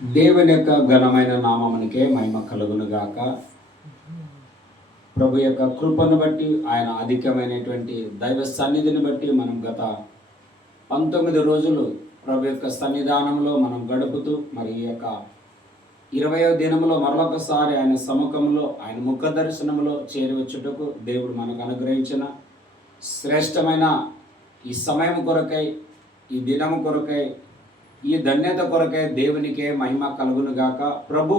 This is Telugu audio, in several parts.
దేవుని యొక్క ఘనమైన నామమునికే మహిమ కలుగును గాక. ప్రభు యొక్క కృపను బట్టి, ఆయన అధికమైనటువంటి దైవ సన్నిధిని బట్టి మనం గత 19 రోజులు ప్రభు యొక్క సన్నిధానంలో మనం గడుపుతూ, మరి ఈ యొక్క 20వ దినంలో మరొకసారి ఆయన సముఖంలో, ఆయన ముఖ దర్శనంలో చేరివచ్చుటకు దేవుడు మనకు అనుగ్రహించిన శ్రేష్టమైన ఈ సమయం కొరకై, ఈ దినము కొరకై, ఈ ధన్యత కొరకై దేవునికే మహిమ కలుగును గాక. ప్రభు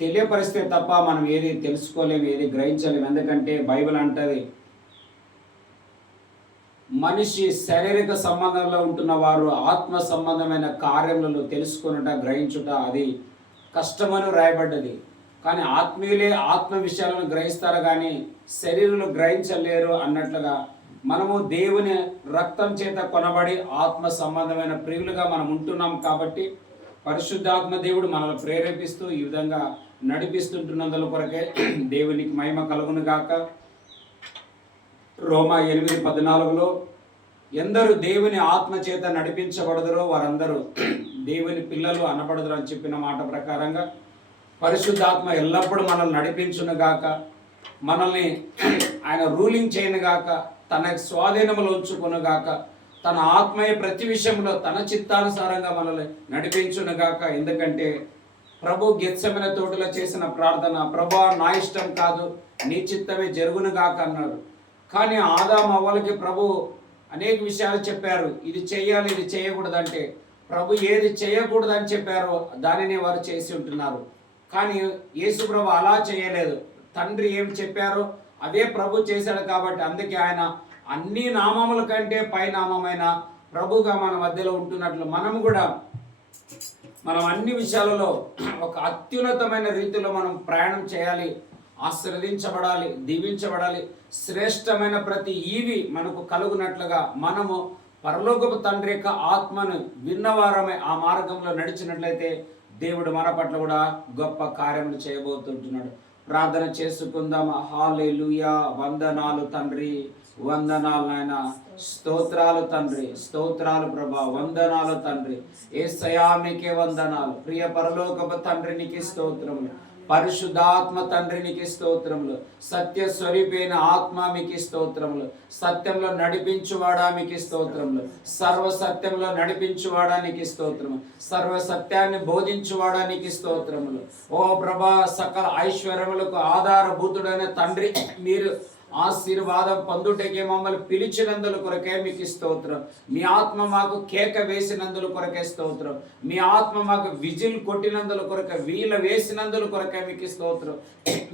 తెలియపరిస్తే తప్ప మనం ఏది తెలుసుకోలేము, ఏది గ్రహించలేము. ఎందుకంటే బైబిల్ అంటది, మనిషి శారీరక సంబంధంలో ఉంటున్న వారు ఆత్మ సంబంధమైన కార్యములను తెలుసుకొనుట, గ్రహించుట అది కష్టమని రాయబడ్డది. కానీ ఆత్మీయులే ఆత్మ విషయాలను గ్రహిస్తారు, కానీ శరీరులు గ్రహించలేరు అన్నట్లుగా మనము దేవుని రక్తం చేత కొనబడి ఆత్మ సంబంధమైన ప్రియులుగా మనం ఉంటున్నాం. కాబట్టి పరిశుద్ధాత్మ దేవుడు మనల్ని ప్రేరేపిస్తూ ఈ విధంగా నడిపిస్తుంటున్నందుల కొరకే దేవునికి మహిమ కలుగును గాక. రోమా 8:14లో ఎందరు దేవుని ఆత్మ చేత నడిపించబడదురో వారందరూ దేవుని పిల్లలు అనబడదురు అని చెప్పిన మాట ప్రకారంగా పరిశుద్ధాత్మ ఎల్లప్పుడూ మనల్ని నడిపించును గాక, మనల్ని ఆయన రూలింగ్ చేయను గాక, తన స్వాధీనములో ఉంచుకొను గాక, తన ఆత్మయ ప్రతి విషయంలో తన చిత్తానుసారంగా మనల్ని నడిపించును గాక. ఎందుకంటే ప్రభు గెత్సెమనే తోటలో చేసిన ప్రార్థన, ప్రభువా నా ఇష్టం కాదు నీ చిత్తమే జరుగును గాక అన్నాడు. కానీ ఆదాము అవ్వలకి ప్రభు అనేక విషయాలు చెప్పారు, ఇది చేయాలి ఇది చేయకూడదు అంటే ప్రభు ఏది చేయకూడదని చెప్పారో దానిని వారు చేసి ఉంటున్నారు. కానీ యేసు ప్రభు అలా చేయలేదు. తండ్రి ఏం చెప్పారో అదే ప్రభు చేశాడు. కాబట్టి అందుకే ఆయన అన్ని నామముల కంటే పై నామమైన ప్రభుగా మన మధ్యలో ఉంటున్నట్లు మనము కూడా మనం అన్ని విషయాలలో ఒక అత్యున్నతమైన రీతిలో మనం ప్రయాణం చేయాలి, ఆశీర్వదించబడాలి, దీవించబడాలి. శ్రేష్టమైన ప్రతి ఈవి మనకు కలుగునట్లుగా మనము పరలోకపు తండ్రి యొక్క ఆత్మను విన్నవారమే ఆ మార్గంలో నడిచినట్లయితే దేవుడు మన పట్ల కూడా గొప్ప కార్యములు చేయబోతుంటున్నాడు. ప్రార్థన చేసుకుందాం. హల్లెలూయా. వందనాలు తండ్రి, వందనాలు నాయన, స్తోత్రాలు తండ్రి, స్తోత్రాలు ప్రభా, వందనాలు తండ్రి. యేసయ్యా మీకే వందనాలు. ప్రియ పరలోకపు తండ్రికి స్తోత్రములు, పరిశుద్ధాత్మ తండ్రికి స్తోత్రములు, సత్య స్వరూపైన ఆత్మ మీకు స్తోత్రములు, సత్యంలో నడిపించువాడా మీకు స్తోత్రములు, సర్వ సత్యంలో నడిపించువాడానికి స్తోత్రము, సర్వ సత్యాన్ని బోధించువాడానికి స్తోత్రములు. ఓ ప్రభా, సకల ఐశ్వర్యములకు ఆధారభూతుడైన తండ్రి, మీరు ఆశీర్వాదం పొందుటకే మమ్మల్ని పిలిచినందుల కొరకే మీకు స్తోత్రం. మీ ఆత్మ మాకు కేక వేసినందుల కొరకే స్తోత్రం. మీ ఆత్మ మాకు విజిల్ కొట్టినందుల కొరకే, వీళ్ళ వేసినందుల కొరకే మీకు స్తోత్రం.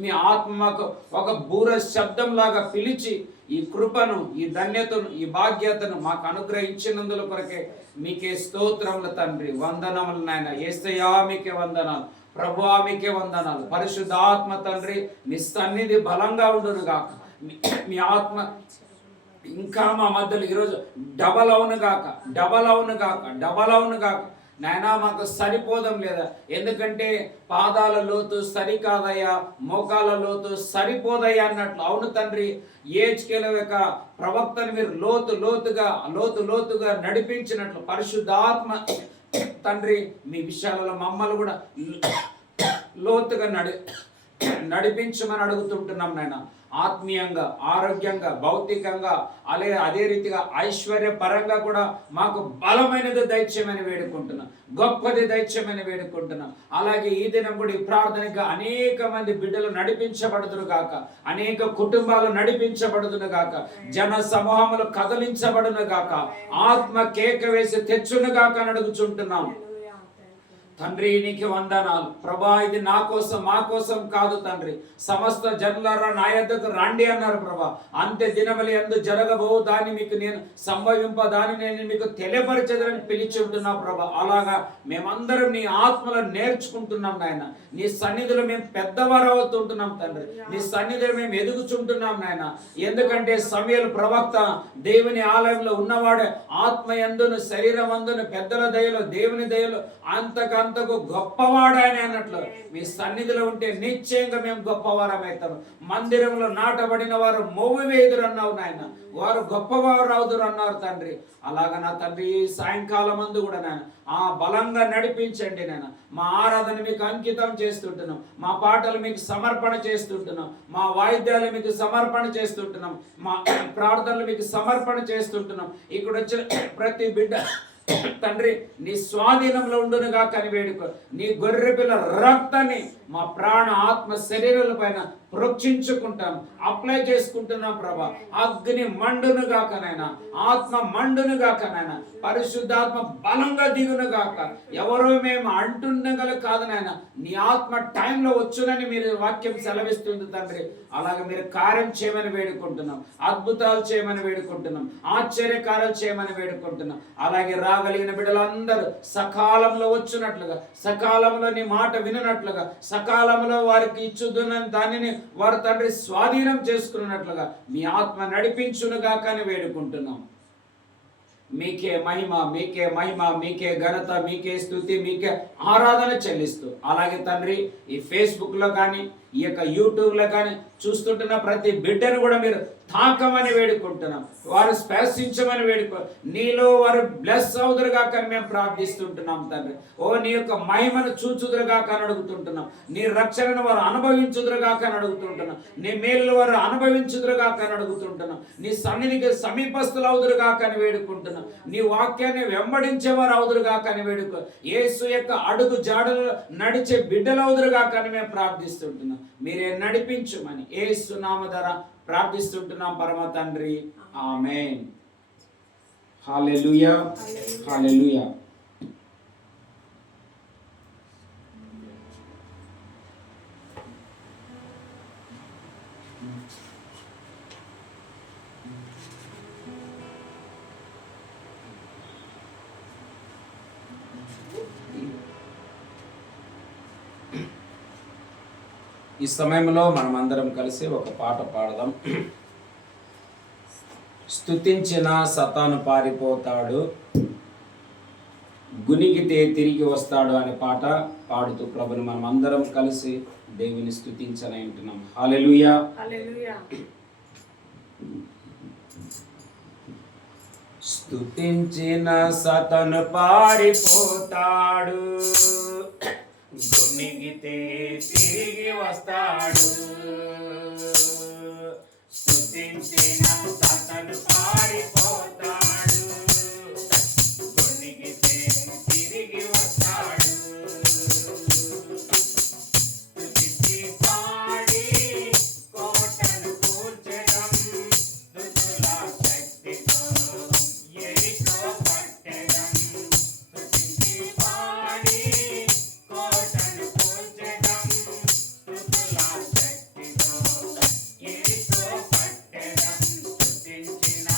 మీ ఆత్మ మాకు ఒక బూర శబ్దం లాగా పిలిచి ఈ కృపను, ఈ ధన్యతను, ఈ భాగ్యతను మాకు అనుగ్రహించినందుల కొరకే మీకే స్తోత్రములు తండ్రి. వందనములు నాయన. యేసయ్యా మీకే వందనాలు, ప్రభువా మీకే వందనాలు. పరిశుద్ధాత్మ తండ్రి, మీ సన్నిధి బలంగా ఉండును గాక. మీ ఆత్మ ఇంకా మా మధ్యలో ఈరోజు డబల్ అవును గాక, డబల్ అవును గాక, డబల్ అవును గాక. నాయనా మాకు సరిపోదాం లేదా, ఎందుకంటే పాదాల లోతు సరికాదయ్యా, మోకాల లోతు సరిపోదయ్యా అన్నట్లు. అవును తండ్రి, ఏజ్కేల యొక్క ప్రవక్తను మీరు లోతుగా నడిపించినట్లు పరిశుద్ధాత్మ తండ్రి మీ విషయాలలో మమ్మల్ని కూడా లోతుగా నడిపించమని అడుగుతుంటున్నాం నాయన. ఆత్మీయంగా, ఆరోగ్యంగా, భౌతికంగా, అదే రీతిగా ఐశ్వర్యపరంగా కూడా మాకు బలమైనది దైత్యమని వేడుకుంటున్నాం, గొప్పది దైత్యమని వేడుకుంటున్నాం. అలాగే ఈ దినం కూడా ఈ ప్రార్థనగా అనేక మంది బిడ్డలు నడిపించబడుదురు గాక, అనేక కుటుంబాలు నడిపించబడుదును గాక, జన సమూహములు కదలించబడును గాక, ఆత్మ కేక వేసి తెచ్చును గాక అని అడుగుచుంటున్నాం తండ్రి. నీకు వందనాలు ప్రభా. ఇది నా కోసం, మా కోసం కాదు తండ్రి. సమస్త జనులారా నా యొద్దకు రండి అన్నారు ప్రభా. అంత్య దినములు యందు జరగబో దాన్ని మీకు నేను దాన్ని నేను మీకు తెలియపరచదని పిలిచి ఉంటున్నా ప్రభా. అలాగా మేమందరం నీ ఆత్మలో నేర్చుకుంటున్నాం నాయన. నీ సన్నిధిలో మేము పెద్దవారు అవుతుంటున్నాం తండ్రి. నీ సన్నిధిలో మేము ఎదుగుచుంటున్నాం నాయన. ఎందుకంటే సమూయేలు ప్రవక్త దేవుని ఆలయంలో ఉన్నవాడే ఆత్మ యందును, శరీరం అందును, పెద్దల దయలో, దేవుని దయలో అంతకాలం వారంతకు గొప్పవాడని అన్నట్లు మీ సన్నిధిలో ఉంటే నిశ్చయంగా మేము గొప్పవారం అవుతాం. మందిరంలో నాటబడిన వారు మొవ్వు వేదురు అన్నావు నాయన, వారు గొప్పవారు అవుదురు అన్నారు తండ్రి. అలాగ నా తండ్రి ఈ సాయంకాలం మందు కూడా నాయన బలంగా నడిపించండి నాయన. మా ఆరాధన మీకు అంకితం చేస్తుంటున్నాం, మా పాటలు మీకు సమర్పణ చేస్తుంటున్నాం, మా వాయిద్యాలు మీకు సమర్పణ చేస్తుంటున్నాం, మా ప్రార్థనలు మీకు సమర్పణ చేస్తుంటున్నాం. ఇక్కడ వచ్చిన ప్రతి బిడ్డ తండ్రి నీ స్వాధీనంలో ఉండునుగా కని వేడుకో. నీ గొర్రె పిల్ల రక్తాన్ని మా ప్రాణ ఆత్మ శరీరాల పైన ప్రోక్షించుకుంటాం, అప్లై చేసుకుంటున్నాం ప్రభా. అగ్ని మండునుగా కనైనా, ఆత్మ మండునుగా కనైనా, పరిశుద్ధాత్మ బలంగా దిగునుగాక. ఎవరో మేము అంటుండగల కాదు నాయన, నీ ఆత్మ టైంలో వచ్చునని మీరు వాక్యం సెలవిస్తుంది తండ్రి. అలాగే మీరు కార్యం చేయమని వేడుకుంటున్నాం, అద్భుతాలు చేయమని వేడుకుంటున్నాం, ఆశ్చర్యకారాలు చేయమని వేడుకుంటున్నాం. అలాగే రాగలిగిన బిడ్డలందరూ సకాలంలో వచ్చినట్లుగా, సకాలంలో నీ మాట విననట్లుగా, సకాలంలో వారికి ఇచ్చుదున్న దానిని వారు తండ్రి స్వాధీనం చేసుకున్నట్లుగా మీ ఆత్మ నడిపించునుగా కానీ వేడుకుంటున్నాం. మీకే మహిమ, మీకే మహిమ, మీకే ఘనత, మీకే స్తుతి, మీకే ఆరాధన చెల్లిస్తూ, అలాగే తండ్రి ఈ ఫేస్బుక్లో కానీ ఈ యొక్క యూట్యూబ్లో కానీ చూస్తుంటున్న ప్రతి బిడ్డను కూడా మీరు తాకమని వేడుకుంటున్నాం, వారు స్పర్శించమని వేడుకో. నీలో వారు బ్లెస్ అవుదురుగా కానీ మేము ప్రార్థిస్తుంటున్నాం తండ్రి. ఓ నీ యొక్క మహిమను చూచుదురుగా కానీ అడుగుతుంటున్నాం, నీ రక్షణను వారు అనుభవించుదురుగా కానీ అడుగుతుంటున్నాం, నీ మేలు వారు అనుభవించుదురుగా కానీ అడుగుతుంటున్నాం, నీ సన్నిధికి సమీపస్తులు అవుదురుగా కానీ వేడుకుంటున్నాం, నీ వాక్యాన్ని వెంబడించేవారు అవుదురుగా కానీ వేడుకో. యేసు యొక్క అడుగు జాడలు నడిచే బిడ్డలు అవుదురుగా కానీ మేము ప్రార్థిస్తుంటున్నాం. మీరే నడిపించుమని యేసు నామ ద్వారా ప్రార్థిస్తుంటున్నాం పరమ తండ్రి, ఆమేన్. హల్లెలూయా, హల్లెలూయా. ఈ సమయంలో మనం అందరం కలిసి ఒక పాట పాడదాం. స్తుతించిన సతాను పారిపోతాడు, గునిగితే తిరిగి వస్తాడు అనే పాట పాడుతూ ప్రభుని మనం అందరం కలిసి దేవుని స్తుతించని అంటున్నాం. హల్లెలూయా, హల్లెలూయా. స్తుతించిన సతాను పారిపోతాడు, గునిగితే తిరిగి వస్తాడు. స్తుతించిన సతాను పారిపోతాడు, గునిగితే తిరిగి వస్తాడు. స్తుతించి పాడి కోటను కూల్చెదం, స్తుతుల శక్తితో యెరికో పట్టెదం. స్తుతించి పాడి కోటను కూల్చెదం, స్తుతుల శక్తితో యెరికో పట్టెదం. స్తుతించిన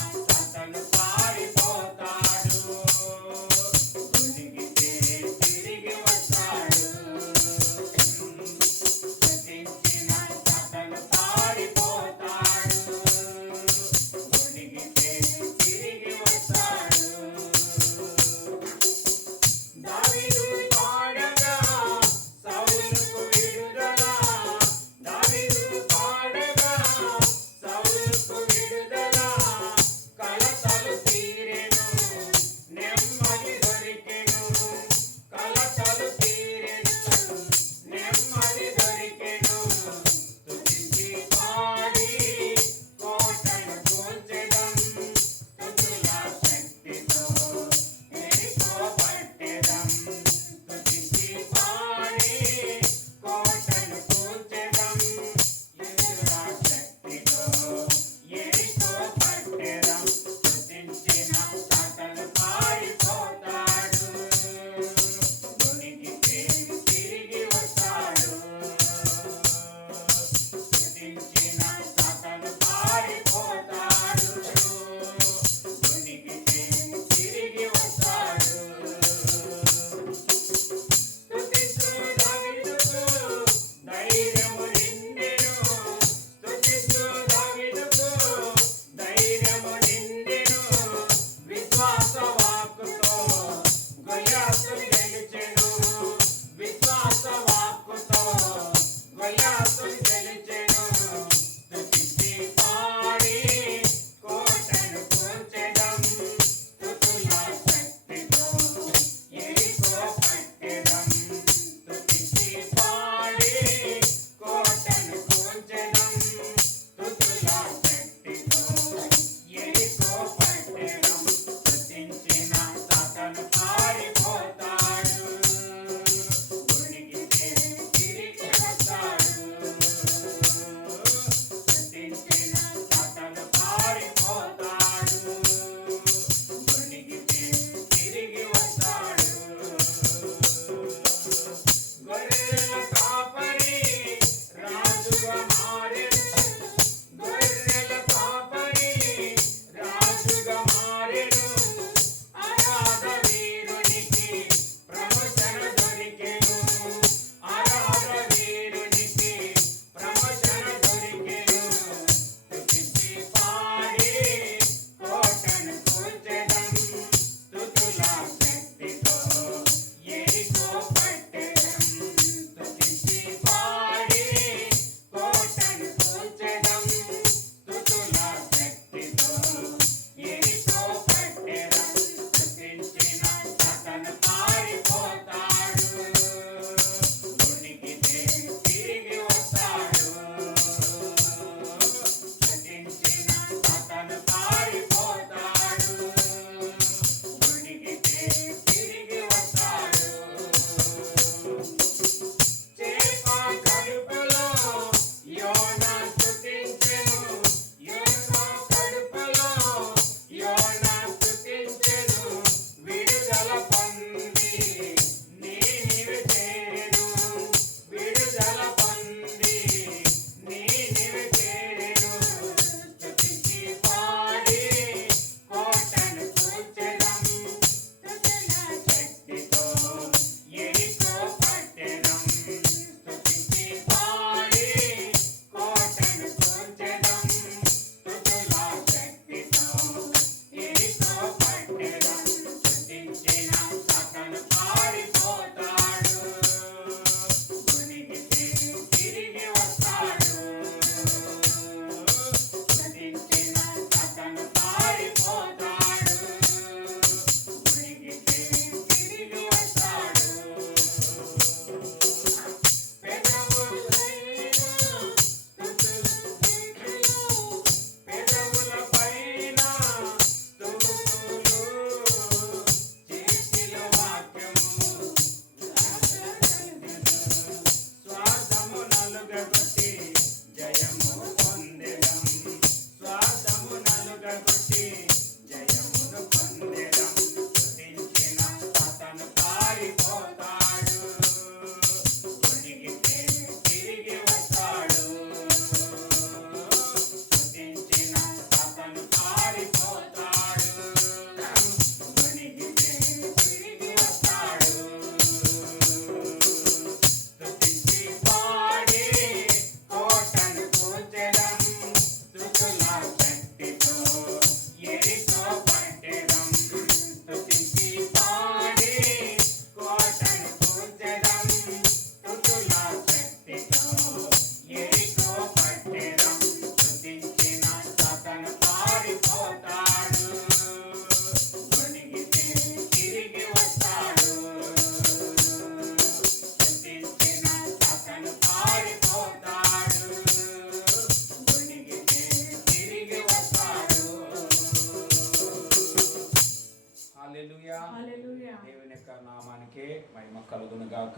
దేవుని యొక్క నామానికే మహిమ కలుగును గాక.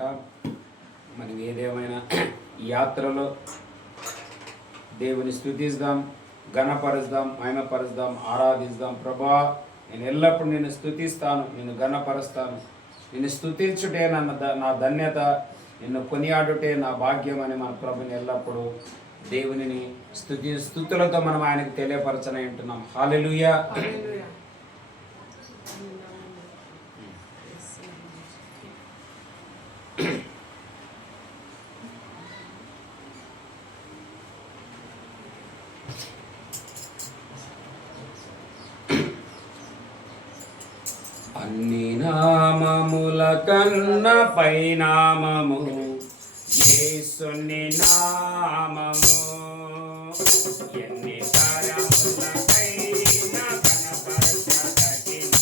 మనం ఏదేమైనా ఈ యాత్రలో దేవుని స్తుతిద్దాం, ఘనపరుద్దాం, మహిమపరుద్దాం, ఆరాధిద్దాం. ప్రభా, నేను ఎల్లప్పుడూ నిన్ను స్తుతిస్తాను, నిన్ను ఘనపరుస్తాను. నిన్ను స్తుతించుటే నా ధన్యత, నిన్ను కొనియాడుటే నా భాగ్యం అని మన ప్రభుని ఎల్లప్పుడూ దేవునిని స్తుతులతో మనం ఆయనకు తెలియపరచని అంటున్నాం. హల్లెలూయా. అన్ని నామముల కన్న పైనామము యేసుని నామము. ఎన్ని తరములకైనా కనపరచదగిన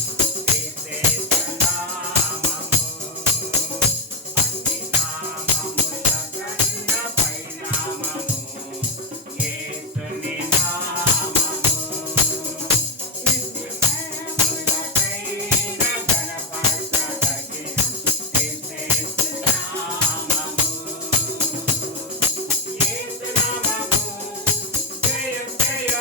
విశేష నామము. అన్ని నామముల కన్న పైనామము యేసుని నామము. జయ జయ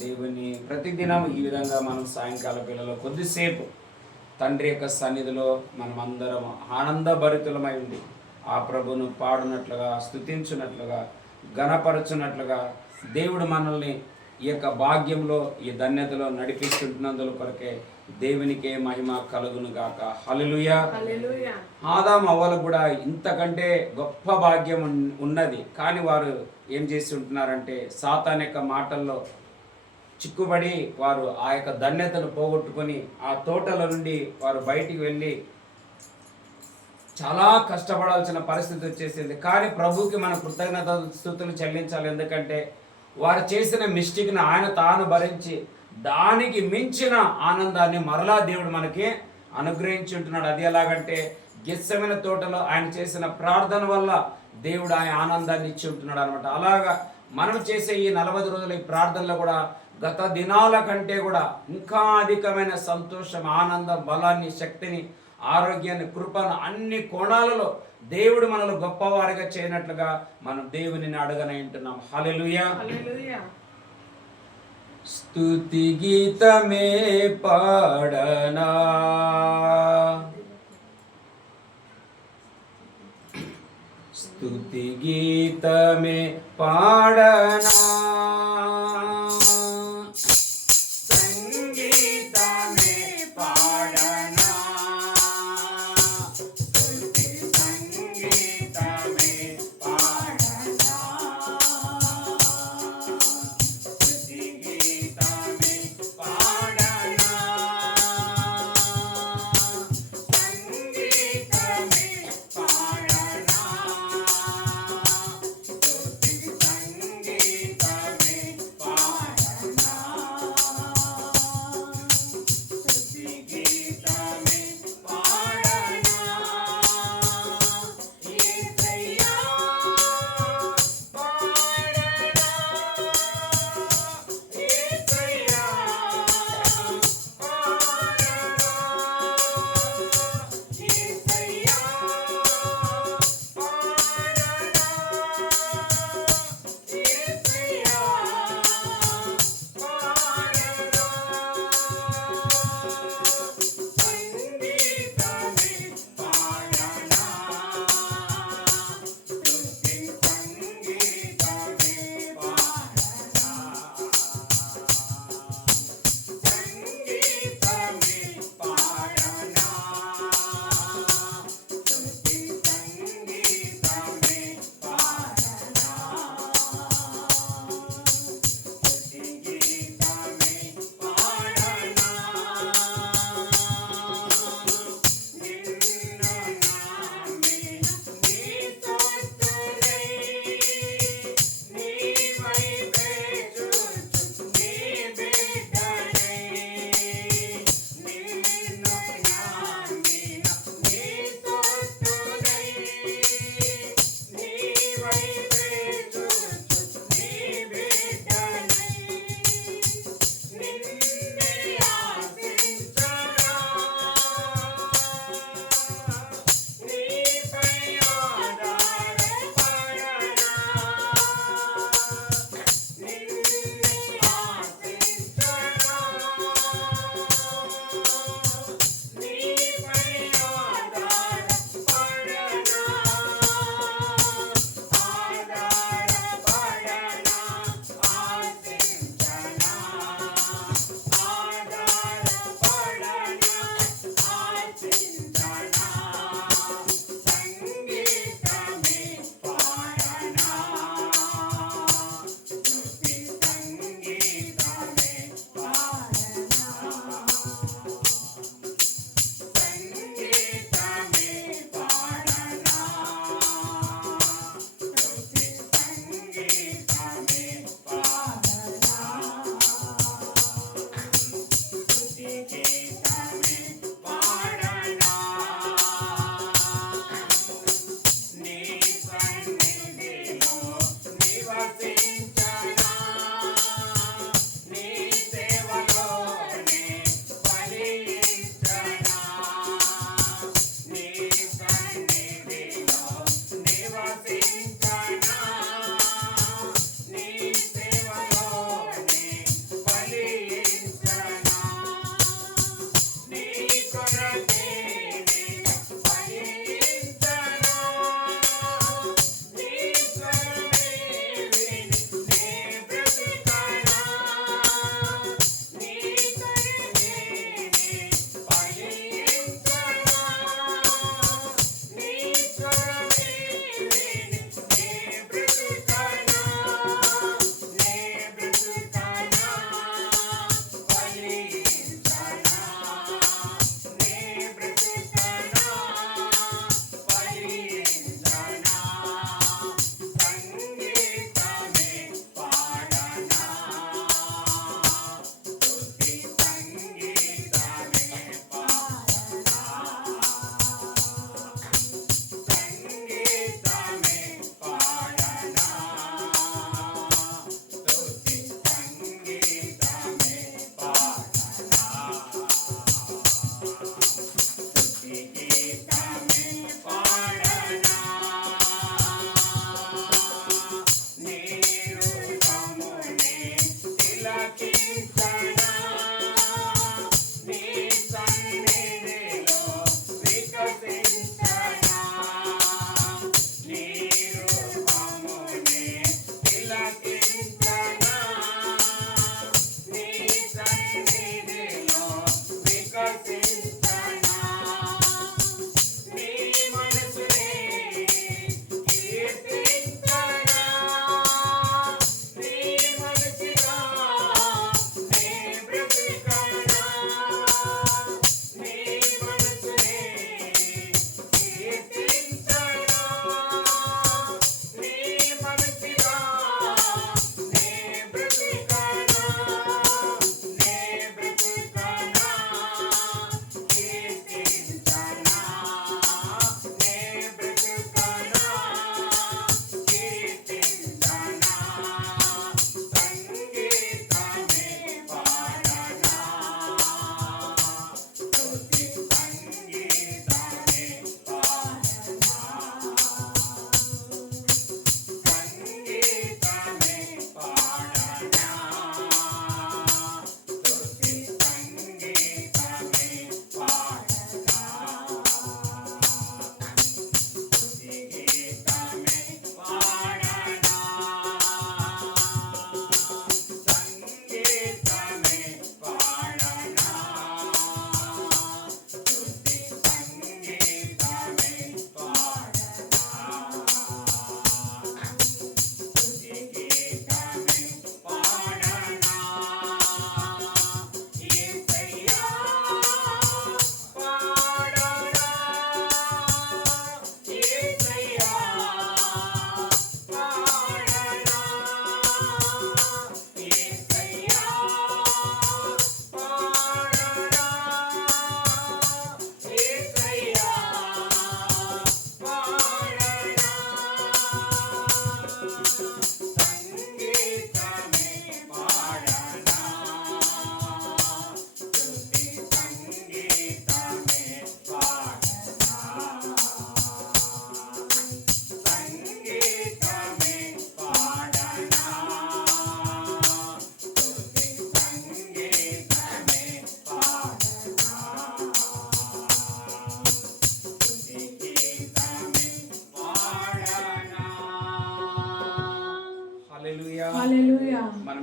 దేవుని ప్రతిదినం ఈ విధంగా మనం సాయంకాల వేళలో కొద్దిసేపు తండ్రి యొక్క సన్నిధిలో మనం అందరం ఆనందభరితులమై ఉండి ఆ ప్రభును పాడునట్లుగా, స్తుతించున్నట్లుగా, ఘనపరచున్నట్లుగా దేవుడు మనల్ని ఈ యొక్క భాగ్యంలో, ఈ ధన్యతలో నడిపిస్తుంటున్నందుల కొరకే దేవునికే మహిమ కలుగును గాక. హల్లెలూయా. ఆదాము అవ్వలకు కూడా ఇంతకంటే గొప్ప భాగ్యం ఉన్నది. కానీ వారు ఏం చేసి ఉంటున్నారంటే సాతాన్ యొక్క మాటల్లో చిక్కుబడి వారు ఆ యొక్క ధన్యతను పోగొట్టుకొని ఆ తోటల నుండి వారు బయటికి వెళ్ళి చాలా కష్టపడాల్సిన పరిస్థితి వచ్చేసింది. కానీ ప్రభుకి మన కృతజ్ఞత స్తుతులు చెల్లించాలి. ఎందుకంటే వారు చేసిన మిస్టేక్ని ఆయన తాను భరించి దానికి మించిన ఆనందాన్ని మరలా దేవుడు మనకి అనుగ్రహించి ఉంటున్నాడు. అది ఎలాగంటే గెత్సెమనే తోటలో ఆయన చేసిన ప్రార్థన వల్ల దేవుడు ఆయన ఆనందాన్ని ఇచ్చి ఉంటున్నాడు అనమాట. అలాగా మనం చేసే ఈ 40 రోజుల ఈ ప్రార్థనలో కూడా గత దినాల కంటే కూడా ఇంకా అధికమైన సంతోషం, ఆనందం, బలాన్ని, శక్తిని, ఆరోగ్యాన్ని, కృపను అన్ని కోణాలలో దేవుడు మనల్ని గొప్పవారిగా చేయనట్లుగా మనం దేవుని అడగనంటున్నాం. హల్లెలూయా. స్తుతి గీతమే పాడనా, స్తుతి గీతమే పాడనా, సంగీతమే పాడనా, స్తుతి సంగీతమే పాడనా, స్తుతి గీతమే పాడనా, సంగీతమే పాడనా, స్తుతి సంగీతమే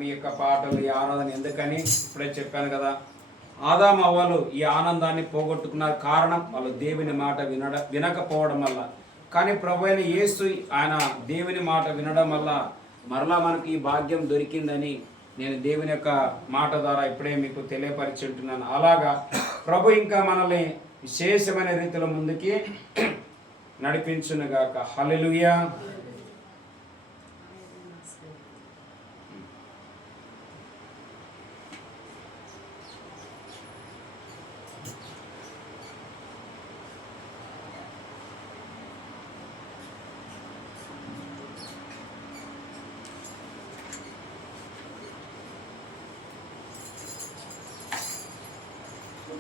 ఈ యొక్క పాటలు, ఈ ఆరాధన ఎందుకని ఇప్పుడే చెప్పాను కదా. ఆదాము అవ్వలు ఈ ఆనందాన్ని పోగొట్టుకున్నారు. కారణం వాళ్ళు దేవుని మాట వినకపోవడం వల్ల. కానీ ప్రభు అయిన యేసు ఆయన దేవుని మాట వినడం వల్ల మరలా మనకు ఈ భాగ్యం దొరికిందని నేను దేవుని యొక్క మాట ద్వారా ఇప్పుడే మీకు తెలియపరిచుంటున్నాను. అలాగా ప్రభు ఇంకా మనల్ని విశేషమైన రీతిలో ముందుకి నడిపించునుగాక. హల్లెలూయా.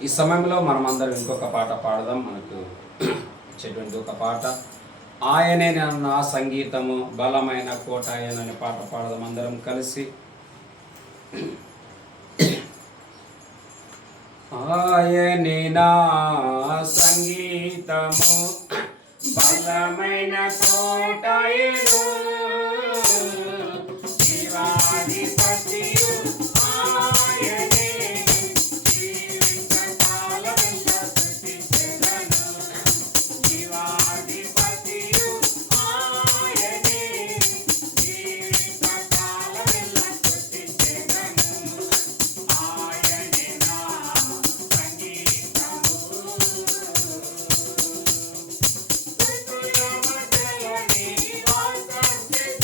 ఈ సమయంలో మనం అందరం ఇంకొక పాట పాడదాం. మనకు ఇచ్చేటువంటి ఒక పాట, ఆయనే నా సంగీతము బలమైన కోట అనే పాట పాడదాం అందరం కలిసి. ఆయనే నా సంగీతము బలమైన కోటయను, శివాధిపతియు ఆయనే, జీవితకాలమంత స్తుతించెదను. శివాధిపతియు ఆయనే, జీవితకాలమంత స్తుతించెదను. ఆయనే నా సంగీతము, స్తుతుల మధ్యలో నివాసం చేసే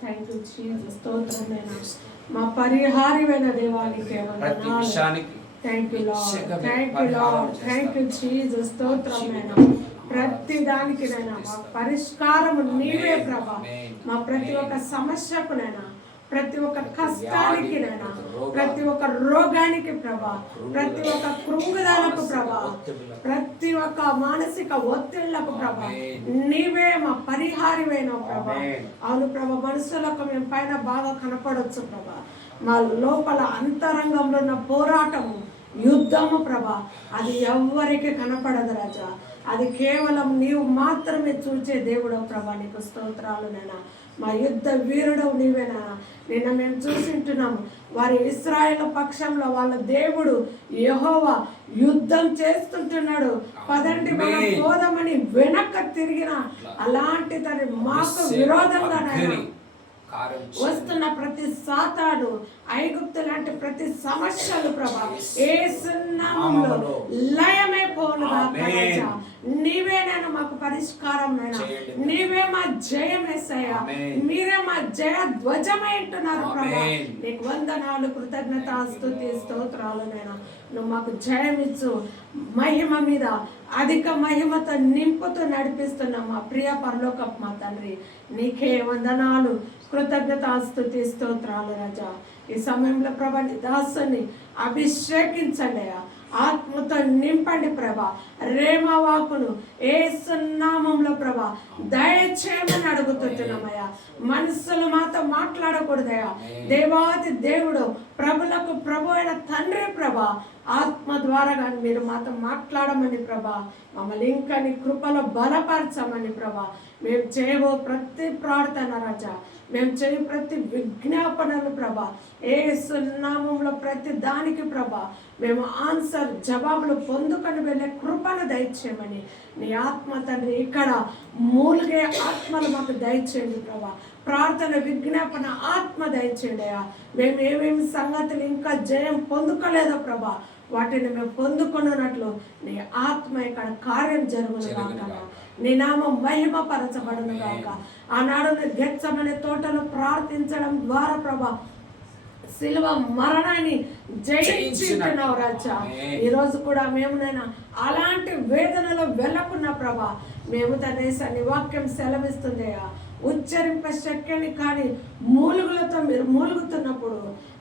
థ్యాంక్ యూ జీసస్. స్తోత్రమైన మా పరిహారమైన దేవానికి వందనాలు. Thank you lord, thank you lord, thank you Jesus. స్తోత్రమైన ప్రతి దానికి నైనా మా పరిష్కారము నీవే ప్రభా. మా ప్రతి ఒక్క సమస్యకు నైనా, ప్రతి ఒక్క కష్టానికి నైనా, ప్రతి ఒక్క రోగానికి ప్రభా, ప్రతి ఒక్క కృంగుదలకు ప్రభా, ప్రతి ఒక్క మానసిక ఒత్తిళ్లకు ప్రభా నీవే మా పరిహారమైన ప్రభా. అవును ప్రభా, మనుషులకు మేము పైన బాగా కనపడవచ్చు ప్రభా, మా లోపల అంతరంగంలో ఉన్న పోరాటము, యుద్ధము ప్రభా, అది ఎవ్వరికి కనపడదు రాజా. అది కేవలం నీవు మాత్రమే చూచే దేవుడు ప్రభా. నీకు స్తోత్రాలు నైనా. మా యుద్ధ వీరుడు నీవేనా. నిన్న మేము చూసింటున్నాము, వారి ఇశ్రాయేలు పక్షంలో వాళ్ళ దేవుడు యెహోవా యుద్ధం చేస్తుంటున్నాడు. పదండి మనం పోదామని వెనక్కి తిరిగిన అలాంటి తన మాకు విరోధంగా వస్తున్న ప్రతి సాతాను, ఐగుప్తు లాంటి ప్రతి సమస్యలు ప్రభా యేసు నామములో లయమే పోనుగా. నీవే నేను మాకు పరిష్కారం నైనా, నీవే మా జయమేసయ్యా, మీరే మా జయ ధ్వజమై ఉంటున్నారు ప్రభా. నీకు వందనాలు, కృతజ్ఞత, స్తుతి, స్తోత్రాలు నైనా. నువ్వు మాకు జయమిచ్చు, మహిమ మీద అధిక మహిమతో నింపుతూ నడిపిస్తున్నాం మా ప్రియ పరలోకపు మా తండ్రి. నీకే వందనాలు, కృతజ్ఞత, స్తుతి, స్తోత్రాలు రాజా. ఈ సమయంలో ప్రభా నీ దాసుని అభిషేకించండి, ఆత్మతో నింపండి ప్రభా. రేమవాకును యేసు నామములో ప్రభా దయచేయమని అడుగుతున్నామయ్యా. మనసులు మాతో మాట్లాడకూడదయ్యా. దేవాది దేవుడు, ప్రభులకు ప్రభు అయిన తండ్రి ప్రభా, ఆత్మ ద్వారా కానీ మీరు మాతో మాట్లాడమని ప్రభా, మమ్మల్ని ఇంకా నీ కృపలో బలపరచమని ప్రభా. మేము చేయబో ప్రతి ప్రార్థన రాజా, మేము చేయ ప్రతి విజ్ఞాపనలు ప్రభా యేసు నామములో ప్రతి దానికి ప్రభా మేము ఆన్సర్ జవాబులు పొందుకొని వెళ్ళే కృపను దయచేయమని నీ ఆత్మ తండ్రి ఇక్కడ మూలిగే ఆత్మలు మాకు దయచేయండి ప్రభా. ప్రార్థన, విజ్ఞాపన ఆత్మ దయచేయండి అయ్యా. మేము ఏమేమి సంగతులు ఇంకా జయం పొందుకోలేదో ప్రభా, వాటిని మేము పొందుకున్నట్లు నీ ఆత్మ ఇక్కడ కార్యం జరుగును గాక, నీ నామం మహిమ పరచబడును గాక. ఆనాడు గెత్సెమనే తోటలో ప్రార్థించడం ద్వారా ప్రభా శిలువ మరణాన్ని జయించున్నావు రాజా. ఈరోజు కూడా మేమునైనా అలాంటి వేదనలో వెళ్ళకున్న ప్రభా, మేము నీ వాక్యం సెలవిస్తుందయ్యా. ఉచ్చరింప శక్యని కానీ మూలుగులతో మీరు మూలుగుతున్నప్పుడు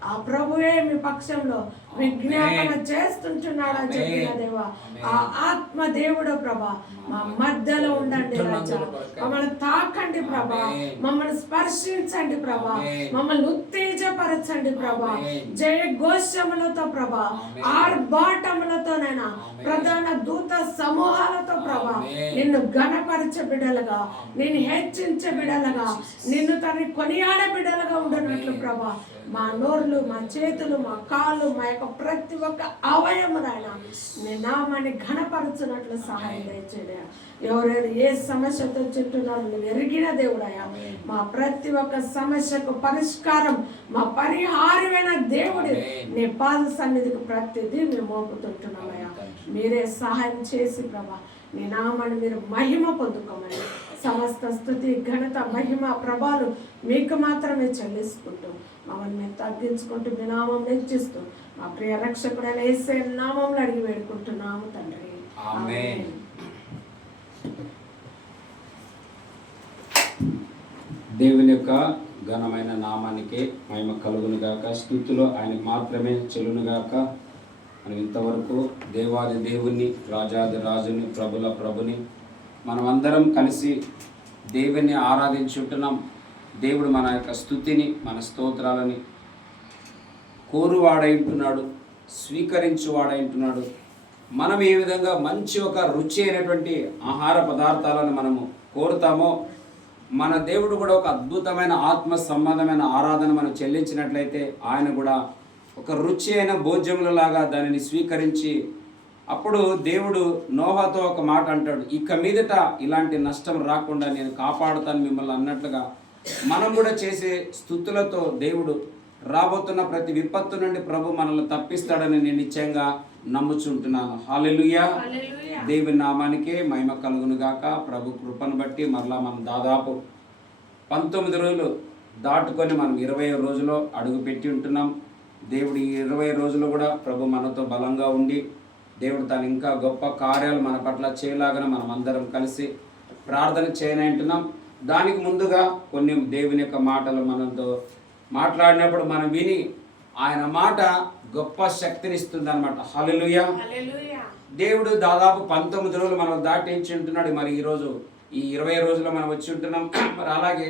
ఆ ప్రభువే మీ పక్షంలో విజ్ఞాపన చేస్తుంటున్నాడని చెప్పిన దేవా. ఆ ఆత్మ దేవుడు ప్రభా మా మధ్యలో ఉండండి రాజా. మమ్మల్ని తాకండి ప్రభా, మమ్మల్ని స్పర్శించండి ప్రభా, మమ్మల్ని ఉత్తేజపరచండి ప్రభా. జయ ఘోషములతో ప్రభా, ఆర్భాటములతోనైనా ప్రధాన దూత సమూహాలతో ప్రభా నిన్ను ఘనపరచే బిడ్డలుగా, నిన్ను హెచ్చించే బిడ్డలుగా, నిన్ను తన కొనియాడే బిడ్డలుగా ఉండనట్లు ప్రభా మా నోర్లు, మా చేతులు, మా కాళ్ళు, మా యొక్క ప్రతి ఒక్క అవయమునైనా నీ నామాన్ని ఘనపరచునట్లు సహాయం దయచేయ. ఎవరైనా ఏ సమస్యతో చుట్టున్నారో నువ్వు ఎరిగిన దేవుడయ్యా. మా ప్రతి ఒక్క సమస్యకు పరిష్కారం, మా పరిహారమైన దేవుడు నీ పాద సన్నిధికి ప్రతిదీ మేము మోపుతుంటున్నామయ్యా. మీరే సహాయం చేసి ప్రభా నీ నామాన్ని మీరు మహిమ పొందుకోమని సమస్త స్తుతి, ఘనత, మహిమ, ప్రభాలు మీకు మాత్రమే చెల్లించుకుంటూ మమ్మల్ని మేము తగ్గించుకుంటూ మీ నామం హెచ్చిస్తూ మా ప్రియ రక్షకుడైన యేసే నామంలో అడిగి వేడుకుంటున్నాము తండ్రి. ఆమేన్. దేవుని యొక్క ఘనమైన నామానికి మహిమ కలుగునుగాక, స్తుతులు ఆయనకు మాత్రమే చెల్లునుగాక. మనం ఇంతవరకు దేవాది దేవుని, రాజాది రాజుని, ప్రభుల ప్రభుని మనమందరం కలిసి దేవుని ఆరాధించుంటున్నాం. దేవుడు మన యొక్క స్తుతిని, మన స్తోత్రాలని కోరువాడైంటున్నాడు, స్వీకరించువాడైంటున్నాడు. మనం ఏ విధంగా మంచి ఒక రుచి అయినటువంటి ఆహార పదార్థాలను మనము కోరుతామో, మన దేవుడు కూడా ఒక అద్భుతమైన ఆత్మ సంబంధమైన ఆరాధన మనం చెల్లించినట్లయితే ఆయన కూడా ఒక రుచి అయిన భోజ్యములలాగా దానిని స్వీకరించి, అప్పుడు దేవుడు నోహతో ఒక మాట అంటాడు, ఇక మీదట ఇలాంటి నష్టం రాకుండా నేను కాపాడుతాను మిమ్మల్ని అన్నట్లుగా మనం కూడా చేసే స్తుతులతో దేవుడు రాబోతున్న ప్రతి విపత్తు నుండి ప్రభు మనల్ని తప్పిస్తాడని నేను నిశ్చయంగా నమ్ముచుంటున్నాను. హల్లెలూయా. దేవుని నామానికే మహిమ కలుగును గాక. ప్రభు కృపను బట్టి మరలా మనం దాదాపు 19 రోజులు దాటుకొని మనం 20 రోజులో అడుగు పెట్టి ఉంటున్నాం. దేవుడు ఈ 20 రోజులు కూడా ప్రభు మనతో బలంగా ఉండి దేవుడు తను ఇంకా గొప్ప కార్యాలు మన పట్ల చేయలాగా మనం అందరం కలిసి ప్రార్థన చేయనంటున్నాం. దానికి ముందుగా కొన్ని దేవుని యొక్క మాటలు మనతో మాట్లాడినప్పుడు మనం విని ఆయన మాట గొప్ప శక్తినిస్తుంది అనమాట. హల్లెలూయా. దేవుడు దాదాపు 19 రోజులు మనం దాటించి ఉంటున్నాడు. మరి ఈరోజు ఈ 20 రోజుల్లో మనం వచ్చి ఉంటున్నాం. మరి అలాగే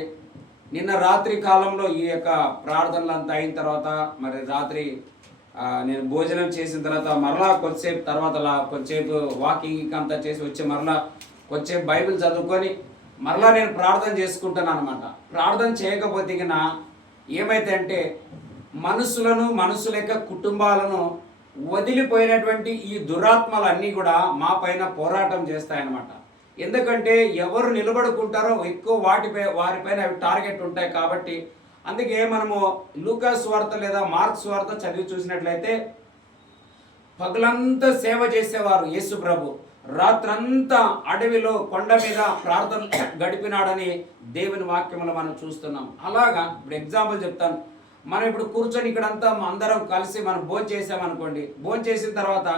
నిన్న రాత్రి కాలంలో ఈ యొక్క ప్రార్థనలు అంతా అయిన తర్వాత మరి రాత్రి నేను భోజనం చేసిన తర్వాత మరలా కొద్దిసేపు తర్వాత కొంచెంసేపు వాకింగ్ అంతా చేసి వచ్చి మరలా కొంచెంసేపు బైబిల్ చదువుకొని మరలా నేను ప్రార్థన చేసుకుంటాను అనమాట. ప్రార్థన చేయకపోతే ఏమైతే అంటే మనుషుల యొక్క కుటుంబాలను వదిలిపోయినటువంటి ఈ దురాత్మలన్నీ కూడా మా పైన పోరాటం చేస్తాయన్నమాట. ఎందుకంటే ఎవరు నిలబడుకుంటారో ఎక్కువ వారిపైన అవి టార్గెట్ ఉంటాయి. కాబట్టి అందుకే మనము లూకా సువార్త లేదా మార్క్ సువార్త చదివి చూసినట్లయితే పగలంతా సేవ చేసేవారు యేసు ప్రభు, రాత్రంతా అడవిలో కొండ మీద ప్రార్థన గడిపినాడని దేవుని వాక్యంలో మనం చూస్తున్నాం. అలాగా ఇప్పుడు ఎగ్జాంపుల్ చెప్తాను. మనం ఇప్పుడు కూర్చొని ఇక్కడంతా అందరం కలిసి మనం భోజనం చేసామనుకోండి. భోజనం చేసిన తర్వాత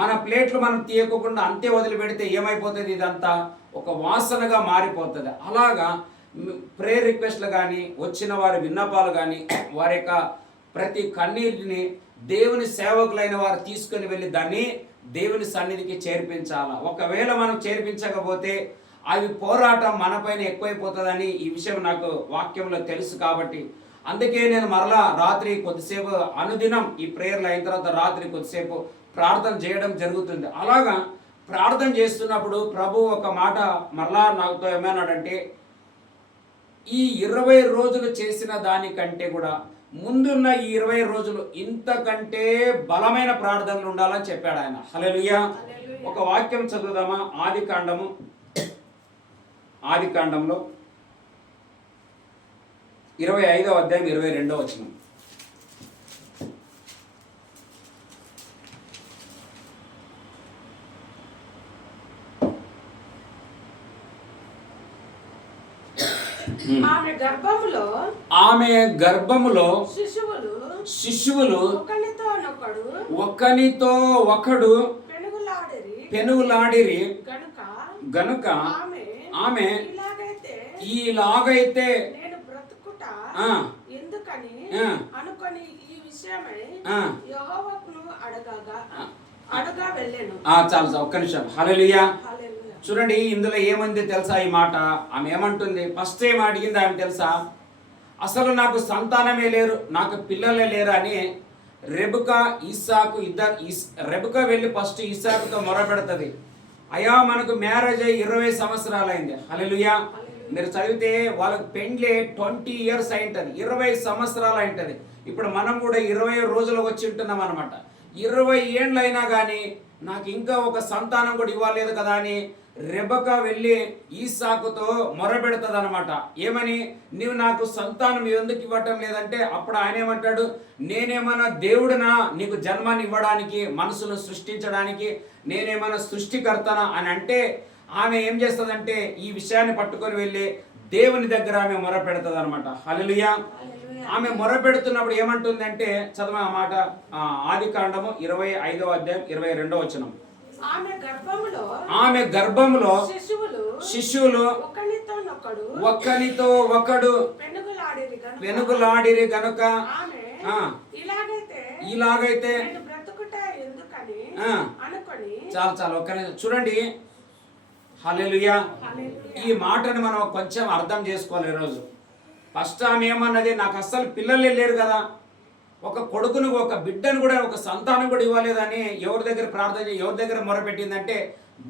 మన ప్లేట్లు మనం తీయకుండా అంతే వదిలిపెడితే ఏమైపోతుంది? ఇదంతా ఒక వాసనగా మారిపోతుంది. అలాగా ప్రేయర్ రిక్వెస్ట్లు కానీ వచ్చిన వారి విన్నపాలు కానీ వారి యొక్క ప్రతి కన్నీటిని దేవుని సేవకులైన వారు తీసుకొని వెళ్ళి దాన్ని దేవుని సన్నిధికి చేర్పించాలా. ఒకవేళ మనం చేర్పించకపోతే అవి పోరాటం మనపైన ఎక్కువైపోతుందని ఈ విషయం నాకు వాక్యంలో తెలుసు. కాబట్టి అందుకే నేను మరలా రాత్రి కొద్దిసేపు అనుదినం ఈ ప్రేయర్లు అయిన తర్వాత రాత్రి కొద్దిసేపు ప్రార్థన చేయడం జరుగుతుంది. అలాగా ప్రార్థన చేస్తున్నప్పుడు ప్రభు ఒక మాట మరలా నాతో ఏమన్నాడంటే, ఈ 20 రోజులు చేసిన దానికంటే కూడా ముందున్న ఈ 20 రోజులు ఇంతకంటే బలమైన ప్రార్థనలు ఉండాలని చెప్పాడు ఆయన. హల్లెలూయా. ఒక వాక్యం చదువుదామా? ఆదికాండంలో 25వ అధ్యాయం 22వ వచనం. ఆమె గర్భములో శిశువులు ఒకనితో ఒకడు పెనుగులాడిరి గనుక ఆమె ఈలాగైతే చాలు ఒక్క నిమిషం. హల్లెలూయా. చూడండి, ఇందులో ఏమంది తెలుసా? ఈ మాట ఆమె ఏమంటుంది? ఫస్ట్ ఏం అడిగింది ఆమె తెలుసా? అసలు నాకు సంతానమే లేరు, నాకు పిల్లలే లేరు అని రెబెకా వెళ్ళి ఫస్ట్ ఇస్సాకుతో మొరపెడుతుంది. అయ్యా, మనకు మ్యారేజ్ అయ్యి 20 సంవత్సరాలైంది. హల్లెలూయా. మీరు చదివితే వాళ్ళకి పెండ్లే 20 years అయింటది, 20 సంవత్సరాలు అయింటది. ఇప్పుడు మనం కూడా 20 రోజులు వచ్చి ఉంటున్నాం అనమాట. 20 ఏళ్ళు అయినా కానీ నాకు ఇంకా ఒక సంతానం కూడా ఇవ్వలేదు కదా అని రెబెకా వెళ్ళి ఇస్సాకుతో మొరపెడుతుంది అనమాట. ఏమని? నీవు నాకు సంతానం ఎందుకు ఇవ్వటం లేదంటే అప్పుడు ఆయన ఏమంటాడు, నేనేమన్నా దేవుడినా నీకు జన్మాన్ని ఇవ్వడానికి, మనసును సృష్టించడానికి నేనేమన్నా సృష్టికర్తనా అని అంటే ఆమె ఏం చేస్తుందంటే ఈ విషయాన్ని పట్టుకొని వెళ్ళి దేవుని దగ్గర ఆమె మొరపెడుతుంది అనమాట. హల్లెలూయా. ఆమె మొరపెడుతున్నప్పుడు ఏమంటుందంటే చదవ ఆ మాట. ఆదికాండము 25వ అధ్యాయం 22వ వచనం. ఆమె గర్భములో శిశువులు ఒక్కనితో ఒకడు పెనుగులాడిరి గనుక ఇలాగైతే చాలు ఒక్క నిమిషం చూడండి. హల్లెలూయా. ఈ మాటను మనం కొంచెం అర్థం చేసుకోవాలి ఈరోజు. ఫస్ట్ ఆమె ఏమన్నది, నాకు అస్సలు పిల్లలే లేరు కదా, ఒక కొడుకును ఒక బిడ్డను కూడా ఒక సంతానం కూడా ఇవ్వలేదని ఎవరి దగ్గర మొరపెట్టిందంటే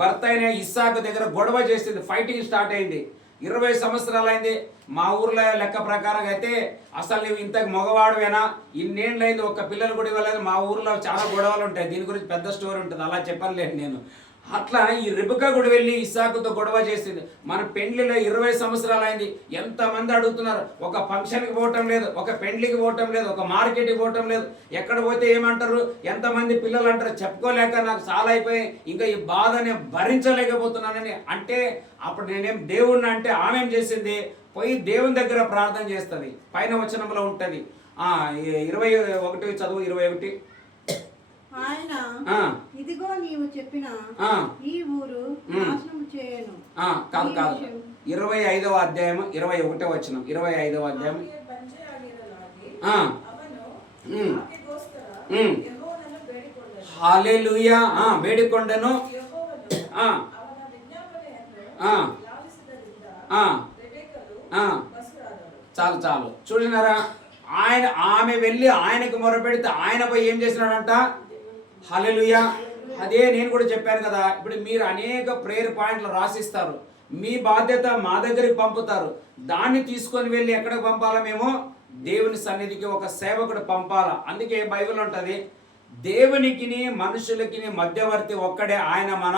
భర్త అయిన ఇస్సాకు దగ్గర గొడవ చేసింది. ఫైటింగ్ స్టార్ట్ అయింది. 20 సంవత్సరాలు అయింది. మా ఊర్లో లెక్క ప్రకారం అయితే అసలు నువ్వు ఇంతకు మగవాడువేనా, ఇన్నేళ్ళైంది, ఒక పిల్లలు కూడా ఇవ్వలేదు. మా ఊర్లో చాలా గొడవలు ఉంటాయి, దీని గురించి పెద్ద స్టోరీ ఉంటుంది, అలా చెప్పలేను నేను. అట్లా ఈ రిబకా కూడా వెళ్ళి ఇస్సాకుతో గొడవ చేసింది. మన పెండ్లిలో 20 సంవత్సరాలు అయింది. ఎంతమంది అడుగుతున్నారు, ఒక ఫంక్షన్కి పోవటం లేదు, ఒక పెండ్లికి పోవటం లేదు, ఒక మార్కెట్కి పోవటం లేదు, ఎక్కడ పోతే ఏమంటారు, ఎంతమంది పిల్లలు అంటారు, చెప్పుకోలేక నాకు చాలా అయిపోయి ఇంకా ఈ బాధని భరించలేకపోతున్నానని. అంటే అప్పుడు నేనేం దేవుణ్ణి అంటే ఆమె ఏం చేసింది, పోయి దేవుని దగ్గర ప్రార్థన చేస్తుంది. పైన వచనంలో ఉంటుంది 21 చదువు 21. ఆయన ఇదిగో నీవు చెప్పిన ఈ ఊరు నాశనం చేయను. కాదు 25వ అధ్యాయం 21వ వచనం. 25వ అధ్యాయం హల్లెలూయా. వేడికొండను చాలు చూడినారా, ఆమె వెళ్ళి ఆయనకు మొరపెడితే ఆయన పోయి ఏం చేసినాడంట. హల్లెలూయా. అదే నేను కూడా చెప్పాను కదా, ఇప్పుడు మీరు అనేక ప్రేయర్ పాయింట్లు రాసిస్తారు, మీ బాధ్యత మా దగ్గరికి పంపుతారు, దాన్ని తీసుకొని వెళ్ళి ఎక్కడికి పంపాలా, మేము దేవుని సన్నిధికి ఒక సేవకుడు పంపాలా. అందుకే బైబిల్ ఉంటుంది, దేవునికి మనుషులకి మధ్యవర్తి ఒక్కడే, ఆయన మన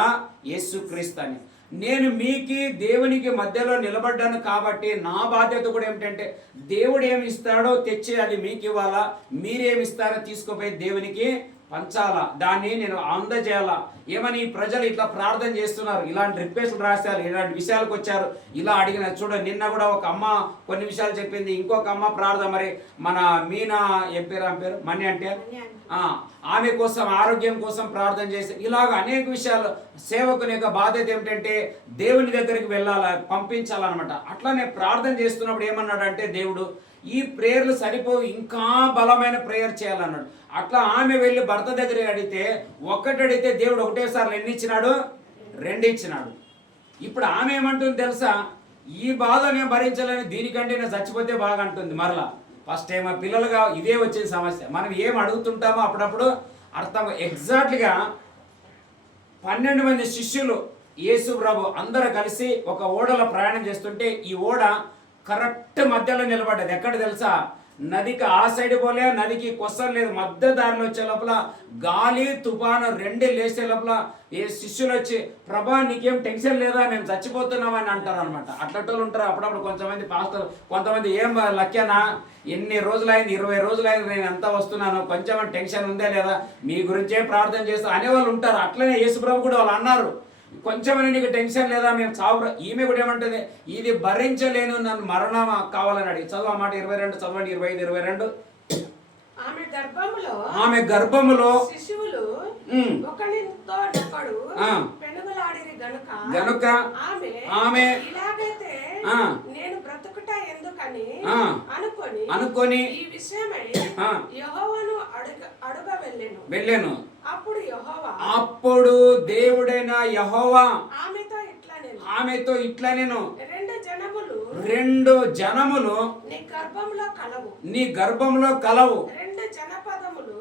యేసుక్రీస్తు అని. నేను మీకి దేవునికి మధ్యలో నిలబడ్డాను కాబట్టి నా బాధ్యత కూడా ఏమిటంటే దేవుడు ఏమి ఇస్తాడో తెచ్చి అది మీకు ఇవ్వాలా, మీరేమి ఇస్తారో తీసుకుపోయి దేవునికి పంచాలా, దాన్ని నేను అందజేయాలా. ఏమని ప్రజలు ఇట్లా ప్రార్థన చేస్తున్నారు, ఇలాంటి రిక్వెస్ట్లు రాశారు, ఇలాంటి విషయాలకు వచ్చారు, ఇలా అడిగిన చూడ. నిన్న కూడా ఒక అమ్మ కొన్ని విషయాలు చెప్పింది, ఇంకొక అమ్మ ప్రార్థన, మరి మన మీనా ఏం పేరు, ఆమె పేరు మణి అంటే ఆమె కోసం ఆరోగ్యం కోసం ప్రార్థన చేసి, ఇలాగ అనేక విషయాలు. సేవకుని యొక్క బాధ్యత ఏమిటంటే దేవుని దగ్గరికి వెళ్ళాలా, పంపించాలన్నమాట. అట్లానే ప్రార్థన చేస్తున్నప్పుడు ఏమన్నాడంటే దేవుడు, ఈ ప్రేయర్లు సరిపోవు, ఇంకా బలమైన ప్రేయర్ చేయాలన్నాడు. అట్లా ఆమె వెళ్ళి భర్త దగ్గర అడిగితే, ఒక్కటి అడిగితే దేవుడు ఒకటేసారి ఎన్ని ఇచ్చినాడు, 2 ఇచ్చినాడు. ఇప్పుడు ఆమె ఏమంటుంది తెలుసా, ఈ బాధ నేను భరించలేని, దీనికంటే నేను చచ్చిపోతే బాగా అంటుంది. మరలా ఫస్ట్ టైం పిల్లలుగా ఇదే వచ్చిన సమస్య. మనం ఏం అడుగుతుంటామో అప్పుడప్పుడు అర్థం. ఎగ్జాక్ట్గా 12 మంది శిష్యులు యేసు ప్రభు అందరూ కలిసి ఒక ఓడలో ప్రయాణం చేస్తుంటే, ఈ ఓడ కరెక్ట్ మధ్యలో నిలబడ్డది. ఎక్కడ తెలుసా, నదికి ఆ సైడ్ పోలే, నదికి కొస్సం లేదు, మధ్య దారిలో వచ్చే లోపల గాలి తుఫాను 2 లేసే లోపల ఏ శిష్యులు వచ్చి, ప్రభా నీకేం టెన్షన్ లేదా, మేము చచ్చిపోతున్నామని అంటారు అనమాట. అట్లటోళ్ళు ఉంటారు అప్పుడప్పుడు. కొంతమంది పాస్టర్, కొంతమంది ఏం లక్కేనా, ఎన్ని రోజులైంది, 20 రోజులైంది నేను ఎంత వస్తున్నాను, కొంచెం టెన్షన్ ఉందే లేదా, మీ గురించే ప్రార్థన చేస్తా అనేవాళ్ళు ఉంటారు. అట్లనే యేసుప్రభు కూడా వాళ్ళు అన్నారు, కొంచెమని నీకు టెన్షన్ లేదా, మేము చావు. ఈమె కూడా ఏమంటుంది, ఇది భరించలేను, నన్ను మరణం కావాలని అడిగి. చదువు ఆ మాట 22 చదవండి, 25, 22. ఆమె గర్భములో శిశువులు ఒకనితో ఒకడు పెనుగులాడిరి గనుక ఆమె నేను బ్రతుకుట ఎందుకని అనుకొని ఈ విషయమై యెహోవాను అడుగ వెళ్ళెను. అప్పుడు దేవుడైన యెహోవా ఆమెతో ఇట్లా నేను 2 జనములు నీ గర్భంలో కలవు, 2 జనపదములు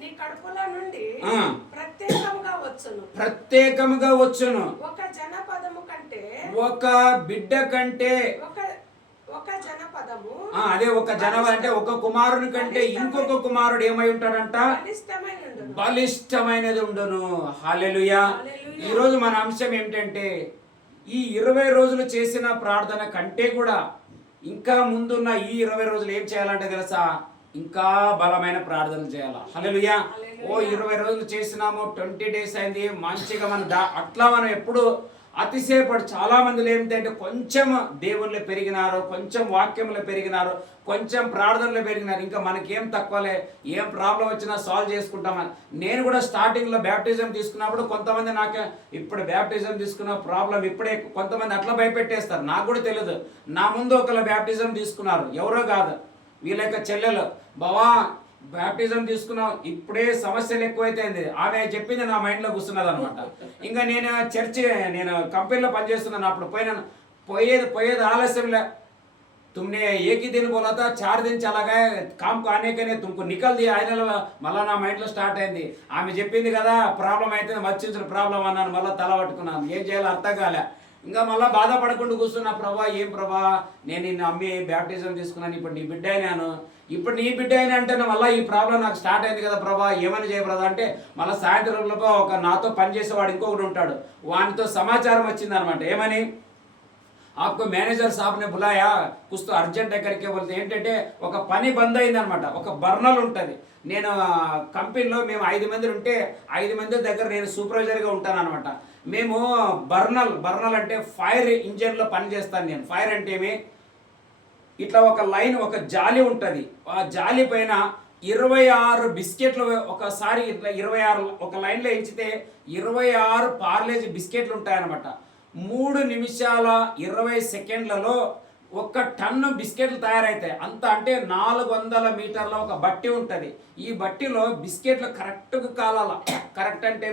నీ కడుపులో నుండి ప్రత్యేకముగా వచ్చును. ఒక జనపదము కంటే, ఒక బిడ్డ కంటే, ఒక జనపదము అదే ఒక జనవ అంటే ఒక కుమారుని కంటే ఇంకొక కుమారుడు ఏమై ఉంటాడంట, బలిష్టమైనది ఉండును. హల్లెలూయా. ఈ రోజు మన అంశం ఏమిటంటే, ఈ 20 రోజులు చేసిన ప్రార్థన కంటే కూడా ఇంకా ముందున్న ఈ 20 రోజులు ఏం చేయాలంటే తెలుసా, ఇంకా బలమైన ప్రార్థనలు చేయాలా. హల్లెలూయా. 20 రోజులు చేసినాము, 20 డేస్ అయింది, మంచిగా అట్లా మనం ఎప్పుడు అతిశయపడు. చాలా మందిలో ఏమిటంటే కొంచెం దేవుళ్ళు పెరిగినారు, కొంచెం వాక్యంలో పెరిగినారు, కొంచెం ప్రార్థనలో పెరిగినారు, ఇంకా మనకేం తక్కువలే, ఏం ప్రాబ్లం వచ్చినా సాల్వ్ చేసుకుంటామని. నేను కూడా స్టార్టింగ్లో బ్యాప్టిజం తీసుకున్నప్పుడు కొంతమంది నాకు ఇప్పుడు బ్యాప్టిజం తీసుకున్న ప్రాబ్లం ఇప్పుడే కొంతమంది అట్లా భయపెట్టేస్తారు. నాకు కూడా తెలియదు. నా ముందు ఒకళ్ళు బ్యాప్టిజం తీసుకున్నారు, ఎవరో కాదు, వీళ్ళ యొక్క చెల్లెలు. బావా బ్యాప్టిజం తీసుకున్నాం, ఇప్పుడే సమస్యలు ఎక్కువైతే ఆమె చెప్పింది నా మైండ్లో కూర్చున్నది అనమాట. ఇంకా నేను కంపెనీలో పనిచేస్తున్నాను, అప్పుడు పోయేది ఆలస్యంలే. तुमने एक ही दिन बोला था, 4 दिन चला गया, काम को आने के लिए तुमको निकल दिया. ఆయన మళ్ళీ నా మైండ్లో స్టార్ట్ అయింది. ఆమె చెప్పింది కదా ప్రాబ్లం అయితే మర్చించిన ప్రాబ్లం అన్నాను, మళ్ళీ తల పట్టుకున్నాను, ఏం చేయాలో అర్థం కాలే. ఇంకా మళ్ళీ బాధపడకుండా కూర్చున్నా, ప్రభా ఏం ప్రభా నేను నిన్ను అమ్మి బ్యాప్టిజం తీసుకున్నాను, ఇప్పుడు నీ బిడ్డ అయినాను, ఇప్పుడు నీ బిడ్డ అయినా అంటే మళ్ళీ ఈ ప్రాబ్లం నాకు స్టార్ట్ అయింది కదా ప్రభా, ఏమని చేయబ్రదా అంటే మళ్ళీ సాయంత్రంలో ఒక నాతో పనిచేసేవాడు ఇంకొకటి ఉంటాడు, వానితో సమాచారం వచ్చిందనమాట. ఏమని, आपको మేనేజర్ సాబ్నే బులాయా కుछ तो अर्जेंट है करके बोलते ఏంటంటే ఒక పని బంద్ అయిందనమాట. ఒక బర్నల్ ఉంటుంది. నేను కంపెనీలో మేము 5 మంది ఉంటే 5 మంది దగ్గర నేను సూపర్వైజర్గా ఉంటాను అనమాట. మేము బర్నల్ అంటే ఫైర్ ఇంజన్లో పని చేస్తాను నేను. ఫైర్ అంటే ఏమి, ఇట్లా ఒక లైన్, ఒక జాలి ఉంటుంది, ఆ జాలి పైన 26 బిస్కెట్లు ఒకసారి ఇట్లా 26 ఒక లైన్లో ఎంచితే 26 పార్లేజ్ బిస్కెట్లు ఉంటాయన్నమాట. 3 నిమిషాల 20 సెకండ్లలో 1 టన్ను బిస్కెట్లు తయారవుతాయి. అంత అంటే 400 మీటర్ల ఒక బట్టి ఉంటుంది. ఈ బట్టిలో బిస్కెట్లు కరెక్ట్గా కాలాల. కరెక్ట్ అంటే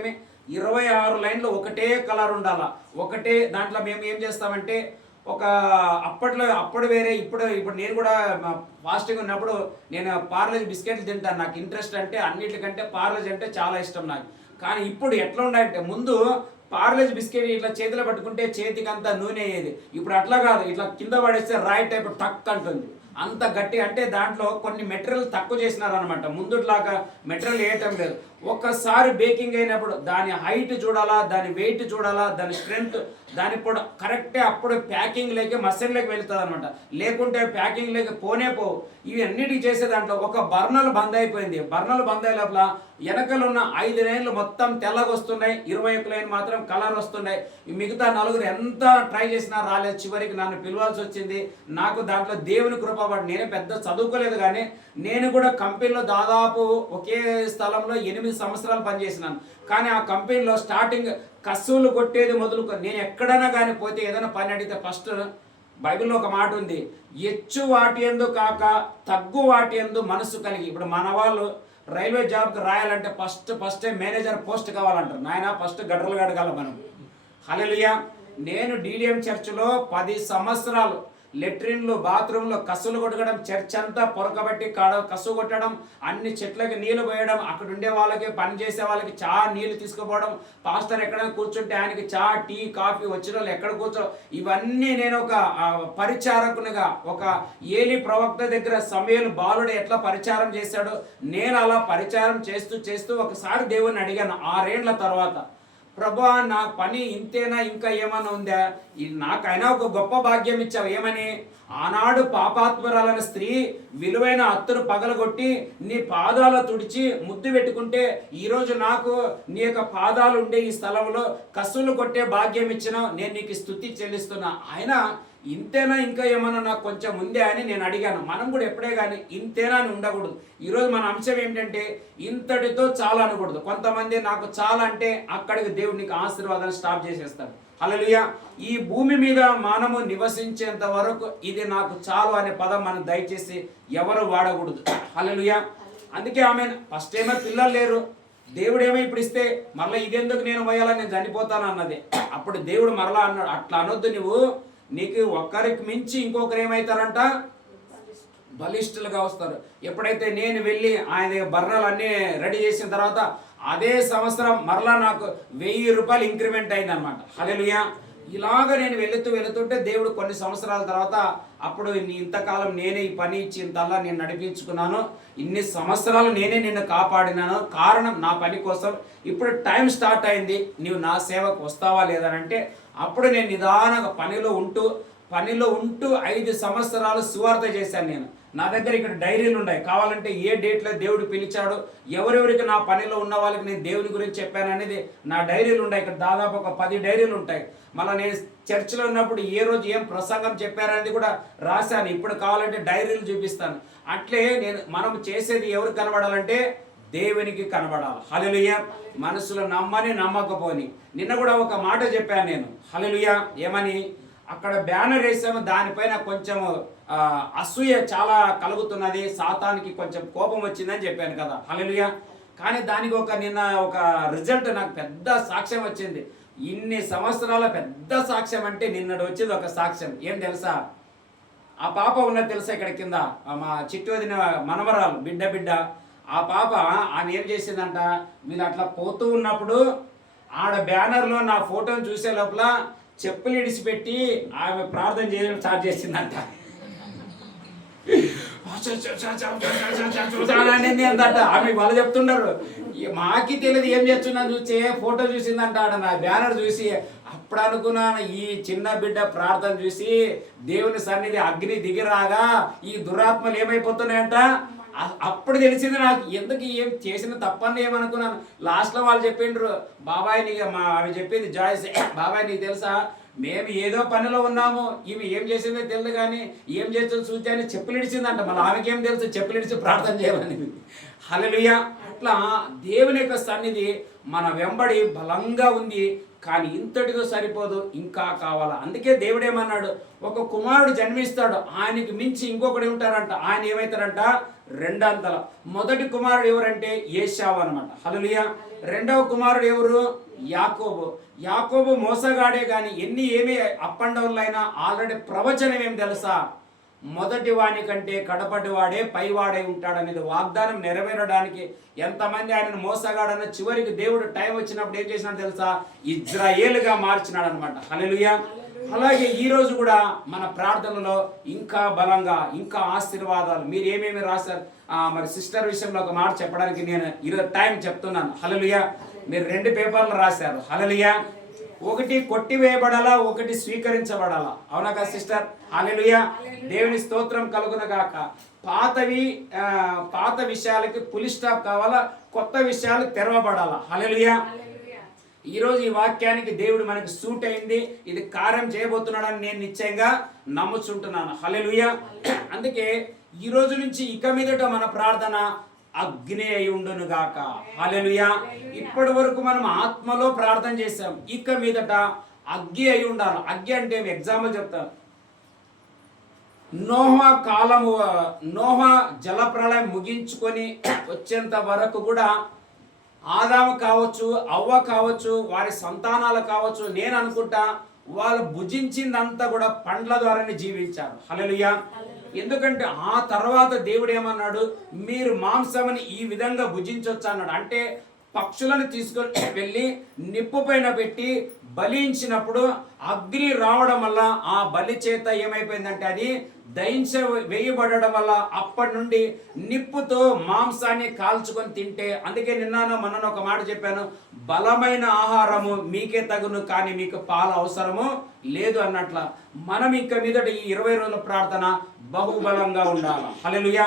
26 లైన్లు ఒకటే కలర్ ఉండాల. ఒకటే దాంట్లో మేము ఏం చేస్తామంటే, ఒక అప్పుడు వేరే ఇప్పుడు నేను కూడా ఫాస్టింగ్ ఉన్నప్పుడు నేను పార్లేజ్ బిస్కెట్లు తింటాను. నాకు ఇంట్రెస్ట్ అంటే అన్నిటికంటే పార్లేజ్ అంటే చాలా ఇష్టం నాకు. కానీ ఇప్పుడు ఎట్లా ఉండాలంటే, ముందు పార్లేజ్ బిస్కెట్ ఇట్లా చేతిలో పట్టుకుంటే చేతికి అంతా నూనె అయ్యేది. ఇప్పుడు అట్లా కాదు, ఇట్లా కింద పడేస్తే రాయి టైప్ టక్ అంటుంది. అంత గట్టి అంటే దాంట్లో కొన్ని మెటీరియల్ తక్కువ చేసినారనమాట. ముందుట్లాగా మెటీరియల్ వేయటం లేదు. ఒక్కసారి బేకింగ్ అయినప్పుడు దాని హైట్ చూడాలా, దాని వెయిట్ చూడాలా, దాని స్ట్రెంగ్త్, దాని కూడా కరెక్టే అప్పుడు ప్యాకింగ్ లేక మసన్లోకి వెళ్తుంది అనమాట. లేకుంటే ప్యాకింగ్ లేక పోనే పోవు. ఇవి అన్నిటికీ చేసే దాంట్లో ఒక బర్నల్ బంద్ అయిపోయింది. బర్నల్ బంద్ అయ్యే లోపల వెనకలున్న 5 లైన్లు మొత్తం తెల్లగా వస్తున్నాయి, 21 లైన్ మాత్రం కలర్ వస్తున్నాయి. మిగతా 4 ఎంత ట్రై చేసినా రాలేదు. చివరికి నన్ను పిలవాల్సి వచ్చింది. నాకు దాంట్లో దేవుని కృప. నేనే పెద్ద చదువుకోలేదు, కానీ నేను కూడా కంపెనీలో దాదాపు ఒకే స్థలంలో 8 సంవత్సరాలు పనిచేసినాను. కానీ ఆ కంపెనీలో స్టార్టింగ్ కసువులు కొట్టేది మొదలుకో, నేను ఎక్కడైనా కానీ పోతే ఏదైనా పని అడిగితే ఫస్ట్ బైబిల్లో ఒక మాట ఉంది, ఎచ్చు వాటి యందు కాక తగ్గు వాటి యందు మనసు కలిగి. ఇప్పుడు మన వాళ్ళు రైల్వే జాబ్కి రాయాలంటే ఫస్ట్ మేనేజర్ పోస్ట్ కావాలంటారు. నాయన ఫస్ట్ గడ్డలు కడగాల మనం. హల్లెలూయా. నేను DDM చర్చిలో 10 సంవత్సరాలు లెట్రిన్లు, బాత్రూంలో కసులు కొట్టడం, చర్చ్ అంతా పొరకబట్టి కసు కొట్టడం, అన్ని చెట్లకి నీళ్లు పోయడం, అక్కడ ఉండే వాళ్ళకి పని చేసే వాళ్ళకి చా నీళ్లు తీసుకుపోవడం, పాస్టర్ ఎక్కడైనా కూర్చుంటే ఆయనకి చా టీ కాఫీ వచ్చిన వాళ్ళు ఎక్కడ కూర్చో, ఇవన్నీ నేను ఒక పరిచారకునిగా, ఒక ఏలి ప్రవక్త దగ్గర సమయలు బాలుడు ఎట్లా పరిచారం చేశాడో నేను అలా పరిచారం చేస్తూ ఒకసారి దేవుని అడిగాను 6 ఏళ్ల తర్వాత, ప్రభా నా పని ఇంతేనా, ఇంకా ఏమైనా ఉందా, నాకైనా ఒక గొప్ప భాగ్యం ఇచ్చావు. ఏమని, ఆనాడు పాపాత్మురాలైన స్త్రీ విలువైన అత్తును పగలగొట్టి నీ పాదాలు తుడిచి ముద్దు పెట్టుకుంటే, ఈరోజు నాకు నీ యొక్క పాదాలు ఉండే ఈ స్థలంలో కసులు కొట్టే భాగ్యం ఇచ్చినావు, నేను నీకు స్తుతి చెల్లిస్తున్నా. ఆయన ఇంతేనా, ఇంకా ఏమన్నా నాకు కొంచెం ఉందే అని నేను అడిగాను. మనం కూడా ఎప్పుడే కానీ ఇంతేనా అని ఉండకూడదు. ఈరోజు మన అంశం ఏంటంటే ఇంతటితో చాలా అనకూడదు. కొంతమంది నాకు చాలా అంటే అక్కడికి దేవుడు నీకు ఆశీర్వాదాలు స్టాప్ చేసేస్తాడు. హల్లెలూయా. ఈ భూమి మీద మనము నివసించేంత వరకు ఇది నాకు చాలు అనే పదం మనం దయచేసి ఎవరు వాడకూడదు. హల్లెలూయా. అందుకే ఆమె ఫస్ట్ ఏమో పిల్లలు లేరు, దేవుడు ఏమో ఇప్పుడు ఇస్తే మరలా ఇదెందుకు నేను పోయాలని నేను చనిపోతాను అన్నది. అప్పుడు దేవుడు మరలా అన్నాడు, అట్లా అనొద్దు, నువ్వు నీకు ఒక్కరికి మించి ఇంకొకరు ఏమవుతారంట, బలిష్ఠులుగా వస్తారు. ఎప్పుడైతే నేను వెళ్ళి ఆయన బర్ణాలు అన్నీ రెడీ చేసిన తర్వాత అదే సంవత్సరం మరలా నాకు 1000 రూపాయలు ఇంక్రిమెంట్ అయిందనమాట. హల్లెలూయా. ఇలాగ నేను వెళుతుంటే దేవుడు కొన్ని సంవత్సరాల తర్వాత, అప్పుడు ఇంతకాలం నేనే ఈ పని ఇచ్చి ఇంతలా నేను నడిపించుకున్నాను, ఇన్ని సంవత్సరాలు నేనే నిన్ను కాపాడినాను, కారణం నా పని కోసం. ఇప్పుడు టైం స్టార్ట్ అయింది, నీవు నా సేవకు వస్తావా లేదనంటే, అప్పుడు నేను నిదానంగా పనిలో ఉంటూ 5 సంవత్సరాలు సువార్త చేశాను. నేను నా దగ్గర ఇక్కడ డైరీలు ఉన్నాయి, కావాలంటే ఏ డేట్లో దేవుడు పిలిచాడో, ఎవరెవరికి నా పనిలో ఉన్న వాళ్ళకి నేను దేవుని గురించి చెప్పాను అనేది నా డైరీలు ఉన్నాయి. ఇక్కడ దాదాపు ఒక 10 డైరీలు ఉంటాయి. మళ్ళీ నేను చర్చిలో ఉన్నప్పుడు ఏ రోజు ఏం ప్రసంగం చెప్పారనేది కూడా రాశాను. ఇప్పుడు కావాలంటే డైరీలు చూపిస్తాను. అట్లే మనం చేసేది ఎవరికి కనబడాలంటే దేవునికి కనబడాలి. హల్లెలూయా. మనసులో నమ్మని నమ్మకపోని. నిన్న కూడా ఒక మాట చెప్పాను నేను. హల్లెలూయా. ఏమని, అక్కడ బ్యానర్ వేసాము, దానిపైన కొంచెం అసూయ చాలా కలుగుతున్నది, సాతానికి కొంచెం కోపం వచ్చిందని చెప్పాను కదా. హల్లెలూయా. కానీ దానికి నిన్న ఒక రిజల్ట్ నాకు పెద్ద సాక్ష్యం వచ్చింది. ఇన్ని సంవత్సరాల పెద్ద సాక్ష్యం అంటే నిన్నటి వచ్చింది ఒక సాక్ష్యం. ఏం తెలుసా, ఆ పాప ఉన్నది తెలుసా, ఇక్కడ కింద మా చిట్టు వదిన మనమరాలు బిడ్డ ఆ పాప, ఆమె ఏం చేసిందంట, వీళ్ళు అట్లా పోతూ ఉన్నప్పుడు ఆడ బ్యానర్లో నా ఫోటోని చూసే లోపల చెప్పులు ఇడిచిపెట్టి ఆమె ప్రార్థన చేయడం స్టార్ట్ చేసిందంట. అందంట ఆమె వాళ్ళు చెప్తుంటారు, మాకి తెలియదు ఏం చేస్తున్నా చూసే ఫోటో చూసిందంట ఆడ నా బ్యానర్ చూసి. అప్పుడు అనుకున్నాను ఈ చిన్న బిడ్డ ప్రార్థన చూసి దేవుని సన్నిధి అగ్ని దిగిరాగా ఈ దురాత్మలు ఏమైపోతున్నాయంట. అప్పుడు తెలిసింది నాకు ఎందుకు ఏం చేసిన తప్పని ఏమనుకున్నాను. లాస్ట్లో వాళ్ళు చెప్పిండ్రు, బాబాయ్ నీకు ఆమె చెప్పింది జాయిస్, బాబాయ్ నీకు తెలుసా మేము ఏదో పనిలో ఉన్నాము, ఈమె ఏం చేసిందో తెలియదు కానీ ఏం చేస్తుందో చూస్తే అని చెప్పులు ఇడిచిందంట. మళ్ళీ ఆమెకేం తెలుసు చెప్పులు ఇడిచి ప్రార్థన చేయాలని. హల్లెలూయా. అట్లా దేవుని యొక్క సన్నిధి మన వెంబడి బలంగా ఉంది, కానీ ఇంతటితో సరిపోదు, ఇంకా కావాలా. అందుకే దేవుడు ఏమన్నాడు, ఒక కుమారుడు జన్మిస్తాడు, ఆయనకి మించి ఇంకొకటి ఉంటారంట. ఆయన ఏమవుతారంట రెండంతల. మొదటి కుమారుడు ఎవరంటే ఏశావు అనమాట. హల్లెలూయా. రెండవ కుమారుడు ఎవరు? యాకోబు. యాకోబు మోసగాడే కానీ ఏమి అప్ అండ్ డౌన్లు అయినా ఆల్రెడీ ప్రవచనం ఏం తెలుసా, మొదటి వాని కంటే కడపటి వాడే పైవాడే ఉంటాడనేది వాగ్దానం నెరవేరడానికి ఎంతమంది ఆయనను మోసగాడన్న చివరికి దేవుడు టైం వచ్చినప్పుడు ఏం చేసినాడు తెలుసా, ఇజ్రాయేలుగా మార్చినాడు అనమాట. హల్లెలూయా. అలాగే ఈ రోజు కూడా మన ప్రార్థనలో ఇంకా బలంగా ఇంకా ఆశీర్వాదాలు మీరు ఏమేమి రాశారు. మరి సిస్టర్ విషయంలో ఒక మాట చెప్పడానికి నేను ఈరోజు టైం చెప్తున్నాను. హల్లెలూయా. మీరు 2 పేపర్లు రాశారు. హల్లెలూయా. ఒకటి కొట్టివేయబడాలా, ఒకటి స్వీకరించబడాలా. అవునా కదా సిస్టర్? హల్లెలూయా. దేవుని స్తోత్రం కలుగునగాక. పాత విషయాలకి పులి స్టాప్ కావాలా, కొత్త విషయాలు తెరవబడాలా. హల్లెలూయా. ఈరోజు ఈ వాక్యానికి దేవుడు మనకి సూట్ అయింది, ఇది కార్యం చేయబోతున్నాడని నేను నిశ్చయంగా నమ్ముచుంటున్నాను. హల్లెలూయా. అందుకే ఈ రోజు నుంచి ఇక మీదట మన ప్రార్థన అగ్ని అయి ఉండును గాక. హల్లెలూయా. ఇప్పటి వరకు మనం ఆత్మలో ప్రార్థన చేసాం, ఇక మీదట అగ్గి అయి ఉండాలి. అగ్గి అంటే ఎగ్జాంపుల్ చెప్తాను. నోహా జలప్రళయం ముగించుకొని వచ్చేంత వరకు కూడా ఆదాము కావచ్చు, అవ్వ కావచ్చు, వారి సంతానాలు కావచ్చు, నేను అనుకుంటా వాళ్ళు భుజించిందంతా కూడా పండ్ల ద్వారానే జీవించారు. హల్లెలూయా. ఎందుకంటే ఆ తర్వాత దేవుడు ఏమన్నాడు, మీరు మాంసమని ఈ విధంగా భుజించవచ్చు అన్నాడు. అంటే పక్షులను తీసుకొని వెళ్ళి నిప్పు పైన పెట్టి బలించినప్పుడు అగ్ని రావడం వల్ల ఆ బలి చేత ఏమైపోయిందంటే అది వేయబడడం వల్ల అప్పటి నుండి నిప్పుతో మాంసాన్ని కాల్చుకొని తింటే, అందుకే మొన్న ఒక మాట చెప్పాను, బలమైన ఆహారము మీకే తగును కానీ మీకు పాల అవసరము లేదు అన్నట్ల మనం ఇక మీదట ఈ 20 రోజుల ప్రార్థన బహుబలంగా ఉండాలి. హల్లెలూయా.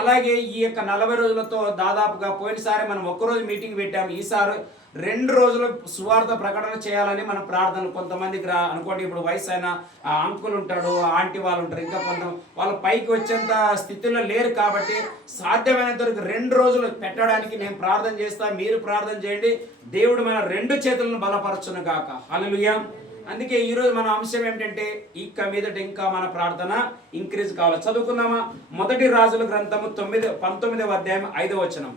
అలాగే ఈ యొక్క 40 రోజులతో దాదాపుగా పోయినసారి మనం ఒక్కరోజు మీటింగ్ పెట్టాము, ఈసారి 2 రోజులు సువార్త ప్రకటన చేయాలని మన ప్రార్థనలు. కొంతమందికి అనుకోండి, ఇప్పుడు వయసు అయిన అంకుల్ ఉంటాడు, ఆంటీ వాళ్ళు ఉంటారు, ఇంకా కొంత వాళ్ళు పైకి వచ్చేంత స్థితిలో లేరు. కాబట్టి సాధ్యమైనంత వరకు 2 రోజులు పెట్టడానికి నేను ప్రార్థన చేస్తా, మీరు ప్రార్థన చేయండి. దేవుడు మన 2 చేతులను బలపరచును గాక. హల్లెలూయా. అందుకే ఈరోజు మన అంశం ఏమిటంటే ఇక మీదట ఇంకా మన ప్రార్థన ఇంక్రీజ్ కావాలి. చదువుకుందామా? మొదటి రాజుల గ్రంథము 19వ అధ్యాయం 5వ వచనం.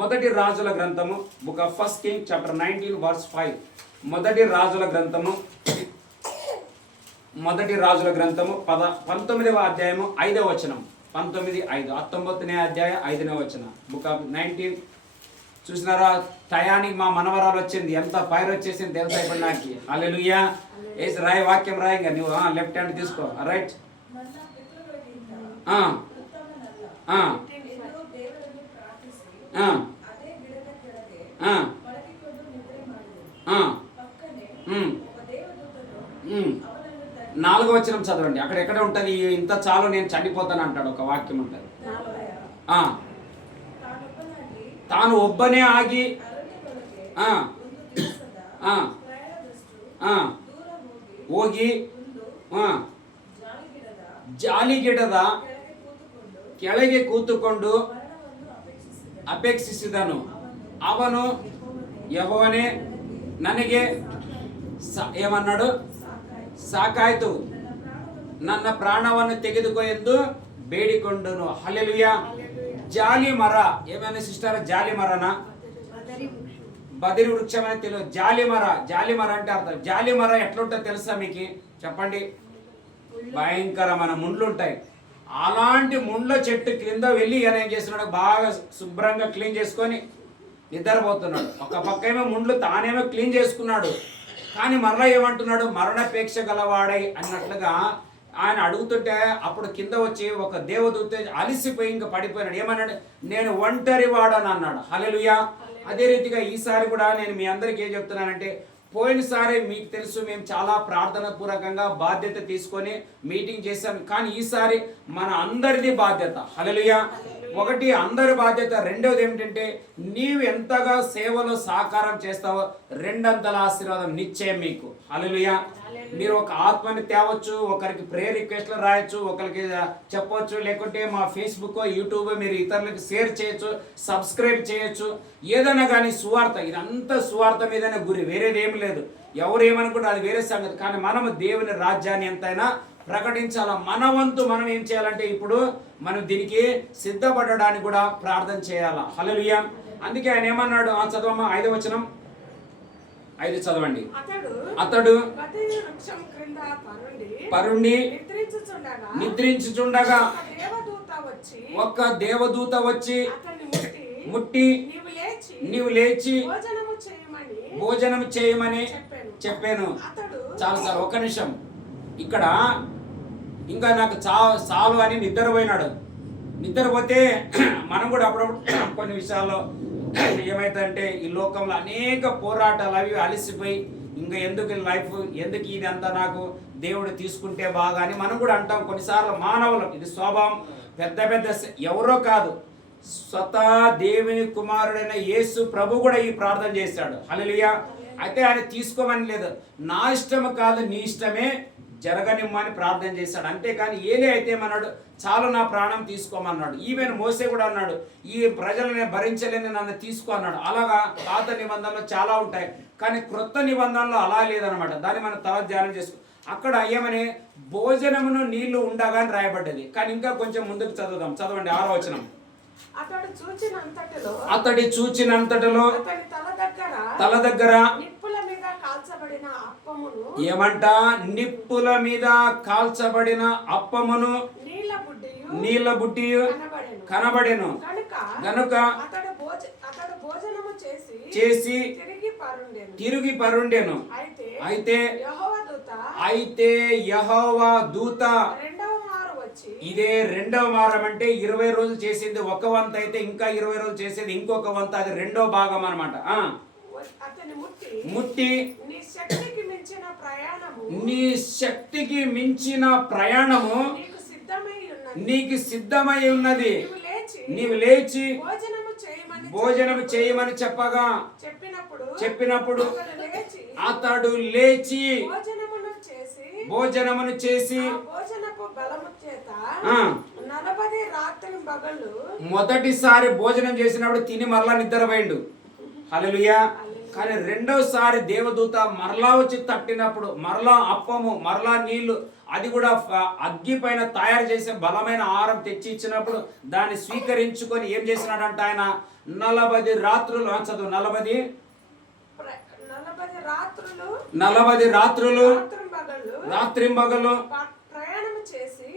మొదటి రాజుల గ్రంథము, book of first king chapter 19 verse 5. మొదటి రాజుల గ్రంథము 19వ అధ్యాయము 5వ వచనం. 19:5 అధ్యాయం 5వ వచనం. బుక్ ఆఫ్ 19 చూసినారా? టయానికి మా మనవరాలు వచ్చింది, ఎంత ఫైర్ వచ్చేసింది తెలుసా ఇప్పుడు నాకు. హల్లెలూయా. వేసి రాయి, వాక్యం రాయి. ఇంకా నువ్వు లెఫ్ట్ హ్యాండ్ తీసుకో. రైట్. నాలుగో వచనం చదవండి. అక్కడ ఎక్కడ ఉంటది? ఇంత చాలు నేను చనిపోతాను అంటాడు, ఒక వాక్యం ఉంటుంది. తాను ఒబ్బనే ఆగి ಹೋಗಿ ಜಾಲಿಗಿಡದ ಕೆಳಗೆ ಕೂತುಕೊಂಡು ಅಪೇಕ್ಷಿಸಿದನು. ಅವನು ಯೆಹೋವನೇ ನನಗೆ ఏమన్నాడు? సాకాಯ್ತು, ನನ್ನ ప్రాణವನ್ನು ತೆಗೆದುಕೋ ಎಂದು ಬೇಡಿಕೊಂಡನು. హల్లెలూయా. జాలి మర ఏమైనా సిస్టర్? జాలి మరనా? బదిరి వృక్షం అని తెలియదు. జాలి మర అంటే అర్థం. జాలి మర ఎట్లుంటుందో తెలుసా మీకు? చెప్పండి. భయంకరమైన ముండ్లు ఉంటాయి. అలాంటి ముండ్ల చెట్టు క్రింద వెళ్ళి ఈయన ఏం చేస్తున్నాడు? బాగా శుభ్రంగా క్లీన్ చేసుకొని నిద్రపోతున్నాడు. ఒక పక్క ఏమో ముండ్లు తానేమో క్లీన్ చేసుకున్నాడు, కానీ మరలా ఏమంటున్నాడు, మరణాపేక్ష గలవాడై అన్నట్లుగా ఆయన అడుగుతుంటే అప్పుడు కింద వచ్చి ఒక దేవదూత అలిసిపోయి ఇంకా పడిపోయినాడు. ఏమన్నాడు, నేను ఒంటరి వాడని అన్నాడు. హల్లెలూయా. అదే రీతిగా ఈసారి కూడా నేను మీ అందరికీ ఏం చెప్తున్నానంటే, పోయినసారి మీకు తెలుసు మేము చాలా ప్రార్థన పూర్వకంగా బాధ్యత తీసుకొని మీటింగ్ చేశాం. కానీ ఈసారి మన అందరిది బాధ్యత. హల్లెలూయా. ఒకటి అందరి బాధ్యత, రెండవది ఏమిటంటే నీవు ఎంతగా సేవలో సహకారం చేస్తావో రెండంతల ఆశీర్వాదం నిశ్చయం మీకు. హల్లెలూయా. మీరు ఒక ఆత్మని తేవచ్చు, ఒకరికి ప్రేయర్ రిక్వెస్ట్లు రాయొచ్చు, ఒకరికి చెప్పవచ్చు, లేకుంటే మా ఫేస్బుక్ యూట్యూబ్ మీరు ఇతరులకు షేర్ చేయొచ్చు, సబ్స్క్రైబ్ చేయొచ్చు, ఏదైనా కానీ సువార్త, ఇదంతా సువార్త మీదనే గురి, వేరేది ఏమి లేదు. ఎవరు ఏమనుకుంటారు అది వేరే సంగతి. కానీ మనము దేవుని రాజ్యాన్ని ఎంతైనా ప్రకటించాల. మన వంతు మనం ఏం చేయాలంటే ఇప్పుడు మనం దీనికి సిద్ధపడడానికి కూడా ప్రార్థన చేయాలా. హల్లెలూయా. అందుకే ఆయన ఏమన్నాడు, చదవమ్మా 5వ వచనం, 5 చదవండి. అతడు పరుండి నిద్రించుచుండగా ఒక దేవదూత వచ్చి ముట్టి నీవు లేచి భోజనం చేయమని చెప్పాను. చాలు సార్, ఒక్క నిమిషం. ఇక్కడ ఇంకా నాకు చాలు అని నిద్రపోయినాడు. నిద్రపోతే మనం కూడా అప్పుడప్పుడు కొన్ని విషయాల్లో ఏమైతుందంటే ఈ లోకంలో అనేక పోరాటాలు అవి అలసిపోయి ఇంకా ఎందుకు లైఫ్, ఎందుకు ఇది అంతా నాకు దేవుడు తీసుకుంటే బాగా అని మనం కూడా అంటాం. కొన్నిసార్లు మానవులకు ఇది స్వభావం. పెద్ద పెద్ద ఎవరో కాదు, స్వతహా దేవుని కుమారుడైన యేసు ప్రభు కూడా ఈ ప్రార్థన చేశాడు. హల్లెలూయా. అయితే ఆయన తీసుకోమని లేదు, నా ఇష్టం కాదు నీ ఇష్టమే జరగనిమ్మని ప్రార్థన చేశాడు. అంతేకాని ఏలే అయితే ఏమన్నాడు, చాలు నా ప్రాణం తీసుకోమన్నాడు. ఈవెన్ మోసే కూడా అన్నాడు, ఈ ప్రజలను భరించలేని నన్ను తీసుకో అన్నాడు. అలాగా పాత నిబంధనలు చాలా ఉంటాయి, కానీ క్రొత్త నిబంధనలు అలా లేదనమాట. దాన్ని మనం తర్వాత ధ్యానం చేసుకో. అక్కడ ఏమని భోజనమును నీళ్లు ఉండగాని రాయబడ్డది. కానీ ఇంకా కొంచెం ముందుకు చదువుదాం. చదవండి 6వ వచనం. అతడి చూచినంతటిలో తల దగ్గర ఏమంట, నిప్పుల మీద కాల్చబడిన అప్పమును నీళ్ళ బుడ్డి కనబడెను. గనుక చేసి తిరిగి పరుండెను. అయితే యెహోవా దూత, ఇదే రెండవ వారం అంటే 20 రోజులు చేసింది ఒక వంతు, అయితే ఇంకా 20 రోజులు చేసేది ఇంకొక వంతు, అది రెండో భాగం అనమాట. ముట్టి నీ శక్తికి మించిన ప్రయాణము నీకు సిద్ధమై ఉన్నది, నీవు లేచి భోజనము చేయమని చెప్పినప్పుడు అతడు లేచి భోజనమును చేసి మొదటిసారి భోజనం చేసినప్పుడు తిని మరలా నిద్రపోయిండు. హల్లెలూయా. కానీ రెండోసారి దేవదూత మరలా వచ్చి తట్టినప్పుడు మరలా అప్పము, మరలా నీళ్లు, అది కూడా అగ్గి పైన తయారు చేసే బలమైన ఆహారం తెచ్చి ఇచ్చినప్పుడు దాన్ని స్వీకరించుకొని ఏం చేసినాడంట ఆయన, 40 రాత్రులు చదువు, 40 రాత్రులు రాత్రింబగలు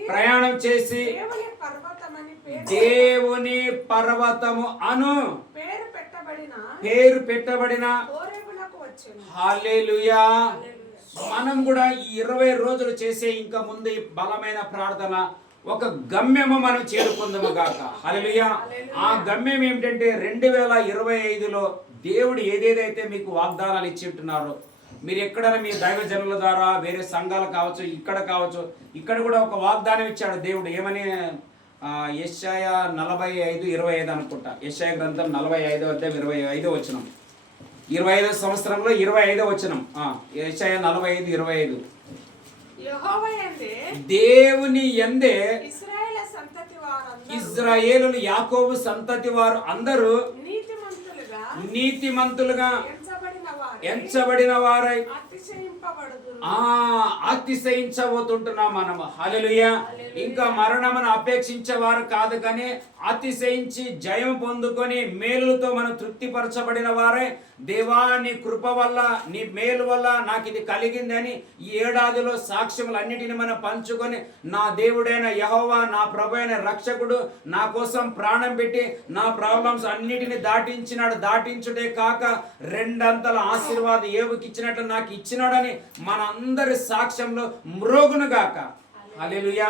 ప్రయాణం చేసి దేవుని పర్వతము అను పేరు పెట్టబడిన హల్లెలూయా. మనం కూడా ఈ 20 రోజులు చేసే ఇంకా ముందు ఈ బలమైన ప్రార్థన ఒక గమ్యము మనం చేరుకుందాము గాక. హల్లెలూయా. ఆ గమ్యం ఏమిటంటే 2025లో దేవుడు ఏదేదైతే మీకు వాగ్దానాలు ఇచ్చి ఉంటున్నారో, మీరు ఎక్కడైనా మీ దైవజనుల ద్వారా వేరే సంఘాలు కావచ్చు, ఇక్కడ కావచ్చు, ఇక్కడ కూడా ఒక వాగ్దానం ఇచ్చాడు దేవుడు. ఏమని, యెషయా 45:25 అనుకుంటా. యెషయా గ్రంథం 45:25 వచనం, 25వ సంవత్సరంలో 25వ వచనం. యెషయా 45:25. దేవుని యందే ఇశ్రాయేలు యాకోబు సంతతి వారు అందరూ నీతిమంతులుగా ఎంచబడిన వారై అతిశయించబోతుంటున్నాం మనము. హల్లెలూయా. ఇంకా మరణమును అపేక్షించేవారు కాదు, కానీ అతిశయించి జయం పొందుకొని మేలుతో మనం తృప్తిపరచబడిన వారే. దేవా, నీ కృప వల్ల, నీ మేలు వల్ల నాకు ఇది కలిగిందని ఈ ఏడాదిలో సాక్ష్యములన్నిటిని మనం పంచుకొని, నా దేవుడైన యెహోవా, నా ప్రభు అయిన రక్షకుడు నా కోసం ప్రాణం పెట్టి నా ప్రాబ్లమ్స్ అన్నిటిని దాటించినాడు. దాటించుటే కాక రెండంతల ఆశీర్వాదం ఏవుకి ఇచ్చినట్లు నాకు ఇచ్చినాడని మన అందరి సాక్ష్యంలో మ్రోగునుగాక. హల్లెలూయా.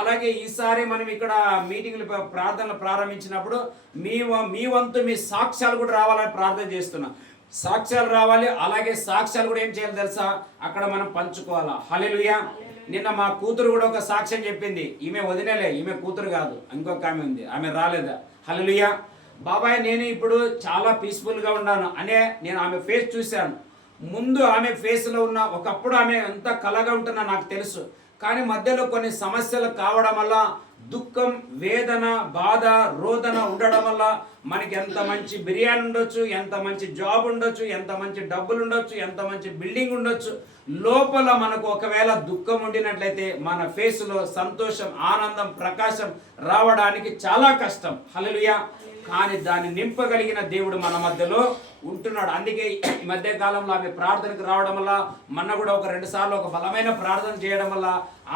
అలాగే ఈసారి మనం ఇక్కడ మీటింగ్లు ప్రార్థనలు ప్రారంభించినప్పుడు మీ వంతు మీ సాక్ష్యాలు కూడా రావాలని ప్రార్థన చేస్తున్నా. సాక్ష్యాలు రావాలి. అలాగే సాక్ష్యాలు కూడా ఏం చేయాలి తెలుసా, అక్కడ మనం పంచుకోవాలా. హల్లెలూయా. నిన్న మా కూతురు కూడా ఒక సాక్ష్యం చెప్పింది. ఈమె వదిలేలే, ఈమె కూతురు కాదు, ఇంకొక ఆమె ఉంది, ఆమె రాలేదా. హల్లెలూయా. బాబాయ్, నేను ఇప్పుడు చాలా పీస్ఫుల్గా ఉన్నాను అనే నేను ఆమె ఫేస్ చూశాను. ముందు ఆమె ఫేస్లో ఉన్న ఒకప్పుడు ఆమె ఎంత కలగా ఉంటున్నా నాకు తెలుసు, కానీ మధ్యలో కొన్ని సమస్యలు కావడం వల్ల దుఃఖం, వేదన, బాధ, రోదన ఉండడం వల్ల మనకి ఎంత మంచి బిర్యానీ ఉండొచ్చు, ఎంత మంచి జాబ్ ఉండొచ్చు, ఎంత మంచి డబ్బులు ఉండొచ్చు, ఎంత మంచి బిల్డింగ్ ఉండొచ్చు, లోపల మనకు ఒకవేళ దుఃఖం ఉండినట్లయితే మన ఫేస్లో సంతోషం, ఆనందం, ప్రకాశం రావడానికి చాలా కష్టం. హల్లెలూయా. కానీ దాన్ని నింపగలిగిన దేవుడు మన మధ్యలో ఉంటున్నాడు. అందుకే ఈ మధ్య కాలంలో ఆమె ప్రార్థనకు రావడం వల్ల, మొన్న కూడా ఒక 2 సార్లు ఒక బలమైన ప్రార్థన చేయడం వల్ల,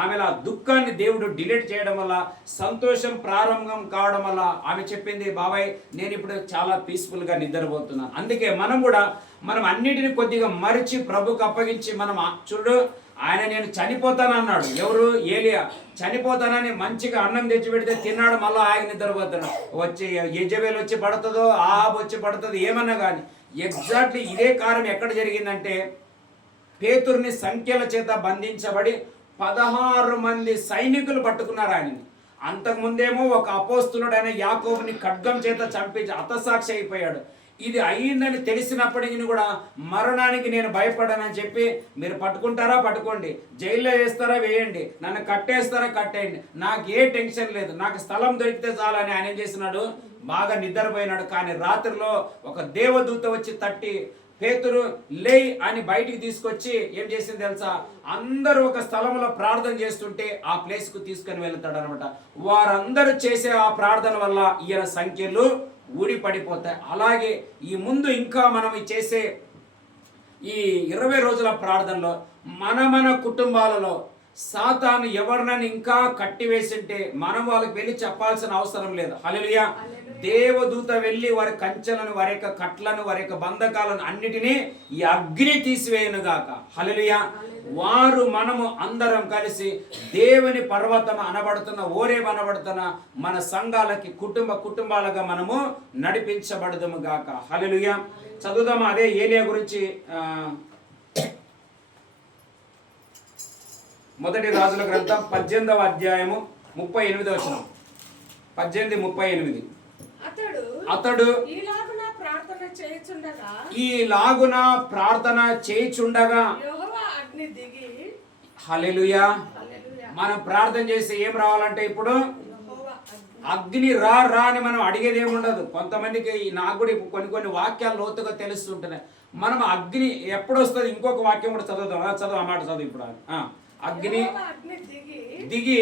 ఆమెల దుఃఖాన్ని దేవుడు డిలీట్ చేయడం వల్ల సంతోషం ప్రారంభం కావడం వల్ల ఆమె చెప్పింది, బాబాయ్ నేను ఇప్పుడు చాలా పీస్ఫుల్గా నిద్రపోతున్నాను. అందుకే మనం అన్నిటిని కొద్దిగా మరిచి ప్రభుకు అప్పగించి మనం చూడు, ఆయన నేను చనిపోతాను అన్నాడు. ఎవరు? ఏలియా. చనిపోతానని మంచిగా అన్నం తెచ్చి పెడితే తిన్నాడు, మళ్ళీ ఆయన నిద్రపోతున్నాడు. వచ్చి యెజబెల్ వచ్చి పడుతుందో, ఆహాబ్ వచ్చి పడుతుందో ఏమన్నా కానీ ఎగ్జాక్ట్లీ ఇదే కారణం ఎక్కడ జరిగిందంటే, పేతురుని సంఖ్యల చేత బంధించబడి 16 మంది సైనికులు పట్టుకున్నారు ఆయనని. అంతకుముందేమో ఒక అపోస్తులుడైన యాకోబుని ఖడ్గం చేత చంపించి హతసాక్షి అయిపోయాడు. ఇది అయ్యిందని తెలిసినప్పటికీ కూడా మరణానికి నేను భయపడనని చెప్పి, మీరు పట్టుకుంటారా పట్టుకోండి, జైల్లో వేస్తారా వేయండి, నన్ను కట్టేస్తారా కట్టేయండి, నాకు ఏ టెన్షన్ లేదు, నాకు స్థలం దొరికితే చాలని ఆయన ఏం చేసినాడు, బాగా నిద్రపోయినాడు. కానీ రాత్రిలో ఒక దేవదూత వచ్చి తట్టి, పేతురు లేయ్ అని బయటికి తీసుకొచ్చి ఏం చేసింది తెలుసా, అందరూ ఒక స్థలంలో ప్రార్థన చేస్తుంటే ఆ ప్లేస్కు తీసుకొని వెళ్తాడు అనమాట. వారందరూ చేసే ఆ ప్రార్థన వల్ల ఈయన సంఖ్యలు ఊడిపడిపోతాయి. అలాగే ఈ ముందు ఇంకా మనం చేసే ఈ 20 రోజుల ప్రార్థనలో మన కుటుంబాలలో సాతాను ఎవరినైనా ఇంకా కట్టివేసింటే మనం వాళ్ళకి వెళ్ళి చెప్పాల్సిన అవసరం లేదు. హల్లెలూయా. దేవదూత వెళ్ళి వారి కంచెలను, వారి యొక్క కట్లను, వారి యొక్క బంధకాలను అన్నిటినీ ఈ అగ్ని తీసివేయనుగాక. హల్లెలూయా. వారు మనము అందరం కలిసి దేవుని పర్వతం అనబడుతున్న, ఓరేబు అనబడుతున్న మన సంఘాలకి కుటుంబాలుగా మనము నడిపించబడదుము గాక. హల్లెలూయా. చదువుదాము అదే ఏలియా గురించి. మొదటి రాజుల గ్రంథం 18వ అధ్యాయము 38వ వచనం. 18:38. అతడు ఈలాగున ప్రార్థన చేయుచుండగా హల్లెలూయా. మనం ప్రార్థన చేసి ఏం రావాలంటే ఇప్పుడు అగ్ని రా అని మనం అడిగేది ఏముండదు. కొంతమందికి నాకు కూడా కొన్ని వాక్యాలు లోతుగా తెలుస్తుంటున్నాయి. మనం అగ్ని ఎప్పుడు వస్తుంది, ఇంకొక వాక్యం కూడా చదువుతాం. చదువు ఆ మాట చదువు ఇప్పుడు. అగ్ని దిగి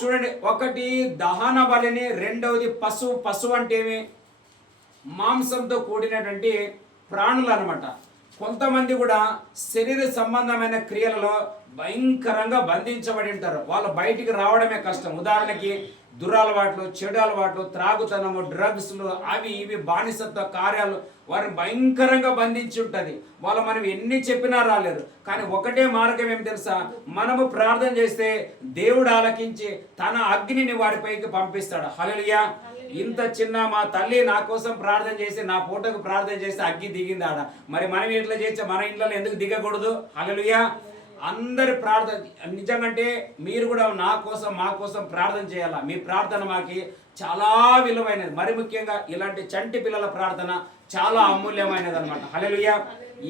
చూడండి, ఒకటి దహన బలిని, రెండవది పశువు అంటే ఏమి, మాంసంతో కూడినటువంటి ప్రాణులు అనమాట. కొంతమంది కూడా శరీర సంబంధమైన క్రియలలో భయంకరంగా బంధించబడి ఉంటారు. వాళ్ళు బయటికి రావడమే కష్టం. ఉదాహరణకి దురలవాట్లు, చెడు అలవాట్లు, త్రాగుతనము, డ్రగ్స్లు, అవి ఇవి బానిసత్వ కార్యాలు వారిని భయంకరంగా బంధించి ఉంటుంది. వాళ్ళు మనం ఎన్ని చెప్పినా రాలేరు. కానీ ఒకటే మార్గం ఏం తెలుసా, మనము ప్రార్థన చేస్తే దేవుడు ఆలకించి తన అగ్నిని వారిపైకి పంపిస్తాడు. హల్లెలూయా. ఇంత చిన్న మా తల్లి నా కోసం ప్రార్థన చేసి, నా పూటకు ప్రార్థన చేస్తే అగ్గి దిగింది ఆడ. మరి మనం ఇట్లా చేస్తే మన ఇంట్లో ఎందుకు దిగకూడదు? హల్లెలూయా. అందరి ప్రార్థన నిజంగాంటే మీరు కూడా మా కోసం ప్రార్థన చేయాలా. మీ ప్రార్థన మాకి చాలా విలువైనది. మరి ముఖ్యంగా ఇలాంటి చంటి పిల్లల ప్రార్థన చాలా అమూల్యమైనది అనమాట. హల్లెలూయా.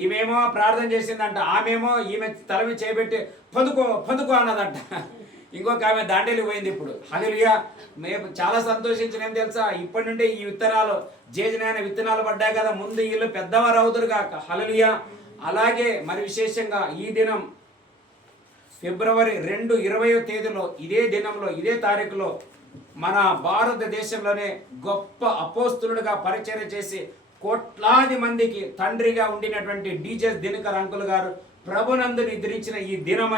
ఈమెమో ప్రార్థన చేసిందంట, ఆమెమో ఈమె తలవి చేయబెట్టి పొదుకో అన్నదంట. ఇంకొక ఆమె దాండేలి పోయింది ఇప్పుడు. హల్లెలూయా. మేము చాలా సంతోషించిన ఏం తెలుసా, ఇప్పటి నుండి ఈ విత్తనాలు జేజనైన విత్తనాలు పడ్డాయి కదా, ముందు వీళ్ళు పెద్దవారు అవుతారు కాక. హల్లెలూయా. అలాగే మరి విశేషంగా ఈ దినం ఫిబ్రవరి 2, 20వ తేదీలో ఇదే దినంలో ఇదే తారీఖులో మన భారతదేశంలోనే గొప్ప అపోస్తులుడిగా పరిచయం చేసి కోట్లాది మందికి తండ్రిగా ఉండినటువంటి DJ దినకర్ అంకుల్ గారు ప్రభునందు నిద్రించిన ఈ దినం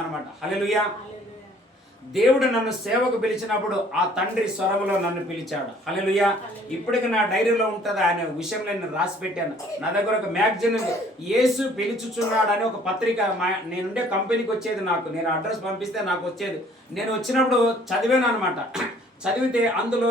అన్నమాట. హల్లెలూయా. దేవుడు నన్ను సేవకు పిలిచినప్పుడు ఆ తండ్రి స్వరములో నన్ను పిలిచాడు. హల్లెలూయా. ఇప్పటికి నా డైరీలో ఉంటుంది ఆయన విషయం నేను రాసి పెట్టాను. నా దగ్గర ఒక మ్యాగజైన్ యేసు పిలుచుచున్నాడు అని ఒక పత్రిక నేనుండే కంపెనీకి వచ్చేది. నేను అడ్రస్ పంపిస్తే నాకు వచ్చేది. నేను వచ్చినప్పుడు చదివాను అనమాట. చదివితే అందులో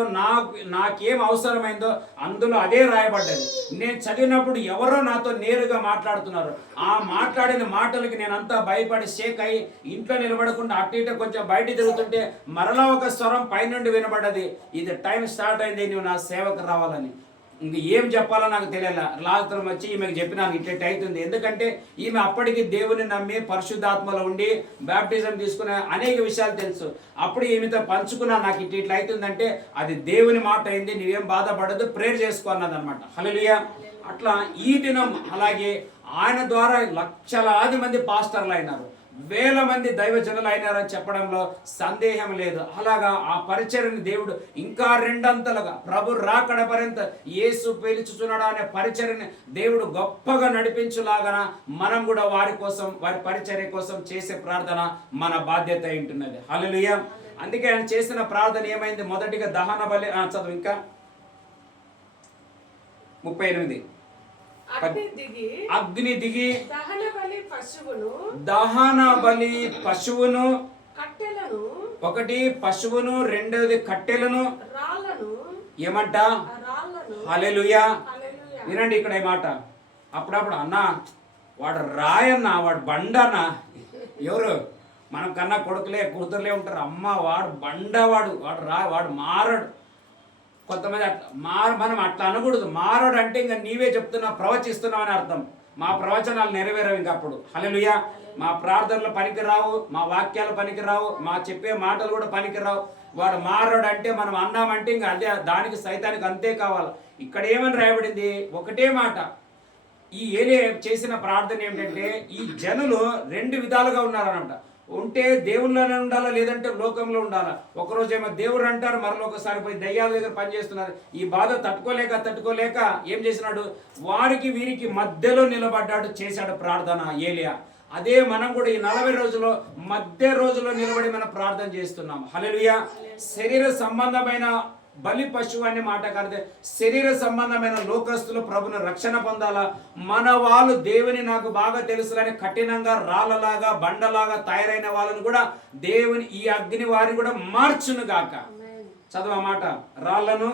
నాకేం అవసరమైందో అందులో అదే రాయబడ్డది. నేను చదివినప్పుడు ఎవరో నాతో నేరుగా మాట్లాడుతున్నారు. ఆ మాట్లాడిన మాటలకి నేనంతా భయపడి షేక్ అయ్యి ఇంట్లో నిలబడకుండా అటు ఇటు కొంచెం బయట తిరుగుతుంటే మరలా ఒక స్వరం పైనుండి వినబడ్డది. ఇది టైం స్టార్ట్ అయింది, నువ్వు నా సేవకు రావాలని. ఇంక ఏం చెప్పాలో నాకు తెలియదు. రాత్రం వచ్చి ఈమెకు చెప్పినాను ఇట్లా అవుతుంది. ఎందుకంటే ఈమె అప్పటికి దేవుని నమ్మి పరిశుద్ధాత్మలో ఉండి బ్యాప్టిజం తీసుకునే అనేక విషయాలు తెలుసు. అప్పుడు ఈమెతో పంచుకున్నా నాకు ఇట్లా అవుతుందంటే అది దేవుని మాట అయింది, నువ్వేం బాధపడదు, ప్రేయర్ చేసుకో అన్నది అనమాట. హల్లెలూయా. అట్లా ఈ దినం అలాగే ఆయన ద్వారా లక్షలాది మంది పాస్టర్లు అయినారు, వేల మంది దైవజనులు అయినారని చెప్పడంలో సందేహం లేదు. అలాగా ఆ పరిచర్యని దేవుడు ఇంకా రెండంతలుగా ప్రభు రాకడ పర్యంత యేసు పిలుచుచున్నాడు అనే పరిచర్యని దేవుడు గొప్పగా నడిపించులాగా మనం కూడా వారి పరిచర్య కోసం చేసే ప్రార్థన మన బాధ్యత ఉంటున్నది. హల్లెలూయా. అందుకే ఆయన చేసిన ప్రార్థన ఏమైంది? మొదటిగా దహన బలి చదువు ఇంకా 38 అగ్ని దిగి దహన బలి పశువును ఒకటి పశువును, రెండవది కట్టెలను ఏమంట? హల్లెలూయా. వినండి ఇక్కడ ఈ మాట. అప్పుడప్పుడు అన్నా వాడు రాయన్నా, వాడు బండన్నా. ఎవరు మనం కన్నా కొడుకులే కూతురులే ఉంటారు. అమ్మ వాడు బండ, వాడు మారడు. కొంతమంది మనం అట్లా అనకూడదు. మారడు అంటే ఇంకా నీవే చెప్తున్నావు, ప్రవచిస్తున్నావు అని అర్థం. మా ప్రవచనాలు నెరవేరవు ఇంకా అప్పుడు. హల్లెలూయా. మా ప్రార్థనలు పనికిరావు, మా వాక్యాలు పనికిరావు, మా చెప్పే మాటలు కూడా పనికిరావు. వాడు మారడు అంటే మనం అన్నామంటే ఇంకా అదే దానికి సైతానికి అంతే కావాలి. ఇక్కడ ఏమని రాయబడింది? ఒకటే మాట. ఈ ఏలే చేసిన ప్రార్థన ఏమిటంటే ఈ జనులు 2 విధాలుగా ఉన్నారన్నమాట. ఉంటే దేవుళ్ళనే ఉండాలా, లేదంటే లోకంలో ఉండాలా. ఒకరోజు ఏమో దేవుడు అంటారు, మరలో ఒకసారి పోయి దయ్యాల దగ్గర పనిచేస్తున్నారు. ఈ బాధ తట్టుకోలేక ఏం చేసినాడు? వారికి వీరికి మధ్యలో నిలబడ్డాడు, చేశాడు ప్రార్థన ఏలియా. అదే మనం కూడా ఈ 40 రోజుల్లో మధ్య రోజులో నిలబడి మనం ప్రార్థన చేస్తున్నాం. హల్లెలూయా. శరీర సంబంధమైన బలి పశువు అనే మాట కాదు, శరీర సంబంధమైన లోకస్తులు ప్రభుని రక్షణ పొందాలా. మన వాళ్ళు దేవుని నాకు బాగా తెలుసులని కఠినంగా రాళ్ళలాగా బండలాగా తయారైన వాళ్ళని కూడా దేవుని ఈ అగ్ని వారిని కూడా మార్చును గాక. చదువు ఆ మాట. రాళ్ళను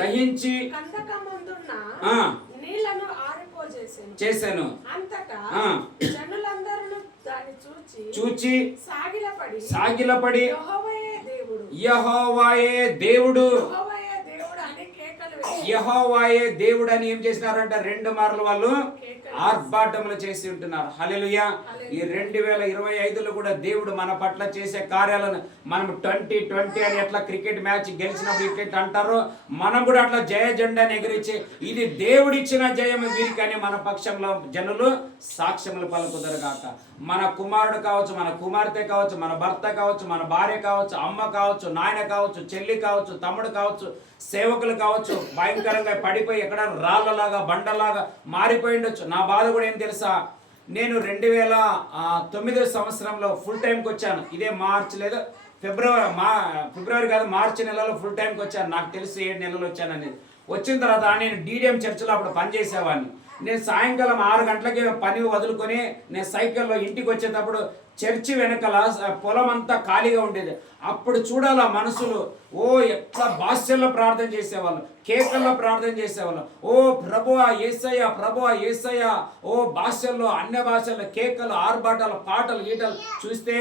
దహించి చేశాను. చూచి సాగిలపడి యెహోవాయే దేవుడు అని ఏం చేసినారంట? 2 మార్లు వాళ్ళు ఆర్భాటములు చేసి ఉంటున్నారు. హల్లెలూయా. ఈ 2025లో కూడా దేవుడు మన పట్ల చేసే కార్యాలను మనం 2020 అని ఎట్లా క్రికెట్ మ్యాచ్ గెలిచినప్పుడు ఇట్లా అంటారో మనం కూడా అట్లా జయ జెండాని ఎగిరించి ఇది దేవుడిచ్చిన జయం వీరికని మన పక్షంలో జనులు సాక్ష్యములు పలుకుతారు గాక. మన కుమారుడు కావచ్చు, మన కుమార్తె కావచ్చు, మన భర్త కావచ్చు, మన భార్య కావచ్చు, అమ్మ కావచ్చు, నాయన కావచ్చు, చెల్లి కావచ్చు, తమ్ముడు కావచ్చు, సేవకులు కావచ్చు, భయంకరంగా పడిపోయి ఎక్కడ రాళ్ళలాగా బండలాగా మారిపోయి ఉండొచ్చు. నా బాధ కూడా ఏం తెలుసా? నేను 2009 సంవత్సరంలో ఫుల్ టైంకి వచ్చాను. ఇదే మార్చ్ లేదా ఫిబ్రవరి కాదు, మార్చి నెలలో ఫుల్ టైంకి వచ్చాను. నాకు తెలిసి 7 నెలలు వచ్చాను అనేది. వచ్చిన తర్వాత నేను DDM చర్చిలో అప్పుడు పనిచేసేవాడిని. నేను సాయంకాలం 6 గంటలకి పని వదులుకొని నేను సైకిల్లో ఇంటికి వచ్చేటప్పుడు చర్చి వెనకాల పొలం అంతా ఖాళీగా ఉండేది. అప్పుడు చూడాల మనుషులు ఎట్లా భాష్యంలో ప్రార్థన చేసేవాళ్ళు, కేకల్లో ప్రార్థన చేసేవాళ్ళు. ప్రభువా యేసయ్య, ప్రభువా యేసయ్య, భాషల్లో అన్య భాషల్లో కేకలు, ఆర్భాటాలు, పాటలు, ఈటలు చూస్తే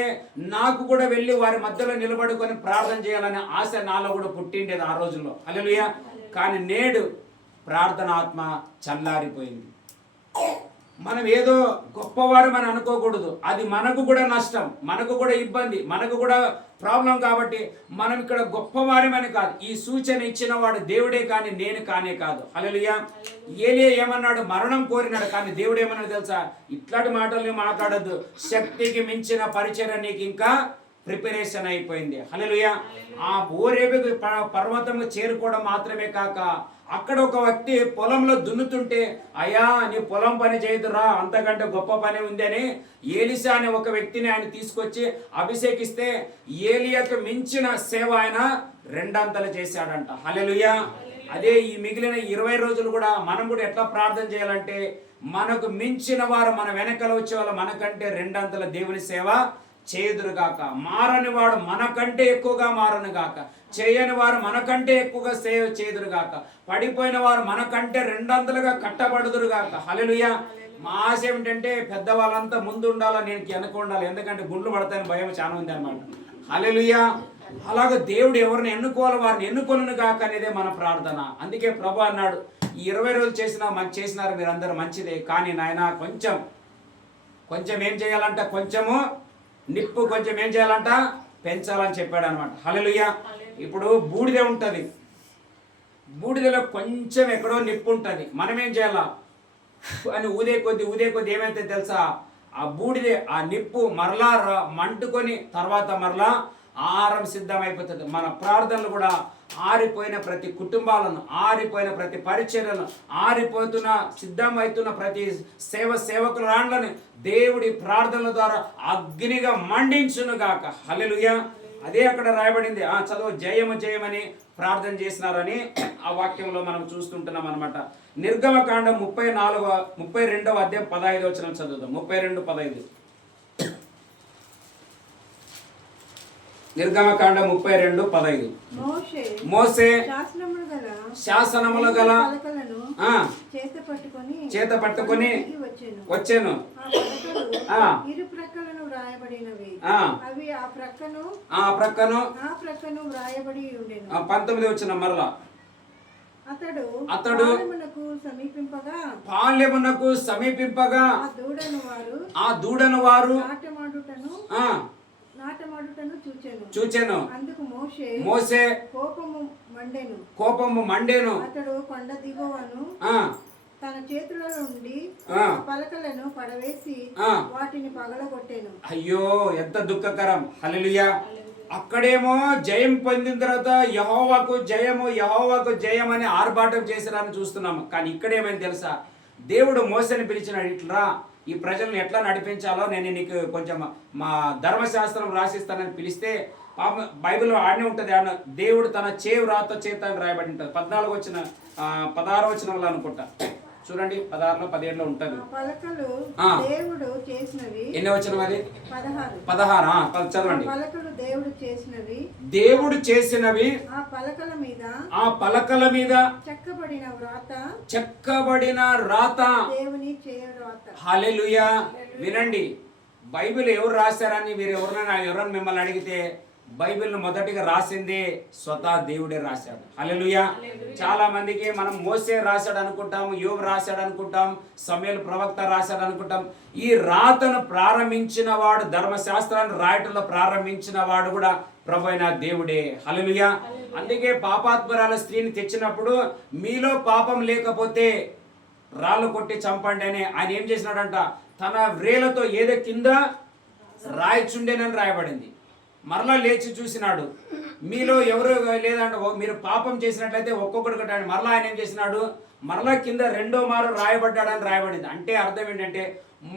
నాకు కూడా వెళ్ళి వారి మధ్యలో నిలబడుకొని ప్రార్థన చేయాలనే ఆశ నాలో కూడా పుట్టిండేది ఆ రోజుల్లో. హల్లెలూయా. కానీ నేడు ప్రార్థన ఆత్మ చల్లారిపోయింది. మనం ఏదో గొప్పవారు మనం అనుకోకూడదు. అది మనకు కూడా నష్టం, మనకు కూడా ఇబ్బంది, మనకు కూడా ప్రాబ్లం. కాబట్టి మనం ఇక్కడ గొప్పవారమని కాదు, ఈ సూచన ఇచ్చిన వాడు దేవుడే కానీ నేను కానే కాదు. హల్లెలూయా. ఏలియా ఏమన్నాడు? మరణం కోరినాడు. కానీ దేవుడు ఏమన్నాడు తెలుసా? ఇట్లాంటి మాటలు మాట్లాడద్దు, శక్తికి మించిన పరిచయం నీకు ఇంకా ప్రిపరేషన్ అయిపోయింది. హల్లెలూయా. ఆ హోరేబు పర్వతం చేరుకోవడం మాత్రమే కాక, అక్కడ ఒక వ్యక్తి పొలంలో దున్నుతుంటే, అయ్యా నీ పొలం పని చేయదురా, అంతకంటే గొప్ప పని ఉంది అని ఏలిసా అనే ఒక వ్యక్తిని ఆయన తీసుకొచ్చి అభిషేకిస్తే, ఏలియాకు మించిన సేవ ఆయన రెండంతలు చేశాడంట. హల్లెలూయా. అదే ఈ మిగిలిన 20 రోజులు కూడా మనం కూడా ఎట్లా ప్రార్థన చేయాలంటే, మనకు మించిన వారు మన వెనకలు వచ్చే వాళ్ళు మనకంటే రెండంతల దేవుని సేవ చేయుదురుగాక. మారని వాడు మనకంటే ఎక్కువగా మారనుగాక. చేయని వారు మనకంటే ఎక్కువగా సేవ చేయుదురుగాక. పడిపోయిన వారు మనకంటే రెండంతలుగా కట్టబడుదురుగాక. హల్లెలూయా. మా ఆశ ఏమిటంటే పెద్దవాళ్ళంతా ముందు ఉండాలా, నేను వెనక ఉండాలి. ఎందుకంటే గుండ్లు పడతాయని భయం చాలా ఉంది అనమాట. హల్లెలూయా. అలాగే దేవుడు ఎవరిని ఎన్నుకోవాలి వారిని ఎన్నుకొను గాక అనేదే మన ప్రార్థన. అందుకే ప్రభు అన్నాడు, ఈ 20 రోజులు చేసినారు మీరు అందరూ మంచిదే, కానీ నాయన కొంచెం ఏం చేయాలంట, కొంచెము నిప్పు కొంచెం ఏం చేయాలంట, పెంచాలని చెప్పాడు అనమాట. హల్లెలూయా. ఇప్పుడు బూడిద ఉంటుంది, బూడిదలో కొంచెం ఎక్కడో నిప్పు ఉంటుంది. మనం ఏం చేయాలా అని ఊదే కొద్ది ఏమైతే తెలుసా, ఆ బూడిదే ఆ నిప్పు మరలా మంటుకొని తర్వాత మరలా ఆహారం సిద్ధమైపోతుంది. మన ప్రార్థనలు కూడా ఆరిపోయిన ప్రతి కుటుంబాలను, ఆరిపోయిన ప్రతి పరిచర్యలను, ఆరిపోతున్న సిద్ధమవుతున్న ప్రతి సేవకుల రాండ్లని దేవుడి ప్రార్థనల ద్వారా అగ్నిగా మండించునుగాక. హల్లెలూయా. అదే అక్కడ రాయబడింది. చదువు, జయమని ప్రార్థన చేసినారని ఆ వాక్యంలో మనం చూస్తుంటున్నాం అనమాట. నిర్గమకాండం 32వ అధ్యాయం 15వ వచనం చదువుదాం. 32:15. నిర్గమకాండం 32:15. మోసే శాసనములు గల చేత పట్టుకొని వచ్చాను. ఆ ప్రక్కను 19 వచ్చిన మరలా అతడు పాలెమునకు సమీపింపగా ఆ దూడను వారు నాటమాడుటను చూచెను. అందుకు మోసే కోపము మండెను. అతడు కొండ దిగువను తన చేతుల నుండి పలకలను పడవేసి వాటిని పగలగొట్టెను. అయ్యో ఎంత దుఃఖకరం. హల్లెలూయా. అక్కడేమో జయం పొందిన తర్వాత యెహోవాకు జయం అని ఆర్భాటం చేసినారని చూస్తున్నాము. కానీ ఇక్కడేమైంది తెలుసా, దేవుడు మోసేని పిలిచినాడు, ఇట్లా ఈ ప్రజలను ఎట్లా నడిపించాలో నేను నీకు కొంచెం మా ధర్మశాస్త్రం రాసిస్తానని పిలిస్తే, బైబిల్లో ఆడనే ఉంటుంది, దేవుడు తన రాత చేత అని రాయబడి ఉంటుంది. 16వ వచనంలో అనుకుంటా, చూడండి 16లో 17లో ఉంటుంది. దేవుడు చేసినవి ఎన్ని వచనం అది? 16. చదవండి. దేవుడు చేసినవి ఆ పలకల మీద చెక్కబడిన రాత హల్లెలూయా. వినండి, బైబిల్ ఎవరు రాశారని మీరు ఎవరైనా మిమ్మల్ని అడిగితే, బైబిల్ను మొదటిగా రాసిందే స్వతహా దేవుడే రాశాడు. హల్లెలూయా. చాలా మందికి మనం మోసే రాశాడు అనుకుంటాం, యోబు రాశాడు అనుకుంటాం, సమూయేలు ప్రవక్త రాశాడు అనుకుంటాం. ఈ రాతను ప్రారంభించిన వాడు, ధర్మశాస్త్రాన్ని రాయటంలో ప్రారంభించిన వాడు కూడా ప్రభు అయిన దేవుడే. హల్లెలూయా. అందుకే పాపాత్మరాల స్త్రీని తెచ్చినప్పుడు, మీలో పాపం లేకపోతే రాళ్ళు కొట్టి చంపండి అని ఆయన ఏం చేసినాడంట, తన వ్రేలతో ఏదో కింద రాయిచుండేనని రాయబడింది. మరలా లేచి చూసినాడు, మీలో ఎవరు లేదంట, మీరు పాపం చేసినట్లయితే ఒక్కొక్కటి కట్టాడు. మరలా ఆయన ఏం చేసినాడు, మరలా కింద 2వ మారు రాయబడ్డాడని రాయబడింది. అంటే అర్థం ఏంటంటే,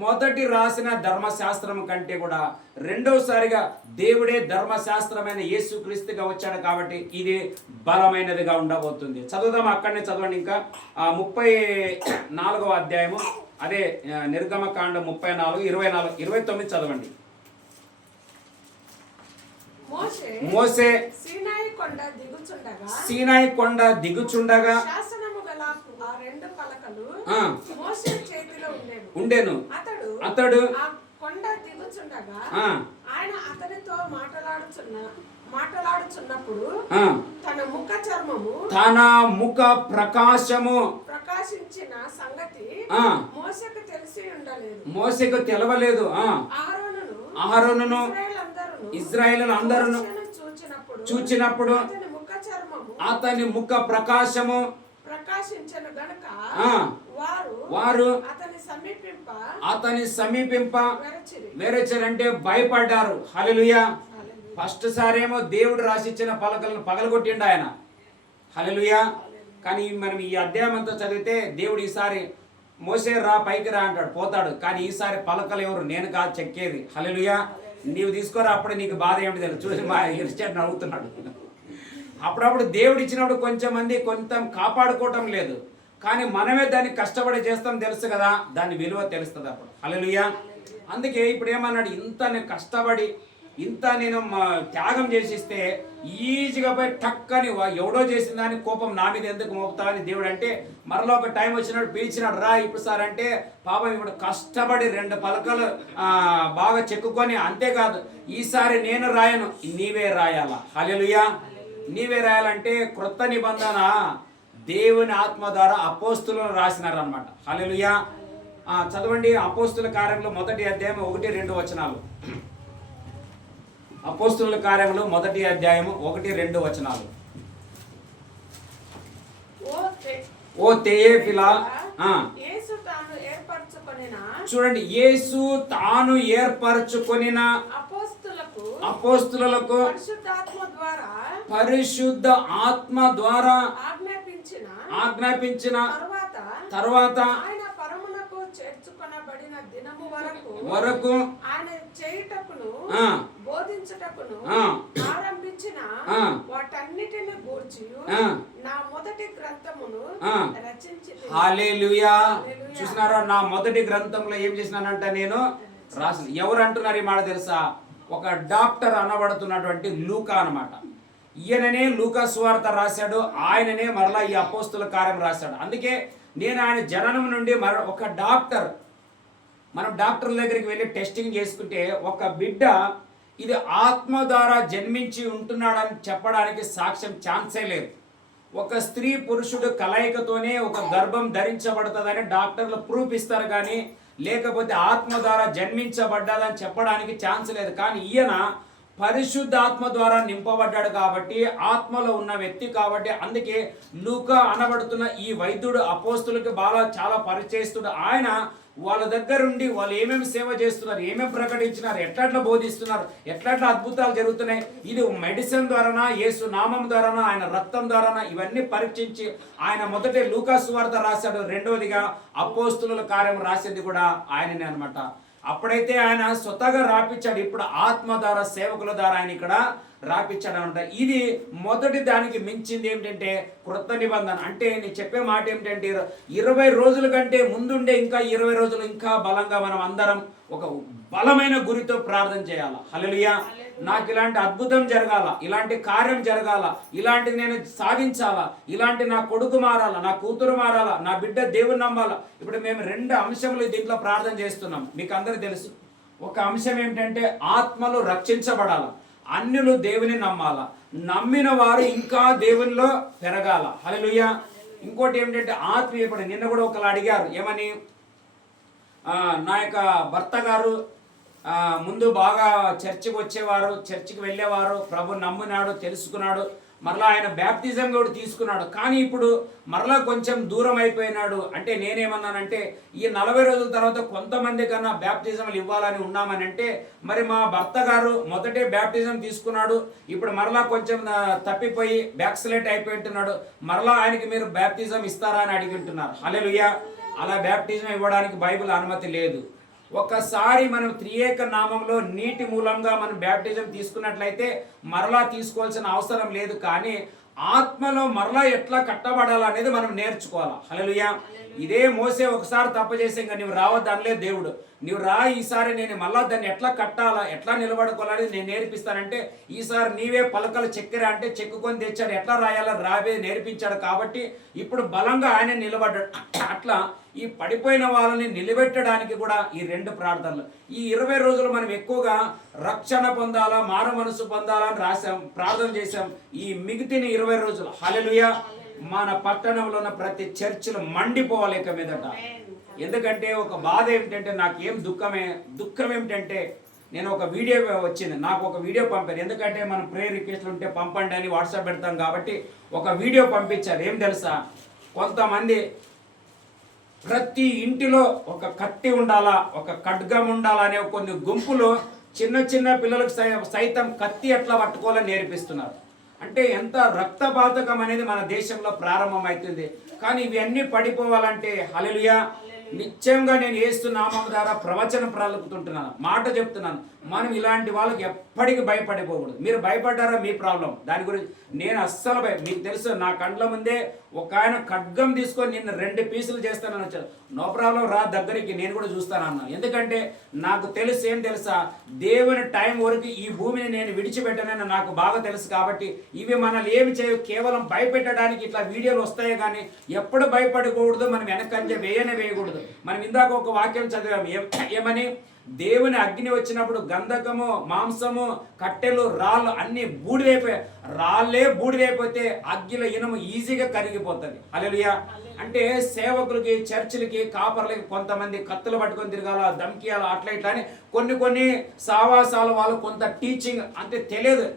మొదటి రాసిన ధర్మశాస్త్రం కంటే కూడా రెండవసారిగా దేవుడే ధర్మశాస్త్రమైన యేసుక్రీస్తుగా వచ్చాడు. కాబట్టి ఇది బలమైనదిగా ఉండబోతుంది. చదువుదాం, అక్కడనే చదవండి. ఇంకా 34వ అధ్యాయము, అదే నిర్గమకాండం 34, 24, 29 చదవండి. మోసే సీనాయి కొండ దిగుచుండగా ఉండేను. అతడు ఆయన అతనితో మాట్లాడుచున్నప్పుడు తన ముఖ ప్రకాశము ప్రకాశించిన సంగతి మోషేకు తెలిసి మోసెకు తెలవలేదు. అహరోనును ఇశ్రాయేలు అందరూ చూచినప్పుడు అతని ముఖ ప్రకాశము ప్రకాశించను గనుక వారు అతని సమీపింప వెరచరంటే భయపడ్డారు. హల్లెలూయా. ఫస్ట్ సారేమో దేవుడు రాసిచ్చిన పలకలను పగలగొట్టిండు ఆయన. హల్లెలూయా. కానీ మనం ఈ అధ్యాయం అంతా చదివితే దేవుడు ఈసారి మోసే రా పైకి రా అంటాడు, పోతాడు. కానీ ఈసారి పలకలు ఎవరు? నేను కాదు చెక్కేది. హల్లెలూయా. నీవు తీసుకోరా, అప్పుడు నీకు బాధ ఏమిటి తెలుసు. చూసి మా ఇరిస్టేట్ నవ్వుతున్నాడు. అప్పుడప్పుడు దేవుడు ఇచ్చినప్పుడు కొంచెం మంది కొంచెం కాపాడుకోవటం లేదు, కానీ మనమే దాన్ని కష్టపడి చేస్తాం తెలుసు కదా, దాని విలువ తెలుస్తుంది అప్పుడు. హల్లెలూయా. అందుకే ఇప్పుడు ఏమన్నాడు, ఇంత నేను కష్టపడి ఇంత నేను త్యాగం చేసిస్తే ఈజీగా పోయి టక్కని ఎవడో చేసిన దాని కోపం నా మీద ఎందుకు మోపుతావని దేవుడు అంటే, మరలో ఒక టైం వచ్చినప్పుడు పిలిచినాడు, రా ఇప్పుడు సార్ అంటే పాపం ఇప్పుడు కష్టపడి 2 పలకలు బాగా చెక్కుకొని, అంతేకాదు ఈసారి నేను రాయను, నీవే రాయాలా. హల్లెలూయా. నీవే రాయాలంటే క్రొత్త నిబంధన దేవుని ఆత్మ ద్వారా అపోస్తులను రాసినారన్నమాట. హల్లెలూయా. చదవండి అపోస్తుల కార్యములు 1వ అధ్యాయం 1-2 వచనాలు. అపోస్తుల కార్యములు 1వ అధ్యాయం 1-2 వచనాలు. ఓ తెయేఫిలా, చూడండి, యేసు తాను ఏర్పరచుకొనిన అపోస్తులకు పరిశుద్ధ ఆత్మ ద్వారా ఆజ్ఞాపించిన తర్వాత చేర్చుకొనబడిన దినము వరకు ఆయన చేయుటకును బోధించుటకును ఆరంభించిన వాటన్నిటిని గూర్చి నా మొదటి గ్రంథమును రచించింది. హల్లెలూయా. చూసినారా, నా మొదటి గ్రంథంలో ఏం చేసినానంట నేను రాసిన. ఎవరు అంటున్నారు ఈ మాట తెలుసా? ఒక డాక్టర్ అనబడుతున్నటువంటి లూకా అన్నమాట. ఈయననే లూకా సువార్త రాశాడు, ఆయననే మరలా ఈ అపోస్తుల కార్యం రాశాడు. అందుకే నేను ఆయన జననం నుండి ఒక డాక్టర్, మనం డాక్టర్ల దగ్గరికి వెళ్ళి టెస్టింగ్ చేసుకుంటే ఒక బిడ్డ ఇది ఆత్మ ద్వారా జన్మించి ఉంటున్నాడని చెప్పడానికి సాక్ష్యం ఛాన్సే లేదు. ఒక స్త్రీ పురుషుడు కలయికతోనే ఒక గర్భం ధరించబడుతుందని డాక్టర్లు ప్రూఫ్ ఇస్తారు, కానీ లేకపోతే ఆత్మ ద్వారా జన్మించబడ్డాదని చెప్పడానికి ఛాన్స్ లేదు. కానీ ఈయన పరిశుద్ధాత్మ ద్వారా నింపబడ్డాడు కాబట్టి, ఆత్మలో ఉన్న వ్యక్తి కాబట్టి, అందుకే లూకా అనబడుతున్న ఈ వైద్యుడు అపోస్తులకు చాలా పరిచయిస్తుడు. ఆయన వాళ్ళ దగ్గరుండి వాళ్ళు ఏమేమి సేవ చేస్తున్నారు, ఏమేమి ప్రకటించినారు, ఎట్లా బోధిస్తున్నారు, ఎట్లా అద్భుతాలు జరుగుతున్నాయి, ఇది మెడిసిన్ ద్వారానా, యేసు నామం ద్వారానా, ఆయన రక్తం ద్వారానా, ఇవన్నీ పరీక్షించి ఆయన మొదటి లూకా సువార్త రాశాడు. రెండవదిగా అపోస్తుల కార్యం రాసేది కూడా ఆయననే అనమాట. అప్పుడైతే ఆయన స్వతగా రాపించాడు, ఇప్పుడు ఆత్మ ద్వారా సేవకుల ద్వారా ఆయన ఇక్కడ రాపించాడు అనమాట. ఇది మొదటి దానికి మించింది ఏమిటంటే క్రొత్త నిబంధన. అంటే నేను చెప్పే మాట ఏమిటంటే 20 రోజుల కంటే ముందుండే ఇంకా 20 రోజులు ఇంకా బలంగా మనం అందరం ఒక బలమైన గురితో ప్రార్థన చేయాలి. హల్లెలూయా. నాకు ఇలాంటి అద్భుతం జరగాల, ఇలాంటి కార్యం జరగాల, ఇలాంటిది నేను సాధించాలా, ఇలాంటి నా కొడుకు మారాలా, నా కూతురు మారాలా, నా బిడ్డ దేవుని నమ్మాలా. ఇప్పుడు మేము 2 అంశములు దీంట్లో ప్రార్థన చేస్తున్నాం, మీకు అందరికీ తెలుసు. ఒక అంశం ఏమిటంటే ఆత్మలు రక్షించబడాల, అన్యులు దేవుని నమ్మాల, నమ్మిన వారు ఇంకా దేవునిలో పెరగాల. హల్లెలూయా. ఇంకోటి ఏమిటంటే ఆత్మీయ. ఇప్పుడు నిన్న కూడా ఒకరు అడిగారు ఏమని, నా యొక్క భర్త గారు ముందు బాగా చర్చికి వచ్చేవారు, చర్చికి వెళ్ళేవారు, ప్రభు నమ్మినాడు, తెలుసుకున్నాడు, మరలా ఆయన బ్యాప్టిజం కూడా తీసుకున్నాడు, కానీ ఇప్పుడు మరలా కొంచెం దూరం అయిపోయినాడు. అంటే నేనేమన్నానంటే ఈ 40 రోజుల తర్వాత కొంతమంది కన్నా బ్యాప్టిజంలు ఇవ్వాలని ఉన్నామని అంటే, మరి మా భర్త గారు మొదటే బ్యాప్టిజం తీసుకున్నాడు, ఇప్పుడు మరలా కొంచెం తప్పిపోయి బ్యాక్స్లైట్ అయిపోయింటున్నాడు, మరలా ఆయనకి మీరు బ్యాప్టిజం ఇస్తారా అని అడిగింటున్నారు. హల్లెలూయా. అలా బ్యాప్టిజం ఇవ్వడానికి బైబిల్ అనుమతి లేదు. ఒక్కసారి మనం త్రియేక నామంలో నీటి మూలంగా మనం బ్యాప్టిజం తీసుకున్నట్లయితే మరలా తీసుకోవాల్సిన అవసరం లేదు, కానీ ఆత్మలో మరలా ఎట్లా కట్టబడాలనేది మనం నేర్చుకోవాలి. హల్లెలూయా. ఇదే మోసే ఒకసారి తప్పు చేసే ఇంకా నువ్వు రావద్దు అనలేదు దేవుడు. నువ్వు రా, ఈసారి నేను మళ్ళా దాన్ని ఎట్లా కట్టాలా, ఎట్లా నిలబడుకోవాలని నేను నేర్పిస్తానంటే, ఈసారి నీవే పలకలు చెక్కిరా అంటే చెక్కుకొని తెచ్చాడు, ఎట్లా రాయాలో రావే నేర్పించాడు. కాబట్టి ఇప్పుడు బలంగా ఆయన నిలబడ్డాడు. అట్లా ఈ పడిపోయిన వాళ్ళని నిలబెట్టడానికి కూడా ఈ 2 ప్రార్థనలు. ఈ 20 రోజులు మనం ఎక్కువగా రక్షణ పొందాలా, మారు మనసు పొందాలని రాసాం, ప్రార్థన చేశాం. ఈ మిగిలిన 20 రోజులు హల్లెలూయా మన పట్టణంలో ఉన్న ప్రతి చర్చిలు మండిపోవాలి ఇక మీదట. ఎందుకంటే ఒక బాధ ఏమిటంటే నాకు దుఃఖం ఏమిటంటే నేను ఒక వీడియో వచ్చింది, నాకు ఒక వీడియో పంపారు. ఎందుకంటే మనం ప్రేయర్ రిక్వెస్ట్లు ఉంటే పంపండి అని వాట్సాప్ పెడతాం కాబట్టి ఒక వీడియో పంపించారు. ఏం తెలుసా, కొంతమంది ప్రతి ఇంటిలో ఒక కత్తి ఉండాలా, ఒక ఖడ్గం ఉండాలా అనే కొన్ని గుంపులు చిన్న పిల్లలకు సైతం కత్తి ఎట్లా పట్టుకోవాలని నేర్పిస్తున్నారు. అంటే ఎంత రక్తపాతకం అనేది మన దేశంలో ప్రారంభమవుతుంది. కానీ ఇవన్నీ పడిపోవాలంటే హల్లెలూయా నిశ్చయంగా నేను యేసు నామం ద్వారా ప్రవచనం పలుకుతుంటున్నాను, మాట చెప్తున్నాను. మనం ఇలాంటి వాళ్ళకి ఎప్పటికీ భయపడిపోకూడదు. మీరు భయపడ్డారా మీ ప్రాబ్లం, దాని గురించి నేను అస్సలు మీకు తెలుసు. నా కండ్ల ముందే ఒక ఆయన ఖడ్గం తీసుకొని నిన్ను 2 పీసులు చేస్తానని వచ్చాడు. నో ప్రాబ్లం, రా దగ్గరికి, నేను కూడా చూస్తానన్నా. ఎందుకంటే నాకు తెలుసు, ఏం తెలుసా, దేవుని టైం వరకు ఈ భూమిని నేను విడిచిపెట్టనని నాకు బాగా తెలుసు. కాబట్టి ఇవి మనల్ని ఏమి చేయవు, కేవలం భయపెట్టడానికి ఇట్లా వీడియోలు వస్తాయి. కానీ ఎప్పుడు భయపడకూడదు, మనం వెనకంజ వేయకూడదు. మనం ఇందాక ఒక వాక్యం చదివాము, ఏమని, దేవుని అగ్ని వచ్చినప్పుడు గంధకము, మాంసము, కట్టెలు, రాళ్ళు అన్ని బూడిదైపోయాయి. రాళ్ళే బూడిదైపోతే అగ్గిలో ఇనుము ఈజీగా కరిగిపోతుంది. హల్లెలూయా. అంటే సేవకులకి, చర్చిలకి, కాపర్లకి కొంతమంది కత్తులు పట్టుకొని తిరగాల, ధమ్కియాల, అట్లా ఇట్లా అని కొన్ని సావాసాలు వాళ్ళు కొంత టీచింగ్ అంటే తెలియదు.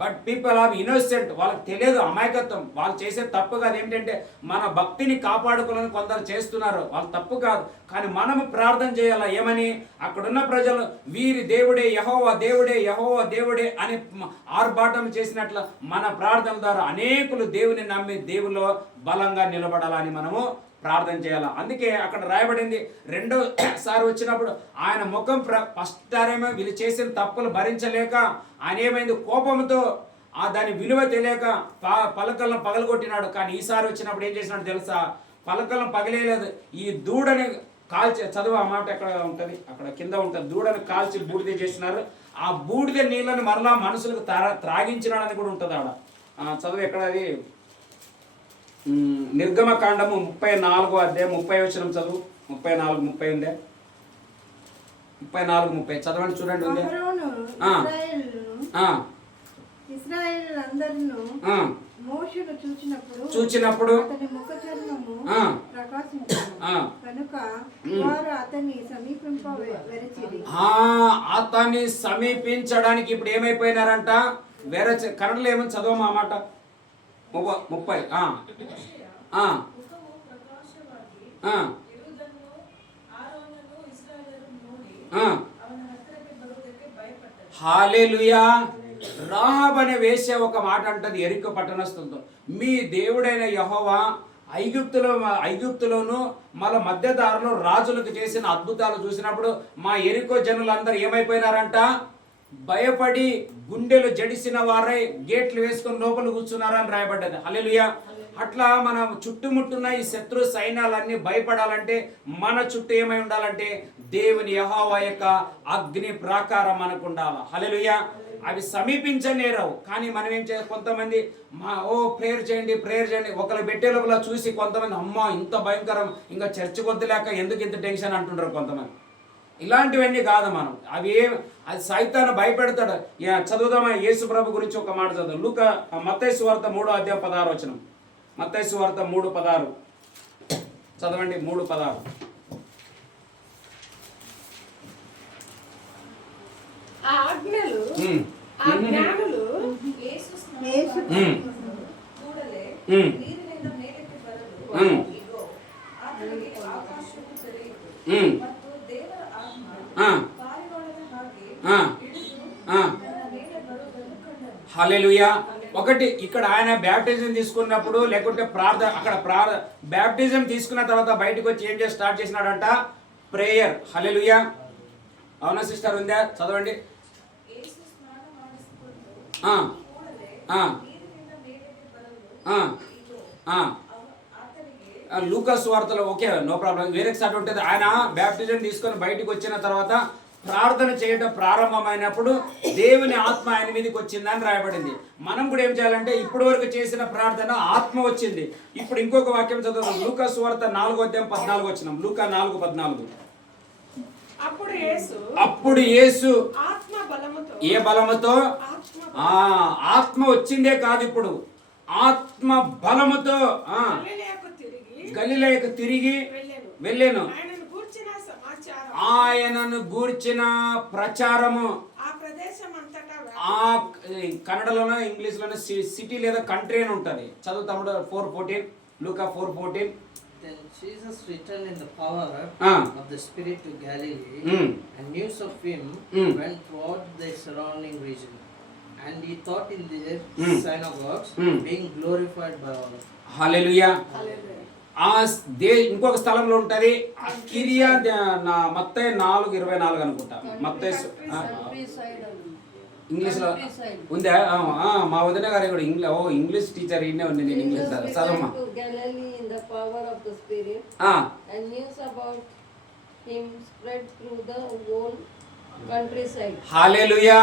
బట్ పీపుల్ ఆర్ ఇన్నోసెంట్, వాళ్ళకి తెలియదు, అమాయకత్వం. వాళ్ళు చేసే తప్పు కాదు. ఏంటంటే మన భక్తిని కాపాడుకోవాలని కొందరు చేస్తున్నారు, వాళ్ళు తప్పు కాదు. కానీ మనము ప్రార్థన చేయాలా, ఏమని, అక్కడున్న ప్రజలు వీరి దేవుడే యెహోవా దేవుడే, యెహోవా దేవుడే అని ఆర్భాటం చేసినట్లు మన ప్రార్థన ద్వారా అనేకులు దేవుని నమ్మి దేవులో బలంగా నిలబడాలని మనము ప్రార్థన చేయాలి. అందుకే అక్కడ రాయబడింది, రెండోసారి వచ్చినప్పుడు ఆయన ముఖం ఫస్ట్ సారేమో వీళ్ళు చేసిన తప్పులు భరించలేక ఆయన ఏమైంది, కోపంతో దాని విలువ తెలియక పలకలను పగలగొట్టినాడు. కానీ ఈసారి వచ్చినప్పుడు ఏం చేసినాడు తెలుసా, పలకలను పగిలేలేదు, ఈ దూడని కాల్చి, చదువు ఆ మాట ఎక్కడ ఉంటుంది, అక్కడ కింద ఉంటుంది, దూడని కాల్చి బూడిద చేసినారు. ఆ బూడిద నీళ్ళని మరలా మనుషులకు త్రాగించినాడని కూడా ఉంటుంది ఆడ. చదువు ఎక్కడ, అది నిర్గమకాండము 34వ అధ్యాయం 30వ వచనం చదువు. 34, 30 ఉందే, 34, 30 చదవండి, చూడండి. ఉంది చూచినప్పుడు అతన్ని సమీపించడానికి ఇప్పుడు ఏమైపోయినారంట, వేరే కన్నడలో ఏమని చదవమా ఆ మాట, 30. హల్లెలూయా. రాహాబ్ అనే వేసే ఒక మాట అంటది యెరికో పట్టణస్థులతో, మీ దేవుడైన యెహోవా ఐగుప్తులోను మళ్ళీ మధ్యదారులో రాజులకు చేసిన అద్భుతాలు చూసినప్పుడు మా యెరికో జనులందరూ ఏమైపోయినారంట, భయపడి గుండెలు జడిసిన వారై గేట్లు వేసుకొని లోపల కూర్చున్నారని రాయబడ్డది. హల్లెలూయా. అట్లా మనం చుట్టుముట్టున్న ఈ శత్రు సైన్యాలన్నీ భయపడాలంటే మన చుట్టూ ఏమై ఉండాలంటే దేవుని యెహోవా యొక్క అగ్ని ప్రాకారం మనకు ఉండాలి. హల్లెలూయా. అవి సమీపించనేరవు. కానీ మనం ఏం చేయాలి, కొంతమంది ప్రేయర్ చేయండి ఒకరు పెట్టే లోపల చూసి కొంతమంది అమ్మా ఇంత భయంకరం, ఇంకా చర్చ్ కొద్దిలేక ఎందుకు ఇంత టెన్షన్ అంటుంటారు కొంతమంది. ఇలాంటివన్నీ కాదు మనం, అది సైతాను భయపెడతాడు. చదువుదామా, యేసు ప్రభు గురించి ఒక మాట చదువు. మత్తయి సువార్త 3వ అధ్యాయం 16వ వచనం. మత్తయి సువార్త 3:16 చదవండి. 3:16. హల్లెలూయా. ఒకటి ఇక్కడ ఆయన బ్యాప్టిజం తీసుకున్నప్పుడు, లేకుంటే అక్కడ బ్యాప్టిజం తీసుకున్న తర్వాత బయటకు వచ్చి ఏం చేసి స్టార్ట్ చేసినాడంట, ప్రేయర్. హల్లెలూయా. అవునా సిస్టర్, ఉందా? చదవండి. లూకాసు వార్తలో ఓకే, నో ప్రాబ్లం, వేరే స్టార్ట్ ఉంటుంది. ఆయన బ్యాప్టిజం తీసుకొని బయటకు వచ్చిన తర్వాత ప్రార్థన చేయడం ప్రారంభమైనప్పుడు దేవుని ఆత్మ ఆయన మీదకి వచ్చిందని రాయబడింది. మనం కూడా ఏం చేయాలంటే ఇప్పటి వరకు చేసిన ప్రార్థన ఆత్మ వచ్చింది. ఇప్పుడు ఇంకొక వాక్యం చదువుతాం. లూకాసు వార్త 4వ అధ్యాయం 14వ వచనం. లూకా 4:14. అప్పుడు యేసు ఏ బలముతో, ఆత్మ వచ్చిందే కాదు, ఇప్పుడు ఆత్మ బలముతో గలిలయకు తిరిగి వెళ్ళాను. ఆచారం ఆయనను గూర్చిన ప్రచారము ఆ ప్రదేశం అంతటా ఆ కన్నడలోనో ఇంగ్లీష్లోనో సిటీ లేదా కంట్రీ అని ఉంటుంది. చదువు తమ్ముడు 4:14, లూకా 4:14. Then Jesus returned in the power of the Spirit to Galilee, and news of him went throughout the surrounding region. And he taught in their synagogues, being glorified by all. హల్లెలూయా. ఇంకొక స్థలంలో ఉంటది కిరియా మత్తయి 4:24 అనుకుంటా. మత్తయి ఇంగ్లీష్ లో ఉందా? మా వదిన గారు కూడా ఇంగ్లీష్ టీచర్ ఈయనే ఉంది. నేను ఇంగ్లీష్ చదవమ్మా. హల్లెలూయా.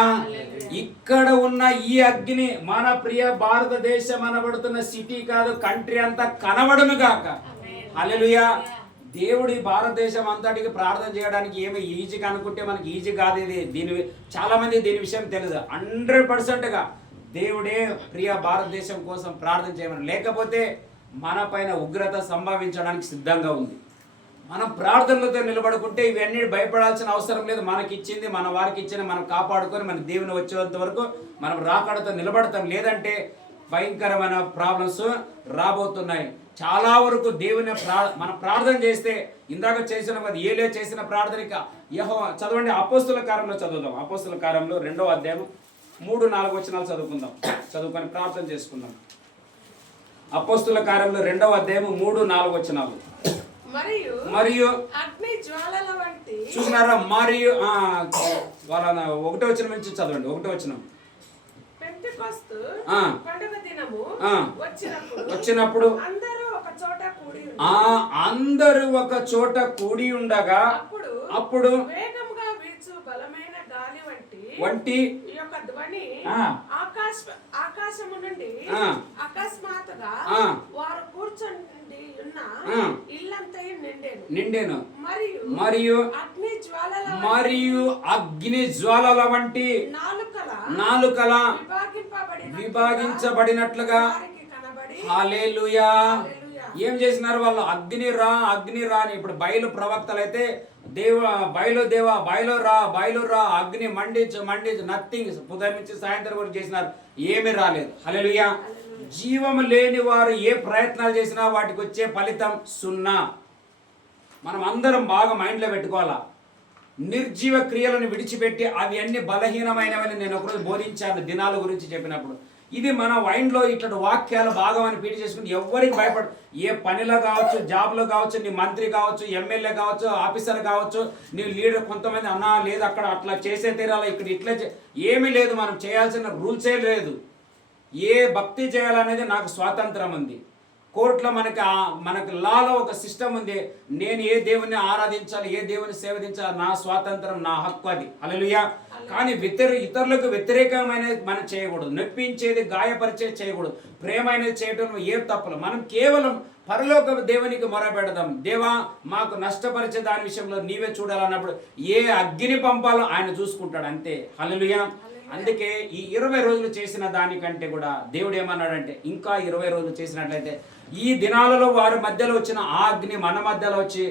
ఇక్కడ ఉన్న ఈ అగ్ని మన ప్రియ భారతదేశం అనబడుతున్న సిటీ కాదు, కంట్రీ అంతా కనబడును గాక. హల్లెలూయా. దేవుడి భారతదేశం అంతటికి ప్రార్థన చేయడానికి ఏమి ఈజీగా అనుకుంటే మనకి ఈజీ కాదు. ఇది చాలా మంది దీని విషయం తెలియదు. 100%గా దేవుడే ప్రియ భారతదేశం కోసం ప్రార్థన చేయమని, లేకపోతే మన పైన ఉగ్రత సంభవించడానికి సిద్ధంగా ఉంది. మనం ప్రార్థనలతో నిలబడుకుంటే ఇవన్నీ భయపడాల్సిన అవసరం లేదు. మనకి ఇచ్చింది మన వారికి ఇచ్చింది మనం కాపాడుకొని మన దేవుని వచ్చేంత వరకు మనం రాకడతో నిలబడతాం. లేదంటే భయంకరమైన ప్రాబ్లమ్స్ రాబోతున్నాయి. చాలా వరకు దేవుని మనం ప్రార్థన చేస్తే ఇందాక చేసిన ఏలే చేసిన ప్రార్థనిక యెహోవా చదవండి. అపోస్తుల కార్యంలో చదువుదాం. అపోస్తుల కార్యంలో 2వ అధ్యాయం 3-4 వచనాలు చదువుకొని ప్రార్థన చేసుకుందాం. అపోస్తుల కార్యంలో 2వ అధ్యాయం 3-4 వచనాలు. మరియు అగ్ని జ్వాలల వంటి చూసినారా? మరియు వాళ్ళ 1వ వచనం నుంచి చదవండి. 1వ వచనం. పెంతెకొస్తు పండుగ దినము వచ్చినప్పుడు అందరూ ఒక చోట కూడి ఉండగా అప్పుడు వేగముగా వీచు బలమైన గాలి వంటి యొక్క ధ్వని ఆకాశము నుండి అకస్మాత్తుగా వారు కూర్చొని ఉన్న ఇల్లంతయు నిండెను. మరియు అగ్ని జ్వాలల వంటి నాలుకల విభాగించబడినట్లుగా. హల్లెలూయా. ఏం చేసినారు వాళ్ళు? అగ్ని రా అని. ఇప్పుడు బయలు ప్రవక్తలు అయితే బయలు రా అగ్ని మండించు నథింగ్. ఉదయం నుంచి సాయంత్రం వరకు చేసినారు, ఏమీ రాలేదు. హల్లెలూయా. జీవము లేని వారు ఏ ప్రయత్నాలు చేసినా వాటికి వచ్చే ఫలితం 0. మనం అందరం బాగా మైండ్లో పెట్టుకోవాలా. నిర్జీవ క్రియలను విడిచిపెట్టి అవి అన్ని బలహీనమైనవని నేను ఒకరోజు బోధించాను దినాల గురించి చెప్పినప్పుడు. ఇది మన మైండ్లో ఇట్లాంటి వాక్యాలు బాగా మనం పీడి చేసుకుని ఎవరికి భయపడు. ఏ పనిలో కావచ్చు, జాబ్లో కావచ్చు, నీ మంత్రి కావచ్చు, ఎమ్మెల్యే కావచ్చు, ఆఫీసర్ కావచ్చు, నీ లీడర్. కొంతమంది అన్నా లేదు అక్కడ అట్లా చేసే తీరాలా, ఇక్కడ ఇట్లా ఏమీ లేదు. మనం చేయాల్సిన రూల్సే లేదు. ఏ భక్తి చేయాలనేది నాకు స్వాతంత్రం ఉంది. కోర్టులో మనకు లాలో ఒక సిస్టమ్ ఉంది. నేను ఏ దేవుని ఆరాధించాలి, ఏ దేవుని సేవించాలి, నా స్వాతంత్రం, నా హక్కు అది. హల్లెలూయా. కానీ ఇతరులకు వ్యతిరేకమైనది మనం చేయకూడదు. నొప్పించేది, గాయపరిచేది చేయకూడదు. ప్రేమ అనేది చేయడం ఏ తప్పులు. మనం కేవలం పరలోక దేవునికి మొరపెడదాం. దేవా మాకు నష్టపరిచే దాని విషయంలో నీవే చూడాలన్నప్పుడు ఏ అగ్ని పంపాలో ఆయన చూసుకుంటాడు, అంతే. హల్లెలూయా. అందుకే ఈ 20 రోజులు చేసిన దానికంటే కూడా దేవుడు ఏమన్నాడంటే ఇంకా 20 రోజులు చేసినట్లయితే ఈ దినాలలో వారి మధ్యలో వచ్చిన ఆ అగ్ని మన మధ్యలో వచ్చి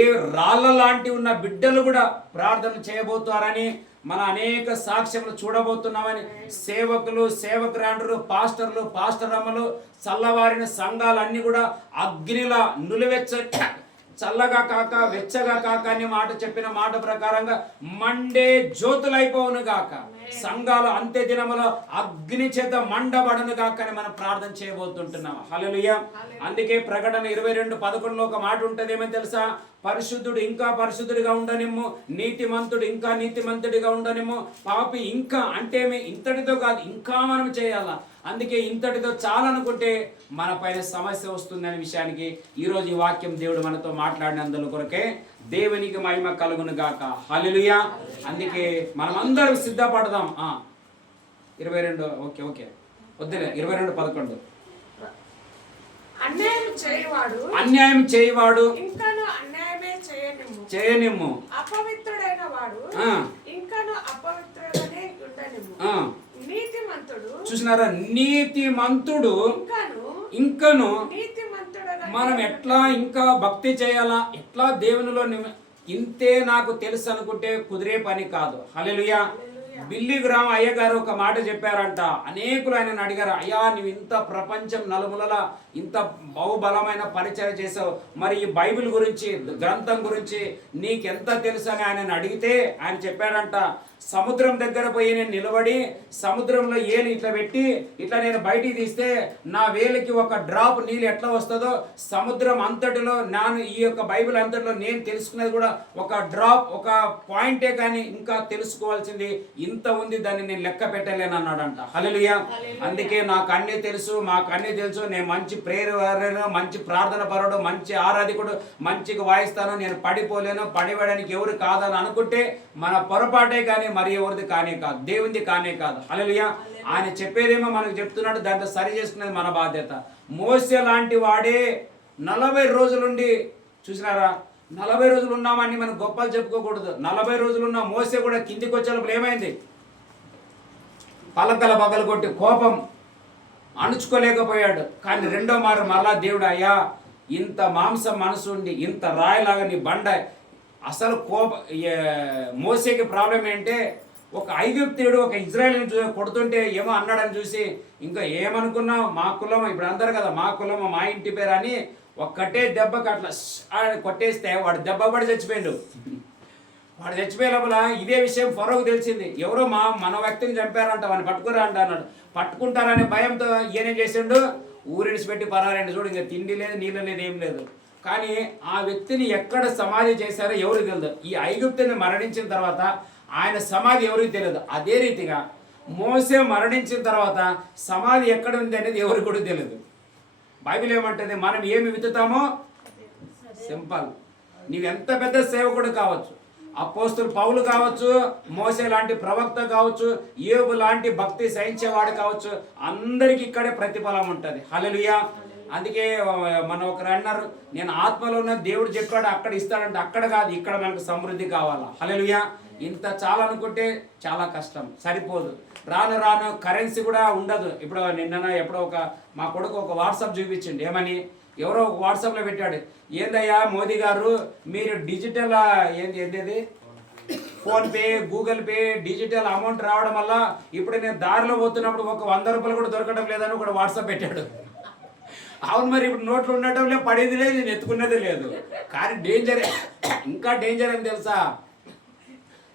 ఏ రాళ్ళ లాంటి ఉన్న బిడ్డలు కూడా ప్రార్థన చేయబోతారని మన అనేక సాక్ష్యములు చూడబోతున్నామని సేవకురాండ్రు, పాస్టరమ్మలు, చల్లవారిన సంఘాలన్నీ కూడా అగ్నిలా నులివెచ్చ చల్లగా కాక వెచ్చగా కాక అని మాట చెప్పిన మాట ప్రకారంగా మండే జ్యోతులైపోవును గాక. సంఘాలు అంత్య దినములో అగ్ని చేత మండబడను గాక అని మనం ప్రార్థన చేయబోతుంటున్నాం. హల్లెలూయా. అందుకే ప్రకటన 22:11 ఒక మాట ఉంటుంది. ఏమని తెలుసా? పరిశుద్ధుడు ఇంకా పరిశుద్ధుడిగా ఉండనిమ్ము, నీతిమంతుడు ఇంకా నీతిమంతుడిగా ఉండనిమ్ము, పాపి ఇంకా. అంటే ఇంతటితో కాదు, ఇంకా మనం చేయాలా. అందుకే ఇంతటితో చాలనుకుంటే మన పైన సమస్య వస్తుందనే విషయానికి ఈరోజు ఈ వాక్యం దేవుడు మనతో మాట్లాడినందుల కొరకే దేవునికి మహిమ కలుగును గాక. హల్లెలూయా. అందుకే మనం అందరం సిద్ధపడదాం. 22 ఓకే వద్దులే. 22:11 అన్యాయం చేయవాడు ఇంకను అన్యాయమే చేయనిమ్ము, అపవిత్రుడైన వాడు ఇంకను అపవిత్రుడనే ఉండనిమ్ము. చూసినారా? నీతిమంతుడు ఇంకను. మనం ఎట్లా ఇంకా భక్తి చేయాలా, ఎట్లా దేవునిలో ఇంతే నాకు తెలుసు అనుకుంటే కుదిరే పని కాదు. హల్లెలూయా. బిల్లి గ్రామ్ అయ్య గారు ఒక మాట చెప్పారంట. అనేకులు ఆయనను అడిగారు, అయ్యా నువ్వు ఇంత ప్రపంచం నలుమూలల ఇంత బహుబలమైన పరిచయం చేసావు, మరి ఈ బైబిల్ గురించి గ్రంథం గురించి నీకెంత తెలుసు అని ఆయనను అడిగితే ఆయన చెప్పాడంట, సముద్రం దగ్గర పోయి నేను నిలబడి సముద్రంలో ఏలు ఇట్లా పెట్టి ఇట్లా నేను బయటికి తీస్తే నా వేలికి ఒక డ్రాప్ నీళ్ళు ఎట్లా వస్తుందో సముద్రం అంతటిలో నేను ఈ యొక్క బైబిల్ అంతటిలో నేను తెలుసుకునేది కూడా ఒక డ్రాప్, ఒక పాయింటే కానీ ఇంకా తెలుసుకోవాల్సింది ఇంత ఉంది, దాన్ని నేను లెక్క పెట్టలేను అన్నాడంట. హల్లెలూయా. అందుకే నాకు అన్నీ తెలుసు, మాకు అన్నీ తెలుసు, నేను మంచి ప్రేయర్, మంచి ప్రార్థన పరుడు, మంచి ఆరాధికుడు, మంచిగా వాయిస్తాను, నేను పడిపోలేను, పడివేయడానికి ఎవరు కాదని అనుకుంటే మన పొరపాటే కానీ మరి ఎవరిది కానే కాదు, దేవునిది కానే కాదు. హల్లెలూయా. ఆయన చెప్పేదేమో మనకు చెప్తున్నాడు, దాంట్లో సరి చేసుకునేది మన బాధ్యత. మోసే లాంటి వాడే 40 రోజులుండి చూసినారా, 40 రోజులు ఉన్నామని మనం గొప్పలు చెప్పుకోకూడదు. 40 రోజులు ఉన్న మోసే కూడా కిందికి వచ్చేటప్పుడు ఏమైంది, పలకల బగలు కొట్టి కోపం అణుచుకోలేకపోయాడు. కానీ రెండో మారు మరలా దేవుడు, అయ్యా ఇంత మాంసం మనసు ఉండి ఇంత రాయిలాగా నీ బండ, అసలు మోసేకి ప్రాబ్లం ఏంటంటే ఒక ఐగుప్తీయుడు ఒక ఇజ్రాయేల్ని కొడుతుంటే ఏమో అన్నాడని చూసి ఇంకా ఏమనుకున్నావు, మా కులం ఇప్పుడు అందరు కదా మా కులం మా ఇంటి పేరు అని ఒక్కటే దెబ్బకి అట్లా కొట్టేస్తే వాడు దెబ్బ పడి చచ్చిపోయాడు. వాడు చచ్చిపోయే లోపల ఇదే విషయం ఫరోకు తెలిసింది, ఎవరో మన వ్యక్తిని చంపారంట, వాడిని పట్టుకురా అంట అన్నాడు. పట్టుకుంటారనే భయంతో ఈయనేం చేసిండు, ఊరిడిసి పెట్టి పరారండి. చూడు ఇంకా తిండి లేదు నీళ్ళు లేదు ఏం లేదు. కానీ ఆ వ్యక్తిని ఎక్కడ సమాధి చేశారో ఎవరికి తెలియదు. ఈ ఐగుప్తుని మరణించిన తర్వాత ఆయన సమాధి ఎవరికి తెలియదు. అదే రీతిగా మోసే మరణించిన తర్వాత సమాధి ఎక్కడ ఉంది అనేది ఎవరికి కూడా తెలియదు. బైబిల్ ఏమంటుంది, మనం ఏమి విత్తుతామో సింపుల్. నీవెంత పెద్ద సేవకుడు కావచ్చు, అపోస్తులు పౌలు కావచ్చు, మోసే లాంటి ప్రవక్త కావచ్చు, యోబు లాంటి భక్తి సహించేవాడు కావచ్చు, అందరికీ ఇక్కడే ప్రతిఫలం ఉంటుంది. హల్లెలూయా. అందుకే మనం ఒకరు అన్నారు, నేను ఆత్మలో ఉన్న దేవుడు చెప్పాడు అక్కడ ఇస్తాడంటే అక్కడ కాదు, ఇక్కడ మనకు సమృద్ధి కావాలా. హల్లెలూయా. ఇంత చాలా అనుకుంటే చాలా కష్టం, సరిపోదు. రాను రాను కరెన్సీ కూడా ఉండదు. ఇప్పుడు నిన్న ఎప్పుడో మా కొడుకు ఒక వాట్సాప్ చూపించింది, ఏమని ఎవరో ఒక వాట్సాప్లో పెట్టాడు, ఏందయ్యా మోదీ గారు మీరు డిజిటల్ ఏంది PhonePe Google pay digital amount రావడం వల్ల ఇప్పుడు నేను దారిలో పోతున్నప్పుడు ఒక 100 రూపాయలు కూడా దొరకడం లేదని కూడా వాట్సాప్ పెట్టాడు. అవును, మరి ఇప్పుడు నోట్లు ఉండటం లేదు, పడేది లేదు, నేను ఎత్తుకున్నది లేదు. కానీ డేంజర్, ఇంకా డేంజర్ అని తెలుసా,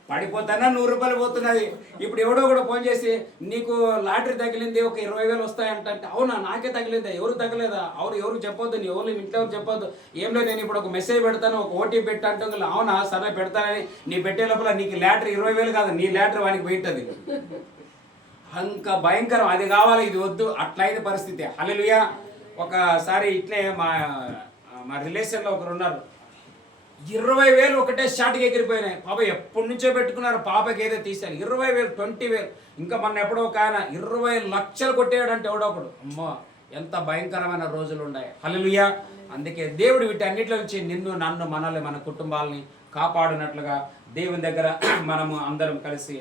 పడిపోతానా 100 రూపాయలు పోతున్నది. ఇప్పుడు ఎవడో కూడా ఫోన్ చేసి నీకు లాటరీ తగిలింది ఒక 20,000 వస్తాయంటే, అవునా నాకే తగిలిందా, ఎవరు తగలేదా, ఎవరికి చెప్పొద్దు, నీ ఎవరు ఇంట్లో చెప్పొద్దు, ఏం లేదు నేను ఇప్పుడు ఒక మెసేజ్ పెడతాను ఒక ఓటీపీ పెట్టంటే, అవునా సరే పెడతానని నీ పెట్టే లోపల నీకు లాటరీ 20,000 కాదు, నీ లాటరీ వానికి పోయింటుంది. ఇంకా భయంకరం, అది కావాలి ఇది వద్దు, అట్లయిన పరిస్థితి. హల్లెలూయా. ఒకసారి ఇట్లే మా రిలేషన్లో ఒకరు ఉన్నారు, 20,000 ఒకటే షాట్కి ఎగిరిపోయినాయి. పాప ఎప్పటి నుంచో పెట్టుకున్నారు, పాపకి ఏదో తీశారు 20,000 20,000. ఇంకా మొన్న ఎప్పుడో ఒక ఆయన 20 లక్షలు కొట్టేయడంటే ఎవడో ఒకడు. అమ్మో ఎంత భయంకరమైన రోజులు ఉన్నాయి. హల్లెలూయా. అందుకే దేవుడు వీటన్నిటిలో నుంచి నిన్ను నన్ను మనల్ని మన కుటుంబాలని కాపాడినట్లుగా దేవుని దగ్గర మనము అందరం కలిసి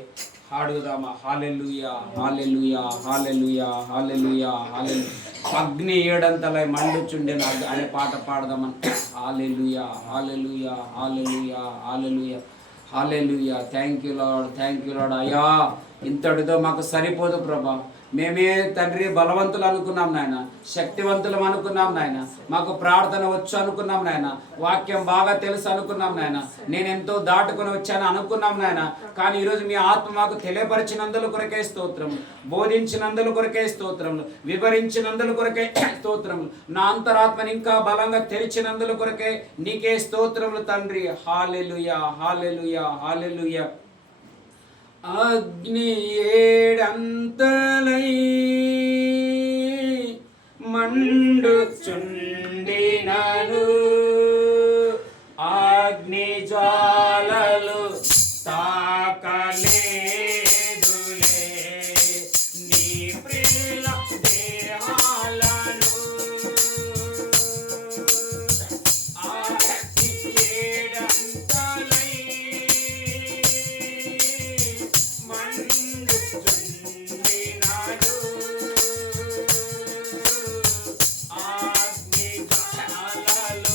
పాడుదామా. హల్లెలూయా హల్లెలూయా హల్లెలూయా హల్లెలూయా హల్లెలూయా. అగ్ని 7 మండుచుండెను అనే పాట పాడదామని. Hallelujah hallelujah hallelujah hallelujah hallelujah. Thank you lord, thank you lord. అయ్యా ఇంతటితో మాకు సరిపోదు ప్రభా, మేమే తండ్రి బలవంతులు అనుకున్నాం నాయన, శక్తివంతులం అనుకున్నాం నాయన, మాకు ప్రార్థన వచ్చు అనుకున్నాం నాయన, వాక్యం బాగా తెలుసు అనుకున్నాం నాయన, నేను ఎంతో దాటుకుని వచ్చాను అనుకున్నాం నాయన. కానీ ఈరోజు మీ ఆత్మ మాకు తెలియపరిచినందుల కొరకే స్తోత్రములు, బోధించినందుల కొరకే స్తోత్రములు, వివరించినందుల కొరకే స్తోత్రములు, నా అంతరాత్మని ఇంకా బలంగా తెరిచినందుల కొరకే నీకే స్తోత్రములు తండ్రి. హల్లెలూయా హల్లెలూయా హల్లెలూయా. అగ్ని 7 మండుచుండెను, అగ్ని జ్వాలలు తాకలేదులే నీ ప్రియుల దేహాలను. అగ్ని 7 మండుచుండెను, అగ్ని జ్వాలలు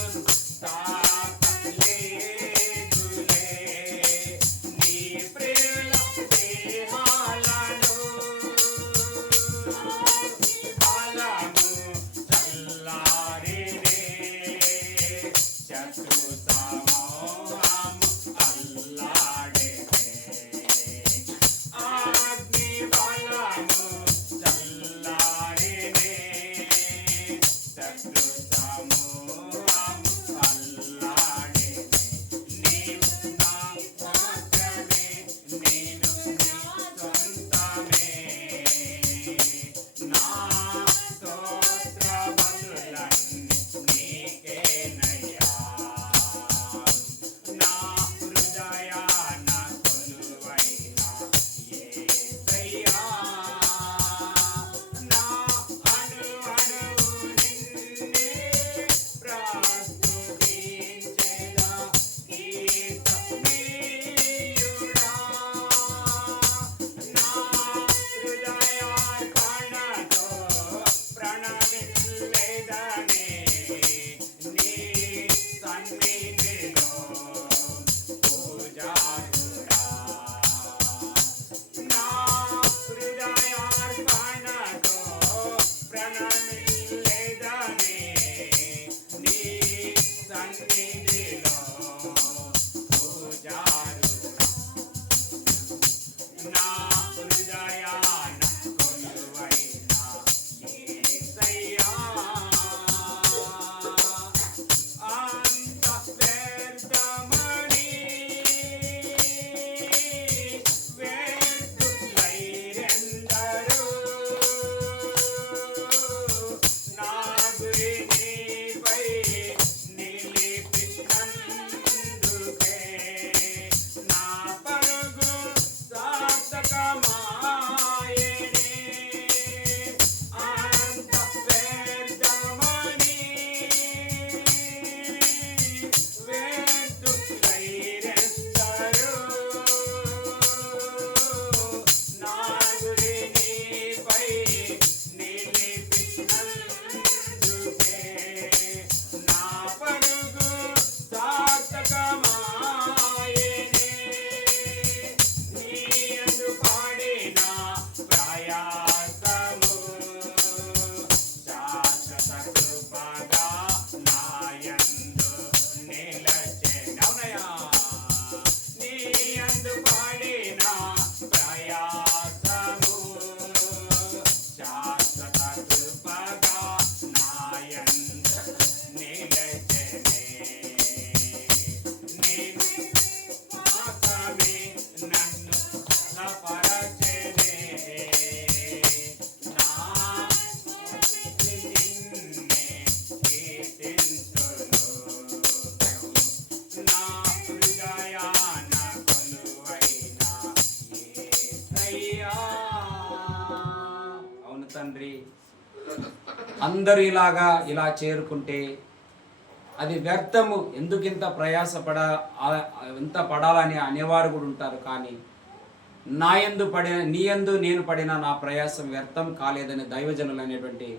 తండ్రి, అందరూ ఇలా చేరుకుంటే అది వ్యర్థము, ఎందుకు ఇంత ఇంత పడాలని అనేవారు కూడా ఉంటారు. కానీ నీ యందు నేను పడిన నా ప్రయాసం వ్యర్థం కాలేదని దైవజనులు అనేటువంటి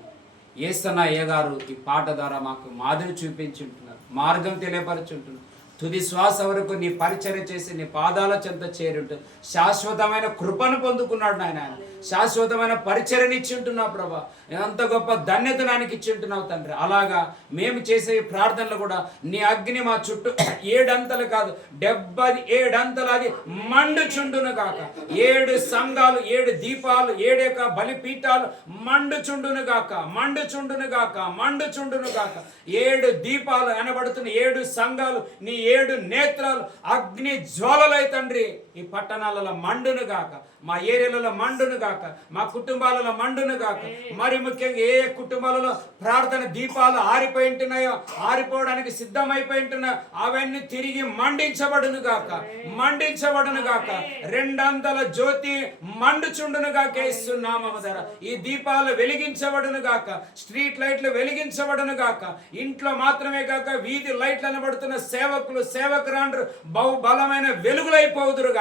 యేసన్న అయ్య గారు ఈ పాట ద్వారా మాకు మాదిరి చూపించుంటున్నారు, మార్గం తెలియపరుచుంటున్నారు. తుది శ్వాస వరకు నీ పరిచర్య చేసి నీ పాదాల చెంత చేరుంటూ శాశ్వతమైన కృపను పొందుకున్నాడు నాయన. శాశ్వతమైన పరిచర్యని ఇచ్చి ఉంటున్నావు ప్రభా, ఎంత గొప్ప ధన్యత నానికి ఇచ్చి ఉంటున్నావు తండ్రి. అలాగా మేము చేసే ప్రార్థనలు కూడా నీ అగ్ని మా చుట్టూ 7 అంతలు కాదు 77 అంతలు అది మండుచుండును గాక. 7 సంఘాలు, 7 దీపాలు, 7 బలిపీఠాలు మండుచుండును గాక, మండుచుండును గాక, మండుచుండును గాక. 7 దీపాలు అనబడుతున్న 7 సంఘాలు, నీ 7 నేత్రాలు అగ్ని జ్వాలలై తండ్రి ఈ పట్టణాలలో మండును గాక, మా ఏరియాలలో మండును గాక, మా కుటుంబాలలో మండును గాక. మరి ముఖ్యంగా ఏ కుటుంబాలలో ప్రార్థన దీపాలు ఆరిపోయి ఉంటున్నాయో, ఆరిపోవడానికి సిద్ధమైపోయి ఉంటున్నాయో అవన్నీ తిరిగి మండించబడును గాక, మండించబడును గాక. 2 జ్యోతి మండుచుండును గాక యేసునామము ద్వారా. ఈ దీపాలు వెలిగించబడును గాక, స్ట్రీట్ లైట్లు వెలిగించబడును గాక. ఇంట్లో మాత్రమే కాక వీధి లైట్లు అనబడుతున్న సేవకులు, సేవకురాండ్రు బహు బలమైన వెలుగులైపోదురు గాక.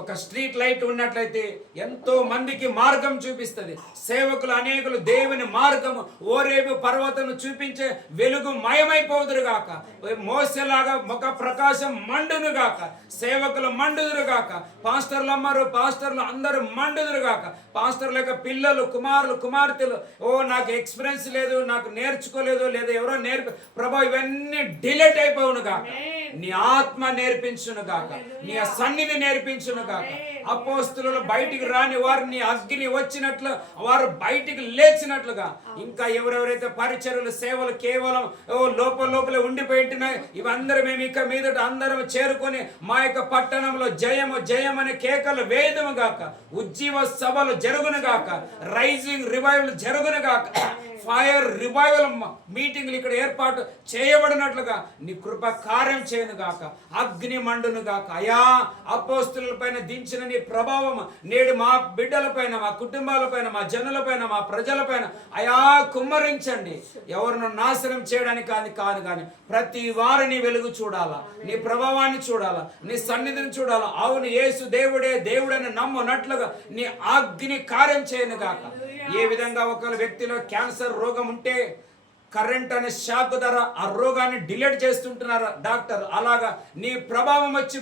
ఒక స్ట్రీట్ లైట్ ఉన్నట్లయితే ఎంతో మందికి మార్గం చూపిస్తుంది. సేవకులు అనేకులు దేవుని మార్గము ఓరేబు పర్వతము చూపించే వెలుగు మయమైపోదురు గాక. మోసేలాగా ముఖ ప్రకాశం మండును గాక, సేవకులు మండుదురు గాక, పాస్టర్లు అమ్మరు, పాస్టర్లు అందరూ మండుదురు గాక. పాస్టర్ల యొక్క పిల్లలు, కుమారులు, కుమార్తెలు, నాకు ఎక్స్పీరియన్స్ లేదు, నాకు నేర్చుకోలేదు, లేదా ఎవరో ప్రభా ఇవన్నీ డిలీట్ అయిపోవును గాక. నీ ఆత్మ నేర్పించును గాక, నీ సన్నిధి నేర్పించును గాక. అపోస్తులు బయటికి రాని వారు నీ అగ్ని వచ్చినట్లు వారు బయటికి లేచినట్లుగా ఇంకా ఎవరెవరైతే పరిచర్యలు, సేవలు కేవలం లోపలే ఉండిపోయింటున్నాయి ఇవందరూ మేము ఇక మీదట అందరం చేరుకొని మా యొక్క పట్టణంలో జయము జయమని కేకలు వేయదుము గాక. ఉజ్జీవ సభలు జరుగును గాక, రైజింగ్ రివైవల్ జరుగును గాక, ఫైర్ రివైవల్ మీటింగ్లు ఇక్కడ ఏర్పాటు చేయబడినట్లుగా నీ కృప కార్యం చేయను గాక. అగ్ని మండును గాక. అయా అపోస్తుల పైన దించిన నీ ప్రభావం నేడు మా బిడ్డల పైన, మా కుటుంబాల పైన, మా జనుల పైన, మా ప్రజల పైన అయా కుమ్మరించండి. ఎవరిని నాశనం చేయడానికి కాదు కానీ ప్రతి వారిని వెలుగు చూడాలా, నీ ప్రభావాన్ని చూడాలా, నీ సన్నిధిని చూడాలా. అవును యేసు దేవుడే దేవుడని నమ్మునట్లుగా నీ అగ్ని కార్యం చేయను గాక. ఏ విధంగా ఒక వ్యక్తిలో క్యాన్సర్ రోగం ఉంటే కరెంట్ అనే షాక్ ద్వారా ఆ రోగాన్ని డిలీట్ చేస్తుంటున్నారు డాక్టర్. అలాగా నీ ప్రభావం వచ్చి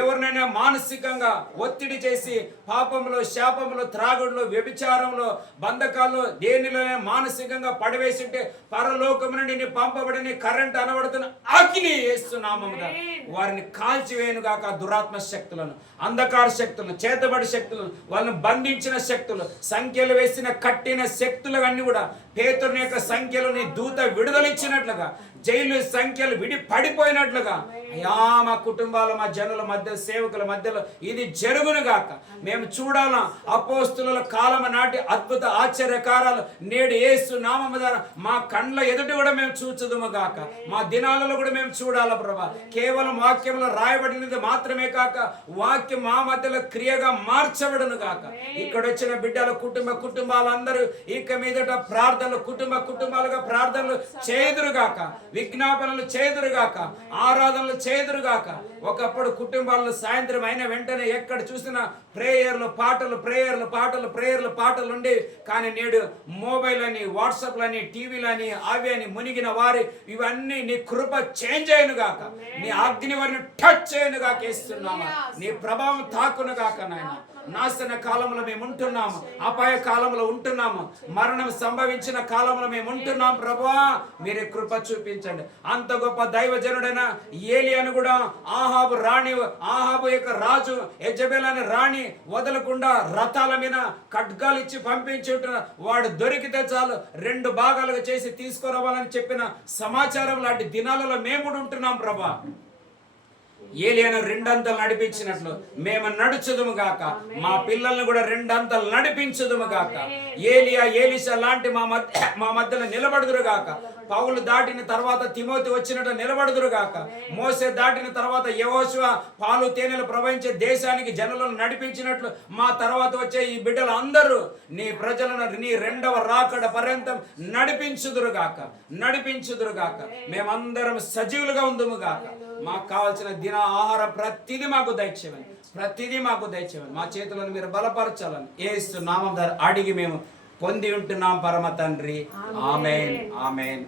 ఎవరినైనా మానసికంగా ఒత్తిడి చేసి పాపంలో, శాపంలో, త్రాగుడులో, వ్యభిచారంలో, బంధకాల్లో దేనిలోనే మానసికంగా పడవేసింటే పరలోకం నుండి నీ పంపబడిన కరెంట్ అనబడుతున్న అగ్ని యేసునామముగా వారిని కాల్చివేయను గాక. దురాత్మ శక్తులను, అంధకార శక్తులను, చేతబడి శక్తులను, వాళ్ళని బంధించిన శక్తులు, సంఖ్యలు వేసిన కట్టిన శక్తులు అన్ని కూడా పేతురుని యొక్క సంఖ్యలు నీ దూత విడుదలిచ్చినట్లుగా, జైలు సంఖ్యలు పడిపోయినట్లుగా అయ్యా మా కుటుంబాల, మా జనుల మధ్య, సేవకుల మధ్యలో ఇది జరుగును గాక. మేము చూడాలా అపోస్తుల కాలం నాటి అద్భుత ఆశ్చర్యకారాలు నేడు యేసు నామము ద్వారా మా కండ్ల ఎదుటి కూడా మేము చూచుదుము గాక. మా దినాలలో కూడా మేము చూడాలా ప్రభా. కేవలం వాక్యంలో రాయబడినది మాత్రమే కాక వాక్యం మా మధ్యలో క్రియగా మార్చబడును గాక. ఇక్కడ వచ్చిన బిడ్డల కుటుంబాలందరూ ఇక మీదట ప్రార్థనలు, కుటుంబాలుగా ప్రార్థనలు చేదురుగాక, విజ్ఞాపనలు చేదురుగాక, ఆరాధనలు చేదురుగాక. ఒకప్పుడు కుటుంబాల్లో సాయంత్రం అయిన వెంటనే ఎక్కడ చూసినా ప్రేయర్లు, పాటలు ఉండేవి. కానీ నేడు మొబైల్ అని, వాట్సాప్లని, టీవీలని, అవి అని మునిగిన వారి ఇవన్నీ నీ కృప చేంజ్ అయ్యను గాక. నీ అగ్ని వారిని టచ్ చేయను గాక. వేస్తున్నామా నీ ప్రభావం తాకును గాక. నాయన నాశన కాలంలో మేము ఉంటున్నాము, అపాయ కాలంలో ఉంటున్నాము, మరణం సంభవించిన కాలంలో మేము ఉంటున్నాం. ప్రభువా మీరే కృప చూపించండి. అంత గొప్ప దైవజనుడైన ఏలియాను కూడా ఆహాబు యొక్క రాజు యెజబెల్ అనే రాణి వదలకుండా రథాల మీద ఖడ్గాలు ఇచ్చి పంపించి ఉంటున్నారు. వాడు దొరికితే చాలు 2 భాగాలుగా చేసి తీసుకురావాలని చెప్పిన సమాచారం లాంటి దినాలలో మేము కూడా ఉంటున్నాం. ప్రభా ఏలియాను 2 అంతలు నడిపించినట్లు మేము నడుచుదుము గాక. మా పిల్లల్ని కూడా 2 అంతలు నడిపించుదుము గాక. ఏలియా, ఏలీషా లాంటి మా మధ్యలో నిలబడుదురు గాక. పౌలు దాటిన తర్వాత తిమోతి వచ్చినట్టు నిలబడుదురుగాక. మోసే దాటిన తర్వాత యెహోషువ పాలు తేనెలు ప్రవహించే దేశానికి జనులను నడిపించినట్లు మా తర్వాత వచ్చే ఈ బిడ్డలు అందరూ నీ ప్రజలను నీ రెండవ రాకడ పర్యంతం నడిపించుదురుగాక. మేమందరం సజీవులుగా ఉందుముగాక. మాకు కావాల్సిన దిన ఆహారం ప్రతిదీ మాకు దయచేయండి. మా చేతులను మీరు బలపరచాలని యేసు నామం ద్వారా అడిగి మేము పొంది ఉంటున్నాం పరమ తండ్రి. ఆమేన్.